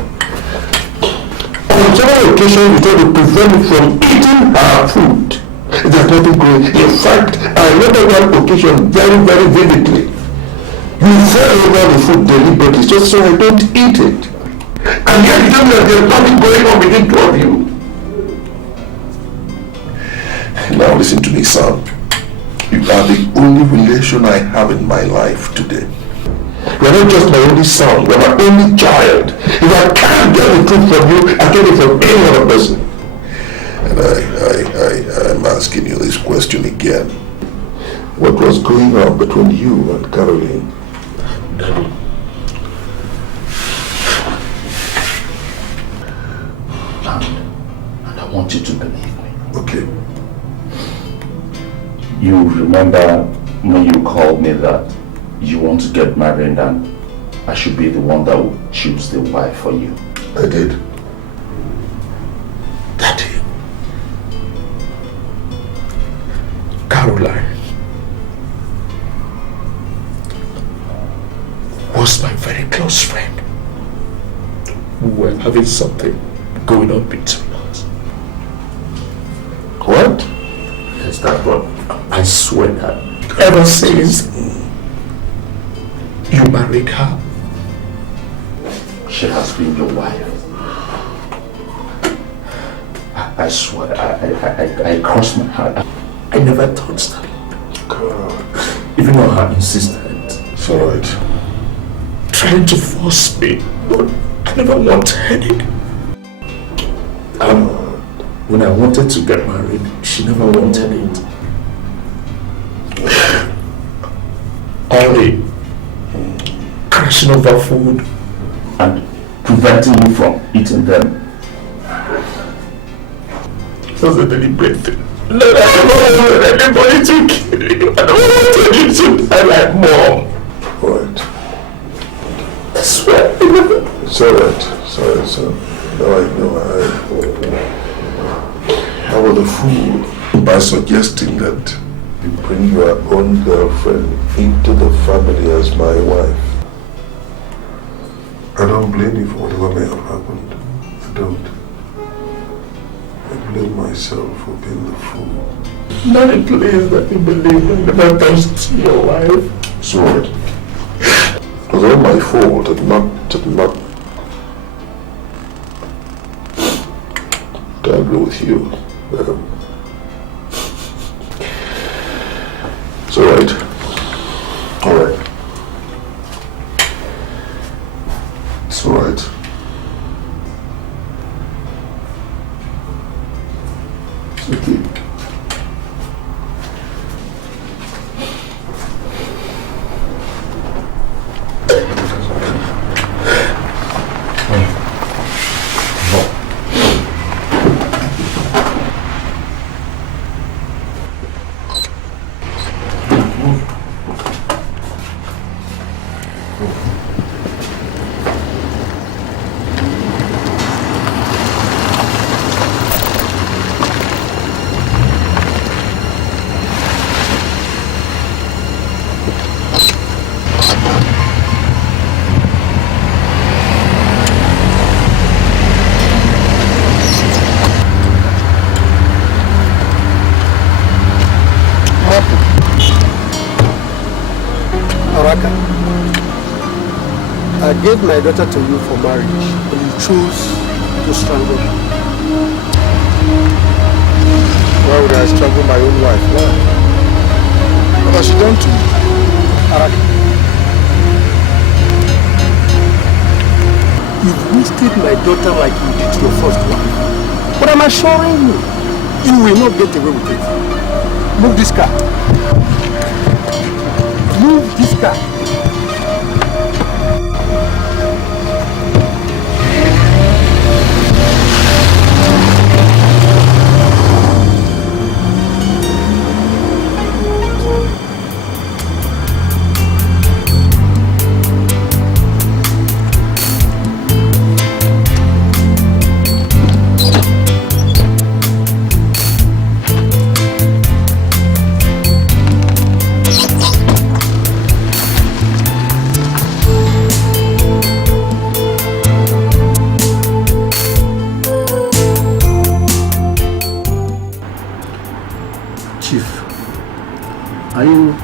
On several occasions, you try to prevent me from eating her food. There's nothing going. In fact, I remember one occasion very, very vividly. You fell over the food deliberately just so I don't eat it. And yet you tell me that there's nothing going on between two of you. Now listen to me, son. You are the only relation I have in my life today. You are not just my only son, you are my only child. If I can't get the truth from you, I get it from any other person. And I'm asking you this question again. What was going on between you and Caroline? Daddy. And I want you to believe me. Okay. You remember when you called me that you want to get married and I should be the one that will choose the wife for you? I did. Daddy. Caroline was my very close friend. We were having something going on between us. What? Yes, that's what I swear that ever since you married her, she has been your wife. I swear, I crossed my heart. I never touched her. God. Even on her insistence. It's alright. Trying to force me, but I never wanted it. When I wanted to get married, she never wanted it. All the crashing over food and preventing me from eating them. It was a deliberate thing. No, I don't want anybody to kill you. I don't want you to die like Mom. Alright. I swear. It's alright. Sorry, son. Now I know I was a fool by suggesting that you bring your own girlfriend into the family as my wife. I don't blame you for whatever may have happened. I don't. I blame myself for being the fool. Daddy, please let me believe in the matters to your wife. Sorry. It was all my fault and not to agree with you. It's alright. Alright. It's alright. It's okay. I gave my daughter to you for marriage, but you chose to strangle her. Why would I strangle my own wife? Why? What has she done to me? Araka. You've wasted my daughter like you did to your first wife. But I'm assuring you, you will not get away with it. Move this car. Move this car.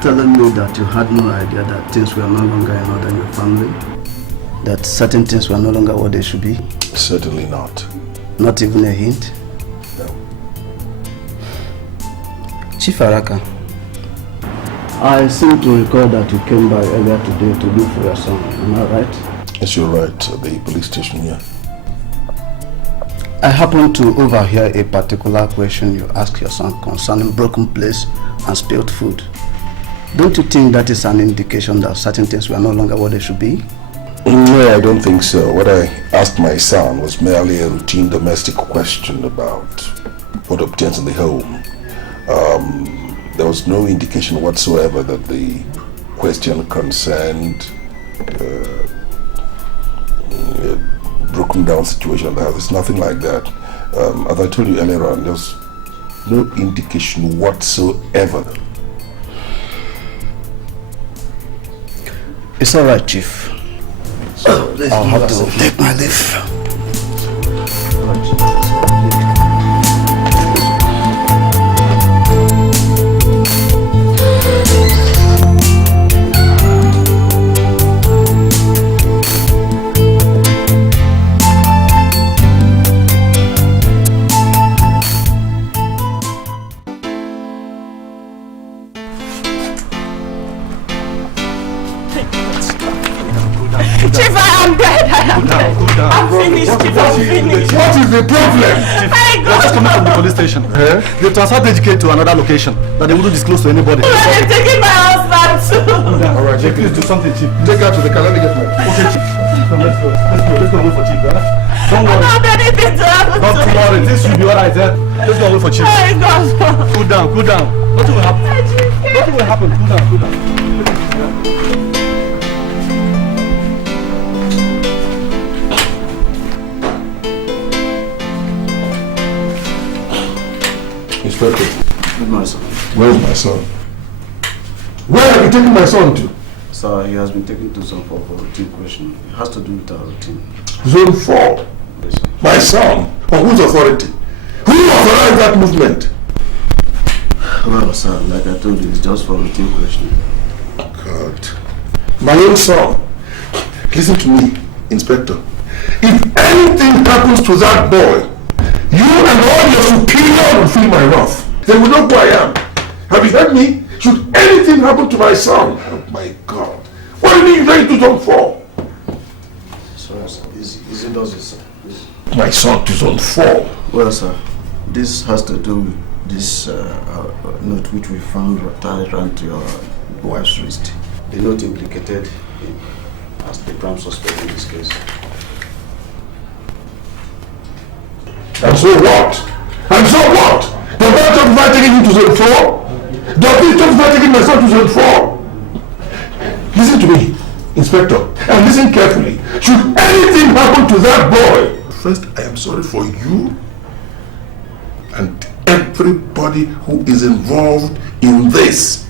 Telling me that you had no idea that things were no longer in order in your family? That certain things were no longer what they should be? Certainly not. Not even a hint? No. Chief Araka, I seem to recall that you came by earlier today to look for your son. Am I right? Yes, you're right. At the police station here. I happened to overhear a particular question you asked your son concerning broken plates and spilled food. Don't you think that is an indication that certain things were no longer what they should be? No, I don't think so. What I asked my son was merely a routine domestic question about what obtains in the home. There was no indication whatsoever that the question concerned a broken down situation in the house. It's nothing like that. As I told you earlier on, there's no indication whatsoever. It's all right, Chief. I'll have to take my leave. What is the problem? They're just coming from the police station. They transferred the educate to another location that they wouldn't disclose to anybody. They're taking my husband too. Alright. my Chief, please do something, Chief. Take her to the car. Let me get my... Okay, Chief. Let's go. Let's go wait for Chief. Don't worry. I don't have anything to happen. Don't worry. This will be alright. Let's go wait for Chief. Cool down. Nothing will happen. Nothing will happen. Cool down. Inspector. Good morning, sir. Where's my son? Where have you taken my son to? Sir, he has been taken to Zone 4 for routine question. It has to do with our routine. Zone 4? Yes, sir. My son? On whose authority? Who authorized that movement? Well, sir, like I told you, it's just for routine question. God. My own son. Listen to me, Inspector. If anything happens to that boy, you and all your superiors will feel my wrath. They will know who I am. Have you heard me? Should anything happen to my son, oh my God. What do you mean you're going to Zone 4? Sorry, sir. Easy does it, sir. Easy. My son to Zone 4. Well, sir, this has to do with this note which we found tied around to your wife's wrist. The note implicated him as the prime suspect in this case. And so what? And so what? Does that justify taking him to Zone 4? Does this justify taking my son to Zone 4? Listen to me, Inspector, and listen carefully. Should anything happen to that boy, first I am sorry for you and everybody who is involved in this.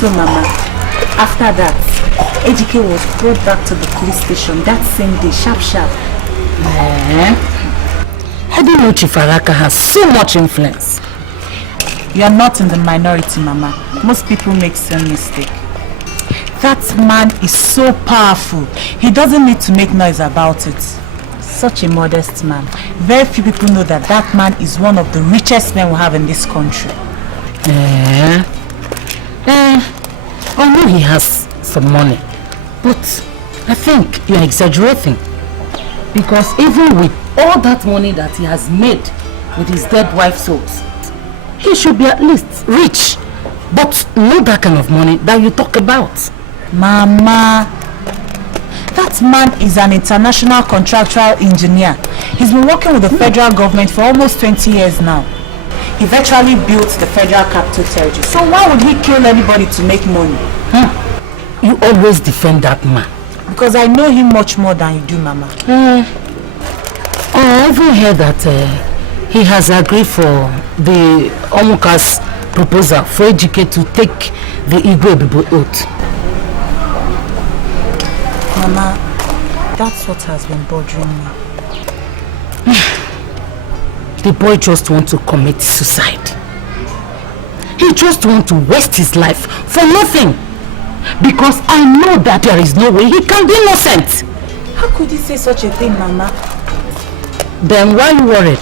So, Mama, after that, Ejike was brought back to the police station that same day, sharp. I didn't know Chief Araka has so much influence. You are not in the minority, Mama. Most people make some mistake. That man is so powerful. He doesn't need to make noise about it. Such a modest man. Very few people know that that man is one of the richest men we have in this country. I know he has some money, but I think you are exaggerating. Because even with all that money that he has made with his dead wife's souls, he should be at least rich, but not that kind of money that you talk about. Mama, that man is an international contractual engineer. He's been working with the federal government for almost 20 years now. He virtually built the federal capital territory. So why would he kill anybody to make money? You always defend that man. Because I know him much more than you do, Mama. I even heard that he has agreed for the Omuka's proposal for Ejike to take the Igwe Bibo oath. Mama, that's what has been bothering me. The boy just wants to commit suicide. He just wants to waste his life for nothing. Because I know that there is no way he can be innocent. How could he say such a thing, Mama? Then why are you worried?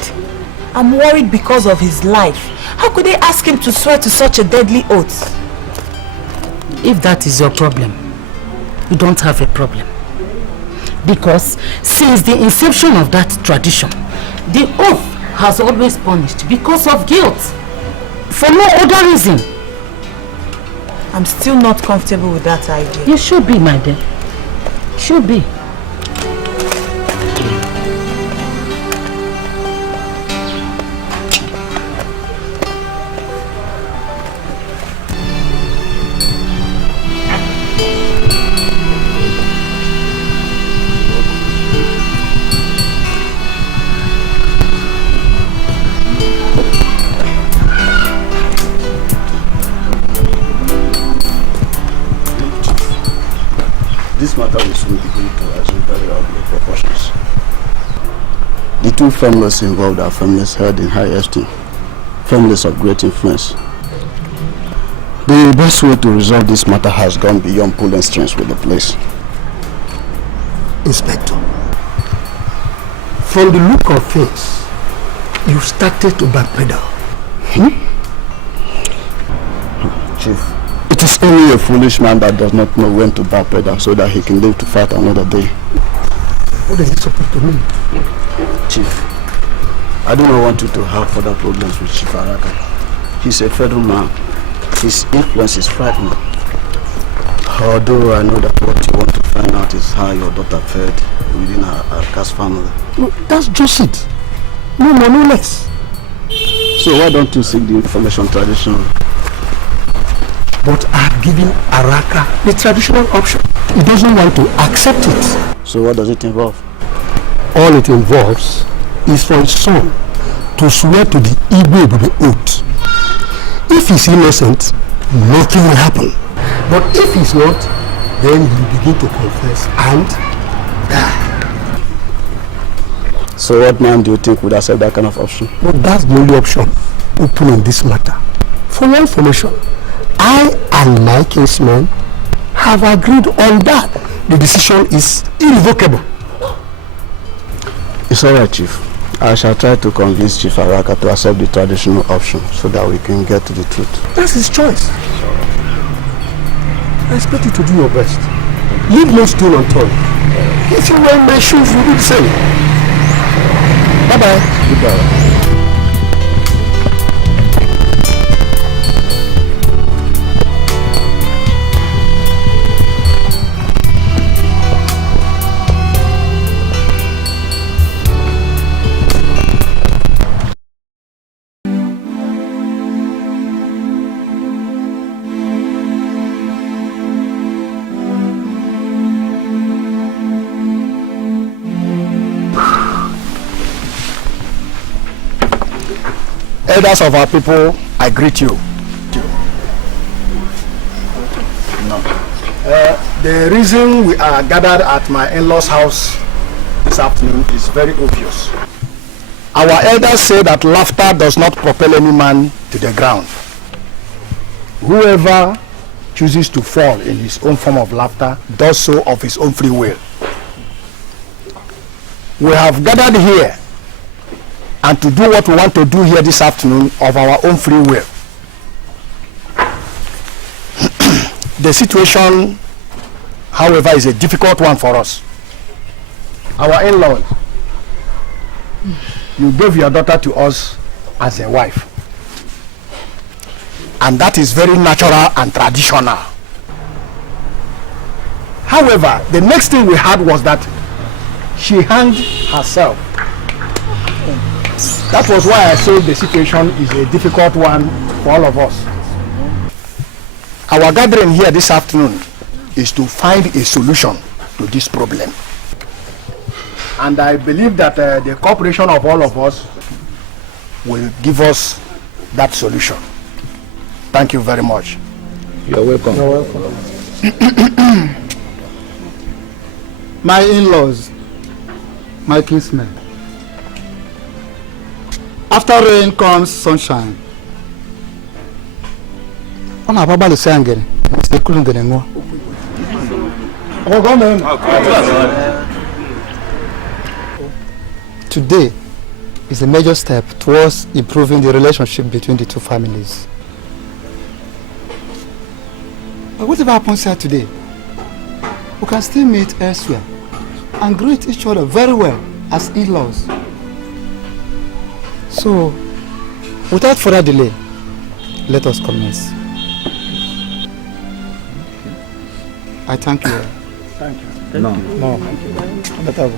I'm worried because of his life. How could they ask him to swear to such a deadly oath? If that is your problem, you don't have a problem. Because since the inception of that tradition, the oath has always punished because of guilt. For no other reason. I'm still not comfortable with that idea. You should be, my dear. Should be. This matter will soon begin to assume very ugly proportions. The two families involved are families held in high esteem, families of great influence. The best way to resolve this matter has gone beyond pulling strings with the police. Inspector, from the look of things, you started to backpedal. Chief, it is only a foolish man that does not know when to backpedal so that he can live to fight another day. What is it supposed to mean? Chief, I do not want you to have further problems with Chief Araka. He's a federal man. His influence is frightening. Although I know that what you want to find out is how your daughter fared within Araka's family. No, that's just it. No more, no less. So why don't you seek the information traditional? But I've given Araka the traditional option. He doesn't want to accept it. So what does it involve? All it involves is for his son to swear to the Igwe oath. If he's innocent, nothing will happen. But if he's not, then he will begin to confess and die. So what man do you think would accept that kind of option? Well, that's the only option open in this matter. For your information, I and my kinsman have agreed on that. The decision is irrevocable. It's alright, Chief. I shall try to convince Chief Araka to accept the traditional option so that we can get to the truth. That's his choice. I expect you to do your best. Leave no stone unturned. If you were in my shoes, you would do the same. Bye-bye. Goodbye. Elders of our people, I greet you. The reason we are gathered at my in-laws' house this afternoon is very obvious. Our elders say that laughter does not propel any man to the ground. Whoever chooses to fall in his own form of laughter does so of his own free will. We have gathered here and to do what we want to do here this afternoon of our own free will. The situation, however, is a difficult one for us. Our in-laws, you gave your daughter to us as a wife. And that is very natural and traditional. However, the next thing we had was that she hanged herself. That was why I said the situation is a difficult one for all of us. Our gathering here this afternoon is to find a solution to this problem. And I believe that the cooperation of all of us will give us that solution. Thank you very much. You're welcome. You're welcome. My in-laws, my kinsmen. After rain comes sunshine. Ona baba le sangere, Mr. Kulungere ngo. Today is a major step towards improving the relationship between the two families. But whatever happens here today, we can still meet elsewhere and greet each other very well as in-laws. So, without further delay, let us commence. I thank you. Thank you. No. Better.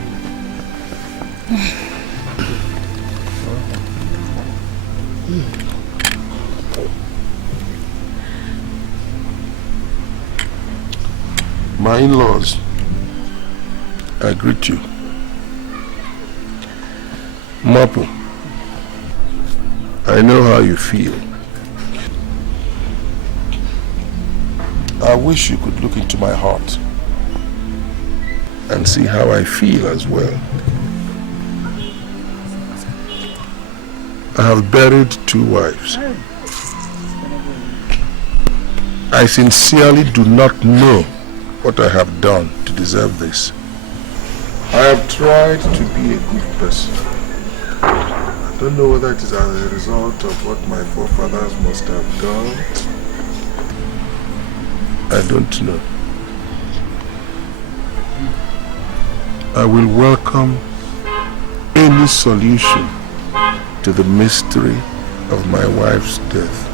My in-laws, I greet you. Mapu, I know how you feel. I wish you could look into my heart and see how I feel as well. I have buried 2 wives. I sincerely do not know what I have done to deserve this. I have tried to be a good person. I don't know whether it is as a result of what my forefathers must have done. I don't know. I will welcome any solution to the mystery of my wife's death.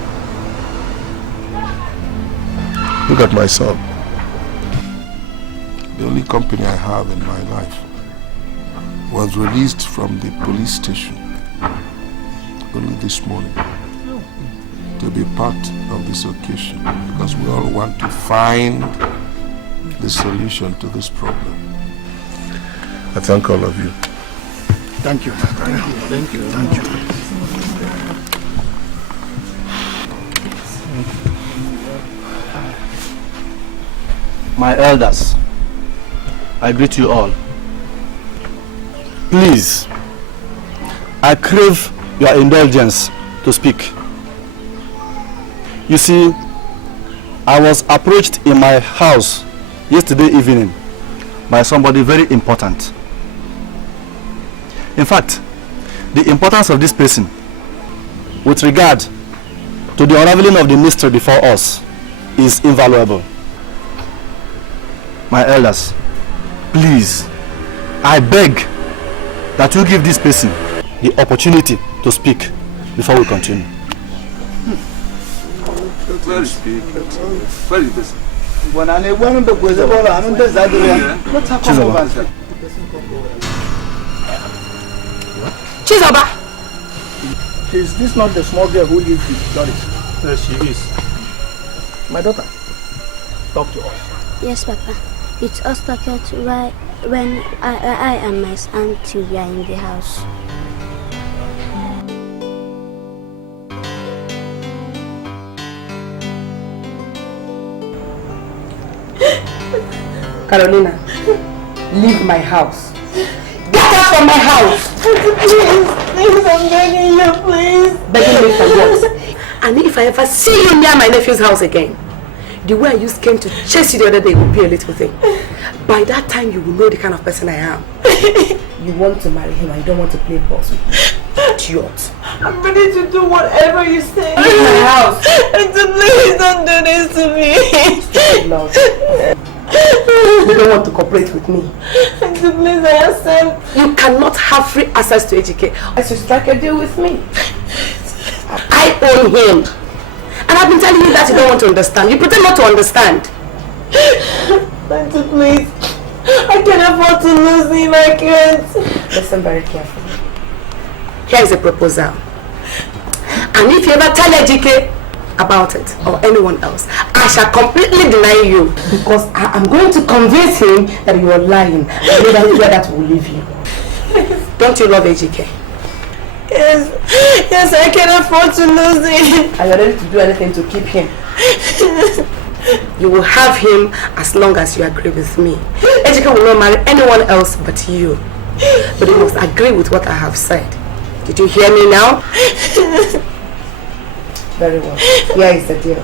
Look at my son. The only company I have in my life was released from the police station only this morning to be part of this occasion, because we all want to find the solution to this problem. I thank all of you. Thank you. Thank you. Thank you. Thank you. My elders, I greet you all. Please, I crave your indulgence to speak. You see, I was approached in my house yesterday evening by somebody very important. In fact, the importance of this person with regard to the unraveling of the mystery before us is invaluable. My elders, please, I beg that you give this person the opportunity to speak before we continue. Where is he? Where is this? Chizoba! Is this not the small girl who lives with Doris? Yes, she is. My daughter, talk to us. Yes, Papa. It's us talking to when I and my auntie are in the house. Carolina, leave my house. Get out from my house! Please, I'm begging you, please. Begging me for what? And if I ever see you near my nephew's house again, the way I used came to chase you the other day will be a little thing. By that time, you will know the kind of person I am. You want to marry him and you don't want to play boss with me. Idiot. I'm ready to do whatever you say. Leave my house. Please don't do this to me. Stupid love. You don't want to cooperate with me. Please, I accept. You cannot have free access to HK as you strike a deal with me. I own him. And I've been telling you that you don't want to understand. You pretend not to understand. Auntie, please. I can't afford to lose him. I can't. Listen very carefully. Here is a proposal. And if you ever tell HK about it, or anyone else, I shall completely deny you. Because I am going to convince him that you are lying. And neither hear that will leave you. Don't you love HK? Yes. Yes, I can't afford to lose him. Are you ready to do anything to keep him? You will have him as long as you agree with me. HK will not marry anyone else but you. But you must agree with what I have said. Did you hear me now? Very well. Here is the deal.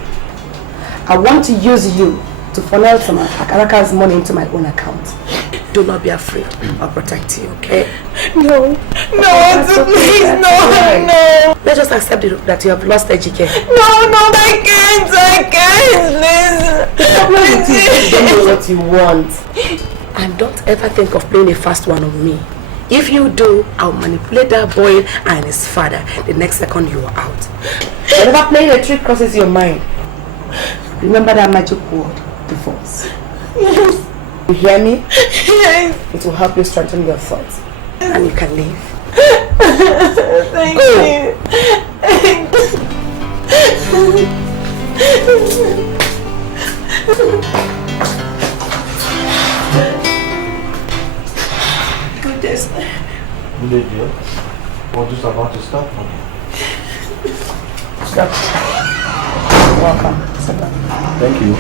I want to use you to funnel some of Akaraka's money into my own account. Do not be afraid. I'll protect you, okay? No. No, please, no, no. Let's just accept it that you have lost HK. No, I can't, please. You don't know what you want. And don't ever think of playing a fast one on me. If you do, I'll manipulate that boy and his father the next second you are out. Whenever playing a trick crosses your mind, remember that magic word, divorce. Yes. You hear me? Yes. It will help you strengthen your thoughts. And you can leave. Thank you. Goodness. Lydia, we're just about to start from here. Stop. Welcome. Sit down. Thank you.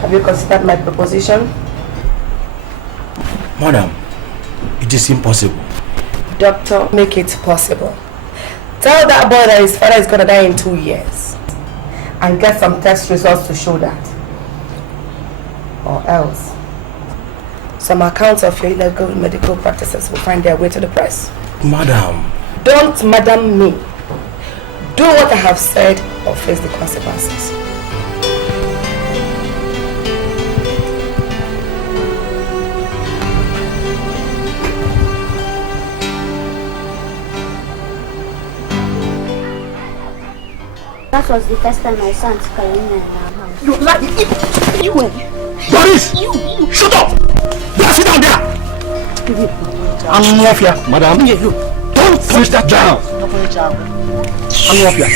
Have you considered my proposition? Madam, it is impossible. Doctor, make it possible. Tell that boy that his father is gonna die in 2 years. and get some test results to show that. Or else, some accounts of your illegal medical practices will find their way to the press. Madam. Don't madam me. Do what I have said or face the consequences. That was the first time I saw Auntie Kolina in our house. You like you Doris! You shut up! There, sit down there! I'm mafia, madam. Don't push that child! I'm mafia.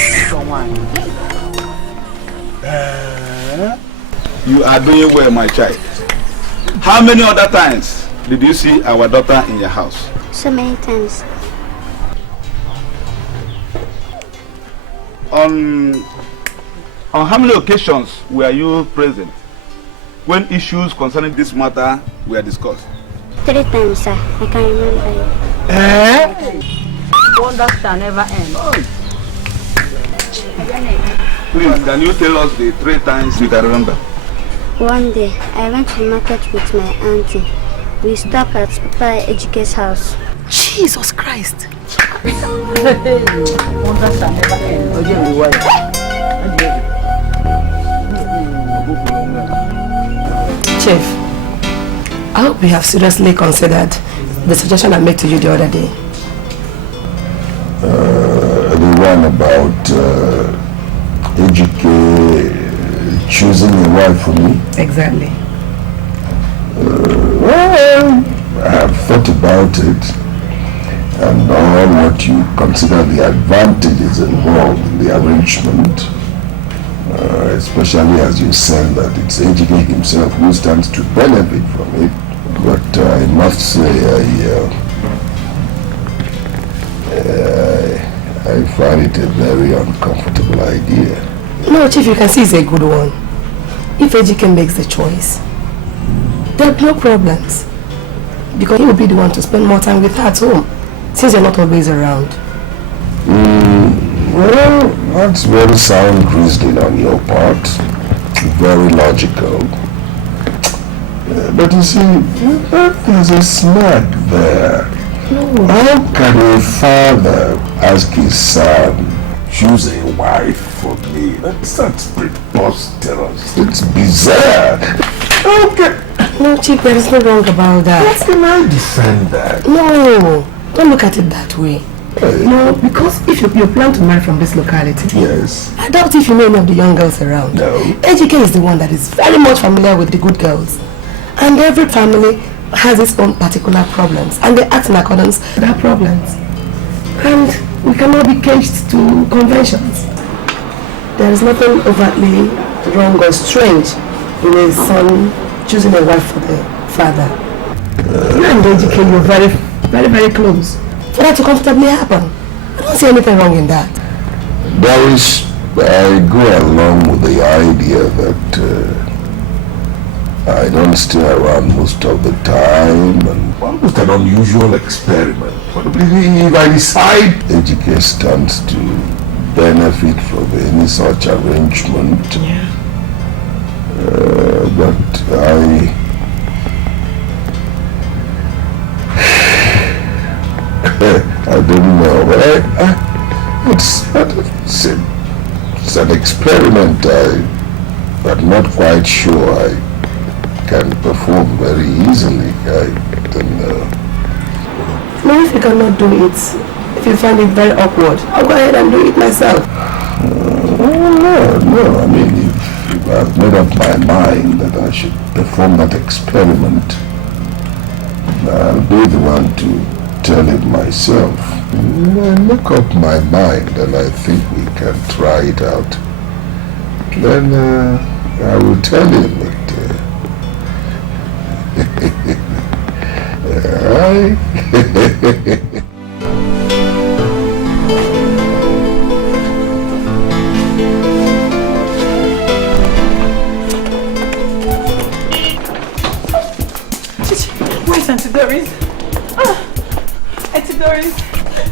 You are doing well, my child. How many other times did you see our daughter in your house? So many times. On how many occasions were you present when issues concerning this matter were discussed? 3 times, sir. I can remember it. Wonders shall never end. Please, can you tell us the 3 times you can remember? One day, I went to the market with my auntie. We stopped at Papa Ejike's house. Jesus Christ! Wonders shall never end. Chief, I hope you have seriously considered the suggestion I made to you the other day. The one about Ejike choosing a wife for me? Exactly. Well, I have thought about it, and all what you consider the advantages involved in the arrangement, especially as you said that it's Ejike himself who stands to benefit from it. But I must say I find it a very uncomfortable idea. No, Chief, you can see it's a good one. If Ejike makes the choice, there are no problems. Because he will be the one to spend more time with her at home, since you're not always around. Well, that's very sound reasoning on your part. Very logical. But you see, there's a snag there. How can a father ask his son, choose a wife for me? That's preposterous. It's bizarre. Okay. No, Chief, there is no wrong about that. How can I defend that? No, don't look at it that way. No, because if you plan to marry from this locality, yes, I doubt if you know any of the young girls around. No. Ejike is the one that is very much familiar with the good girls. And every family has its own particular problems, and they act in accordance with their problems. And we cannot be caged to conventions. There is nothing overtly wrong or strange in a son choosing a wife for the father. You and Ejike, you're very, very, very close. For that to comfortably happen. I don't see anything wrong in that. Doris, I go along with the idea that I don't stay around most of the time, and almost an unusual experiment. But if I decide Ejike stands to benefit from any such arrangement, but I don't know. It's an experiment. I'm not quite sure I can perform very easily. I don't know. No, if you cannot do it, if you find it very awkward, I'll go ahead and do it myself. No. I mean, if I've made up my mind that I should perform that experiment, I'll be the one to tell it myself. I make up my mind and I think we can try it out. Then I will tell him that Where's Auntie Doris? Auntie Doris!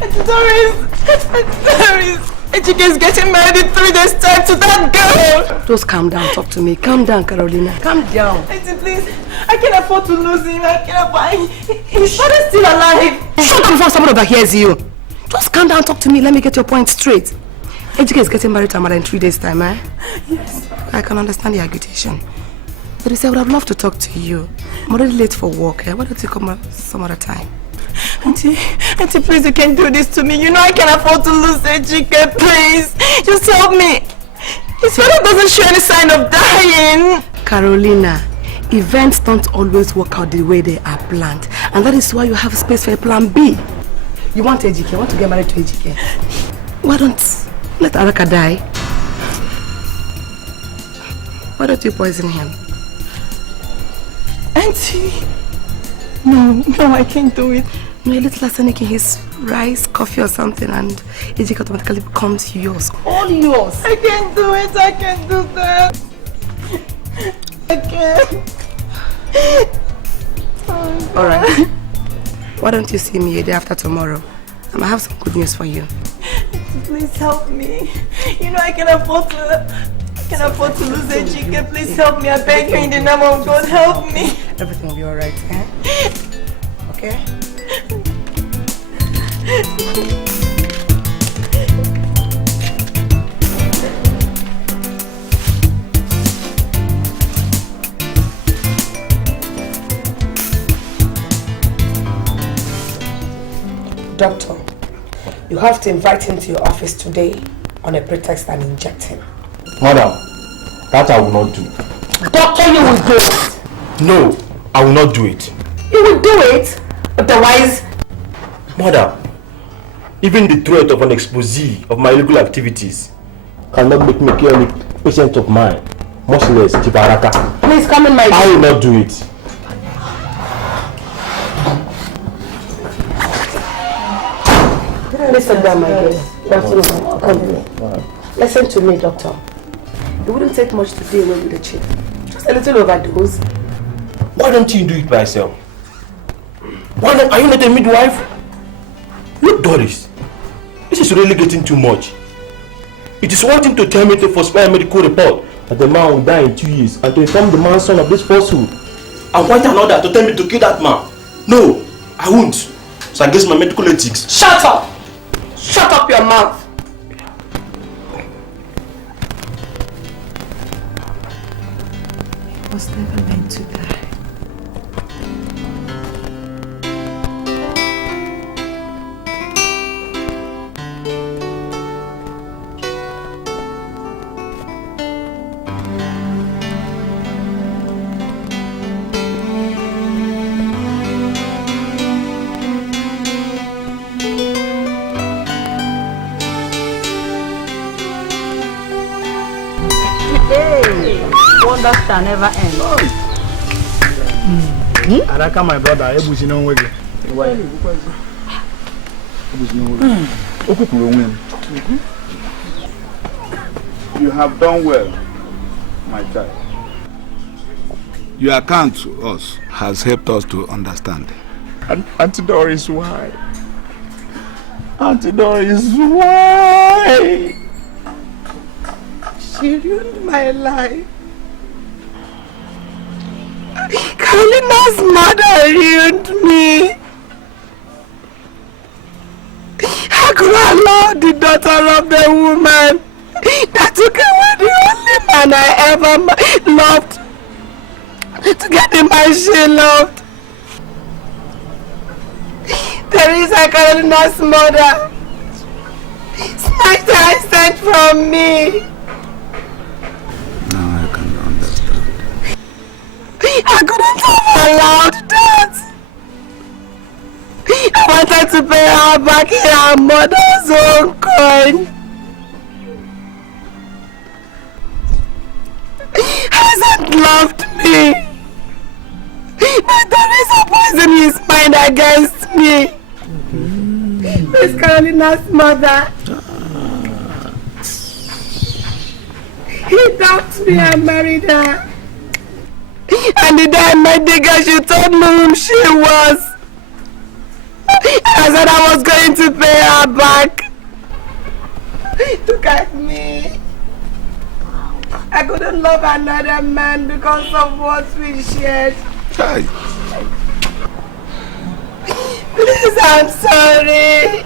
Auntie Doris! Auntie Doris! Ejike is getting married in 3 days' time to that girl. Just calm down, talk to me. Calm down, Carolina. Calm down. Auntie, please. I can't afford to lose him. I can't afford. His father's still alive. Shut up before someone overhears you. Just calm down, talk to me. Let me get your point straight. Ejike is getting married to Amara in 3 days' time, eh? Yes. I can understand the agitation. But I would have loved to talk to you. I'm already late for work, eh? Why don't you come some other time? Auntie, please, you can't do this to me. You know I can't afford to lose Ejike, please. Just help me. His father doesn't show any sign of dying. Carolina, events don't always work out the way they are planned. And that is why you have space for a plan B. You want Ejike, you want to get married to Ejike. Why don't let Araka die? Why don't you poison him? Auntie, no, I can't do it. No, a little arsenic in his rice, coffee or something, and Ejike automatically becomes yours. All yours. I can't do it. I can't do that. I can't. Alright. Why don't you see me a day after tomorrow? I might have some good news for you. Please help me. You know I can afford to lose Ejike. Please help me. I beg you in the name of God. Help me. Everything will be alright, eh? Okay? Doctor, you have to invite him to your office today on a pretext and inject him. Madam, that I will not do. Doctor, you will do it. No, I will not do it. You will do it? Otherwise... Madam, even the threat of an expose of my illegal activities cannot make me kill any patient of mine, much less Chibaraka. Please come in my... I will not do it. Listen down, my dear. Listen to me, doctor. It wouldn't take much to deal with the chief. Just a little overdose. Why don't you do it by yourself? Are you not a midwife? Look, Doris, this is really getting too much. It is one thing to tell me to falsify a medical report that the man will die in 2 years and to inform the man's son of this falsehood. And quite another to tell me to kill that man. No, I won't. It's against my medical ethics. Shut up! Shut up your mouth! He was never meant to die. Wonders shall never end. Araka, my brother, You have done well, my child. Your account to us has helped us to understand. And Auntie Doris, why? Auntie Doris, why? She ruined my life. Kolina's mother ruined me. How could I allow the daughter of the woman that took away the only man I ever loved to get the man she loved? Teresa, Kolina's mother, snatched her sent from me. I couldn't have allowed that. I wanted to pay her back in her mother's own coin. Hasn't loved me. But there is a poison in his mind against me. Miss Kolina's mother. He dumped me and married her. And the day I met the girl, she told me whom she was. I said I was going to pay her back. To at me. I couldn't love another man because of what we shared. Hi. Please, I'm sorry.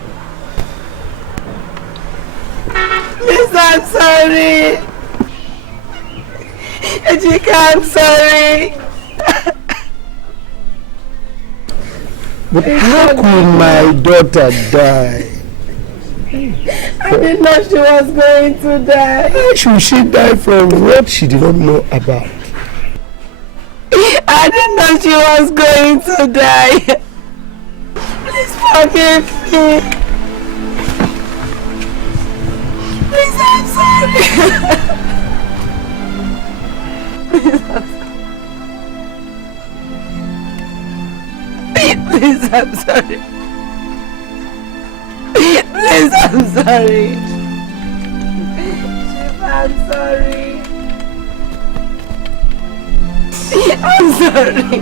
Please, I'm sorry. Ejika, I'm sorry. But how could my daughter die? I didn't know she was going to die. Why should she die from what she did not know about? I didn't know she was going to die. Please forgive me. Please, I'm sorry. Please, I'm sorry. Please, I'm sorry. I'm sorry. I'm sorry.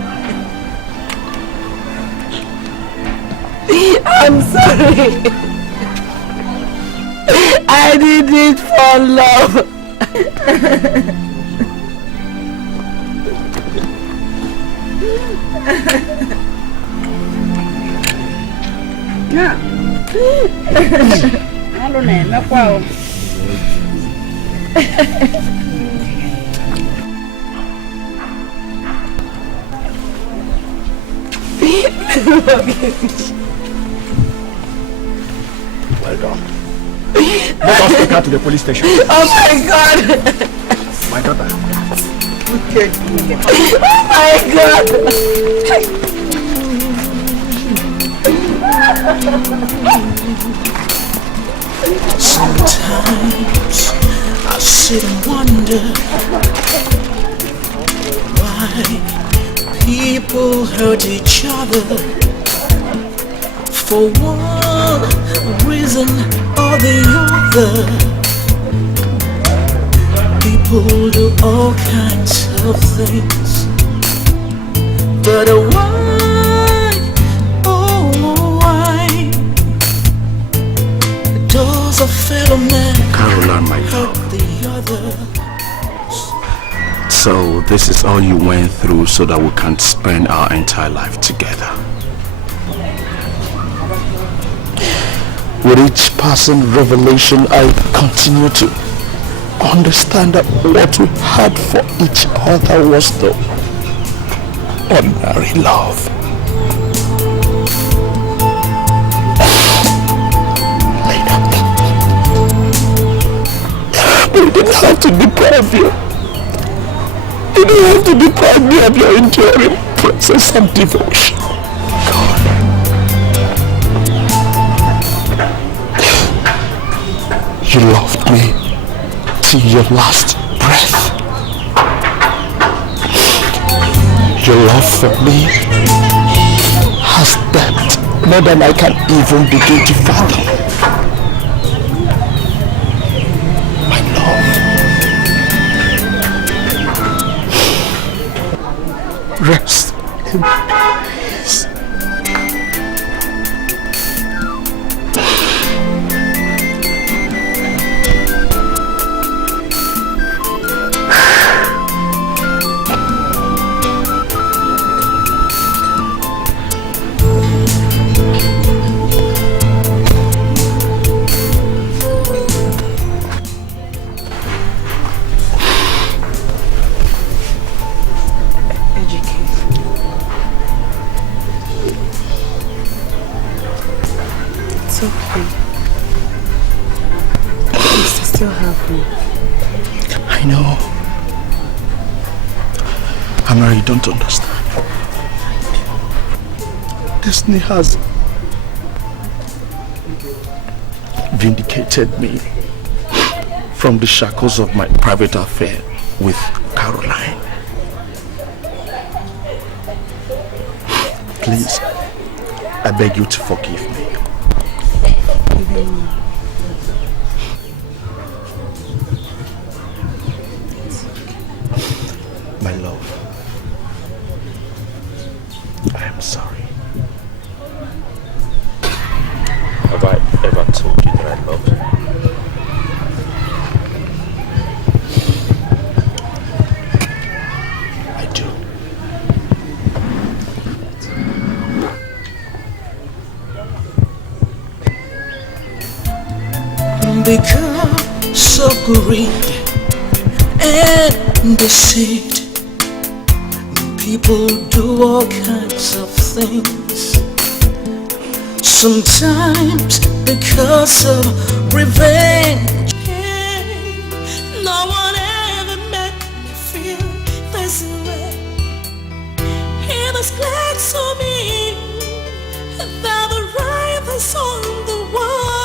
I'm sorry. I did it for love. Yeah. I don't know. Wow. Well done. Let us take her to the police station. Oh my God! My daughter. Okay. Oh my God! Sometimes I sit and wonder why people hurt each other for one reason or the other. People do all kinds of things, but why, oh why does a fellow man Caroline, my hurt the other? So this is all you went through so that we can spend our entire life together. With each passing revelation, I continue to understand that what we had for each other was the ordinary love. But you didn't have to deprive you. You didn't have to deprive me of your enduring presence and devotion. You loved me till your last breath. Your love for me has depth more than I can even begin to fathom. My love. Rest in peace. I know. Amara, you don't understand. Destiny has vindicated me from the shackles of my private affair with Caroline. Please, I beg you to forgive me. My love, I am sorry. Have I ever told you that I love you? Because of greed and deceit, people do all kinds of things. Sometimes because of revenge. No one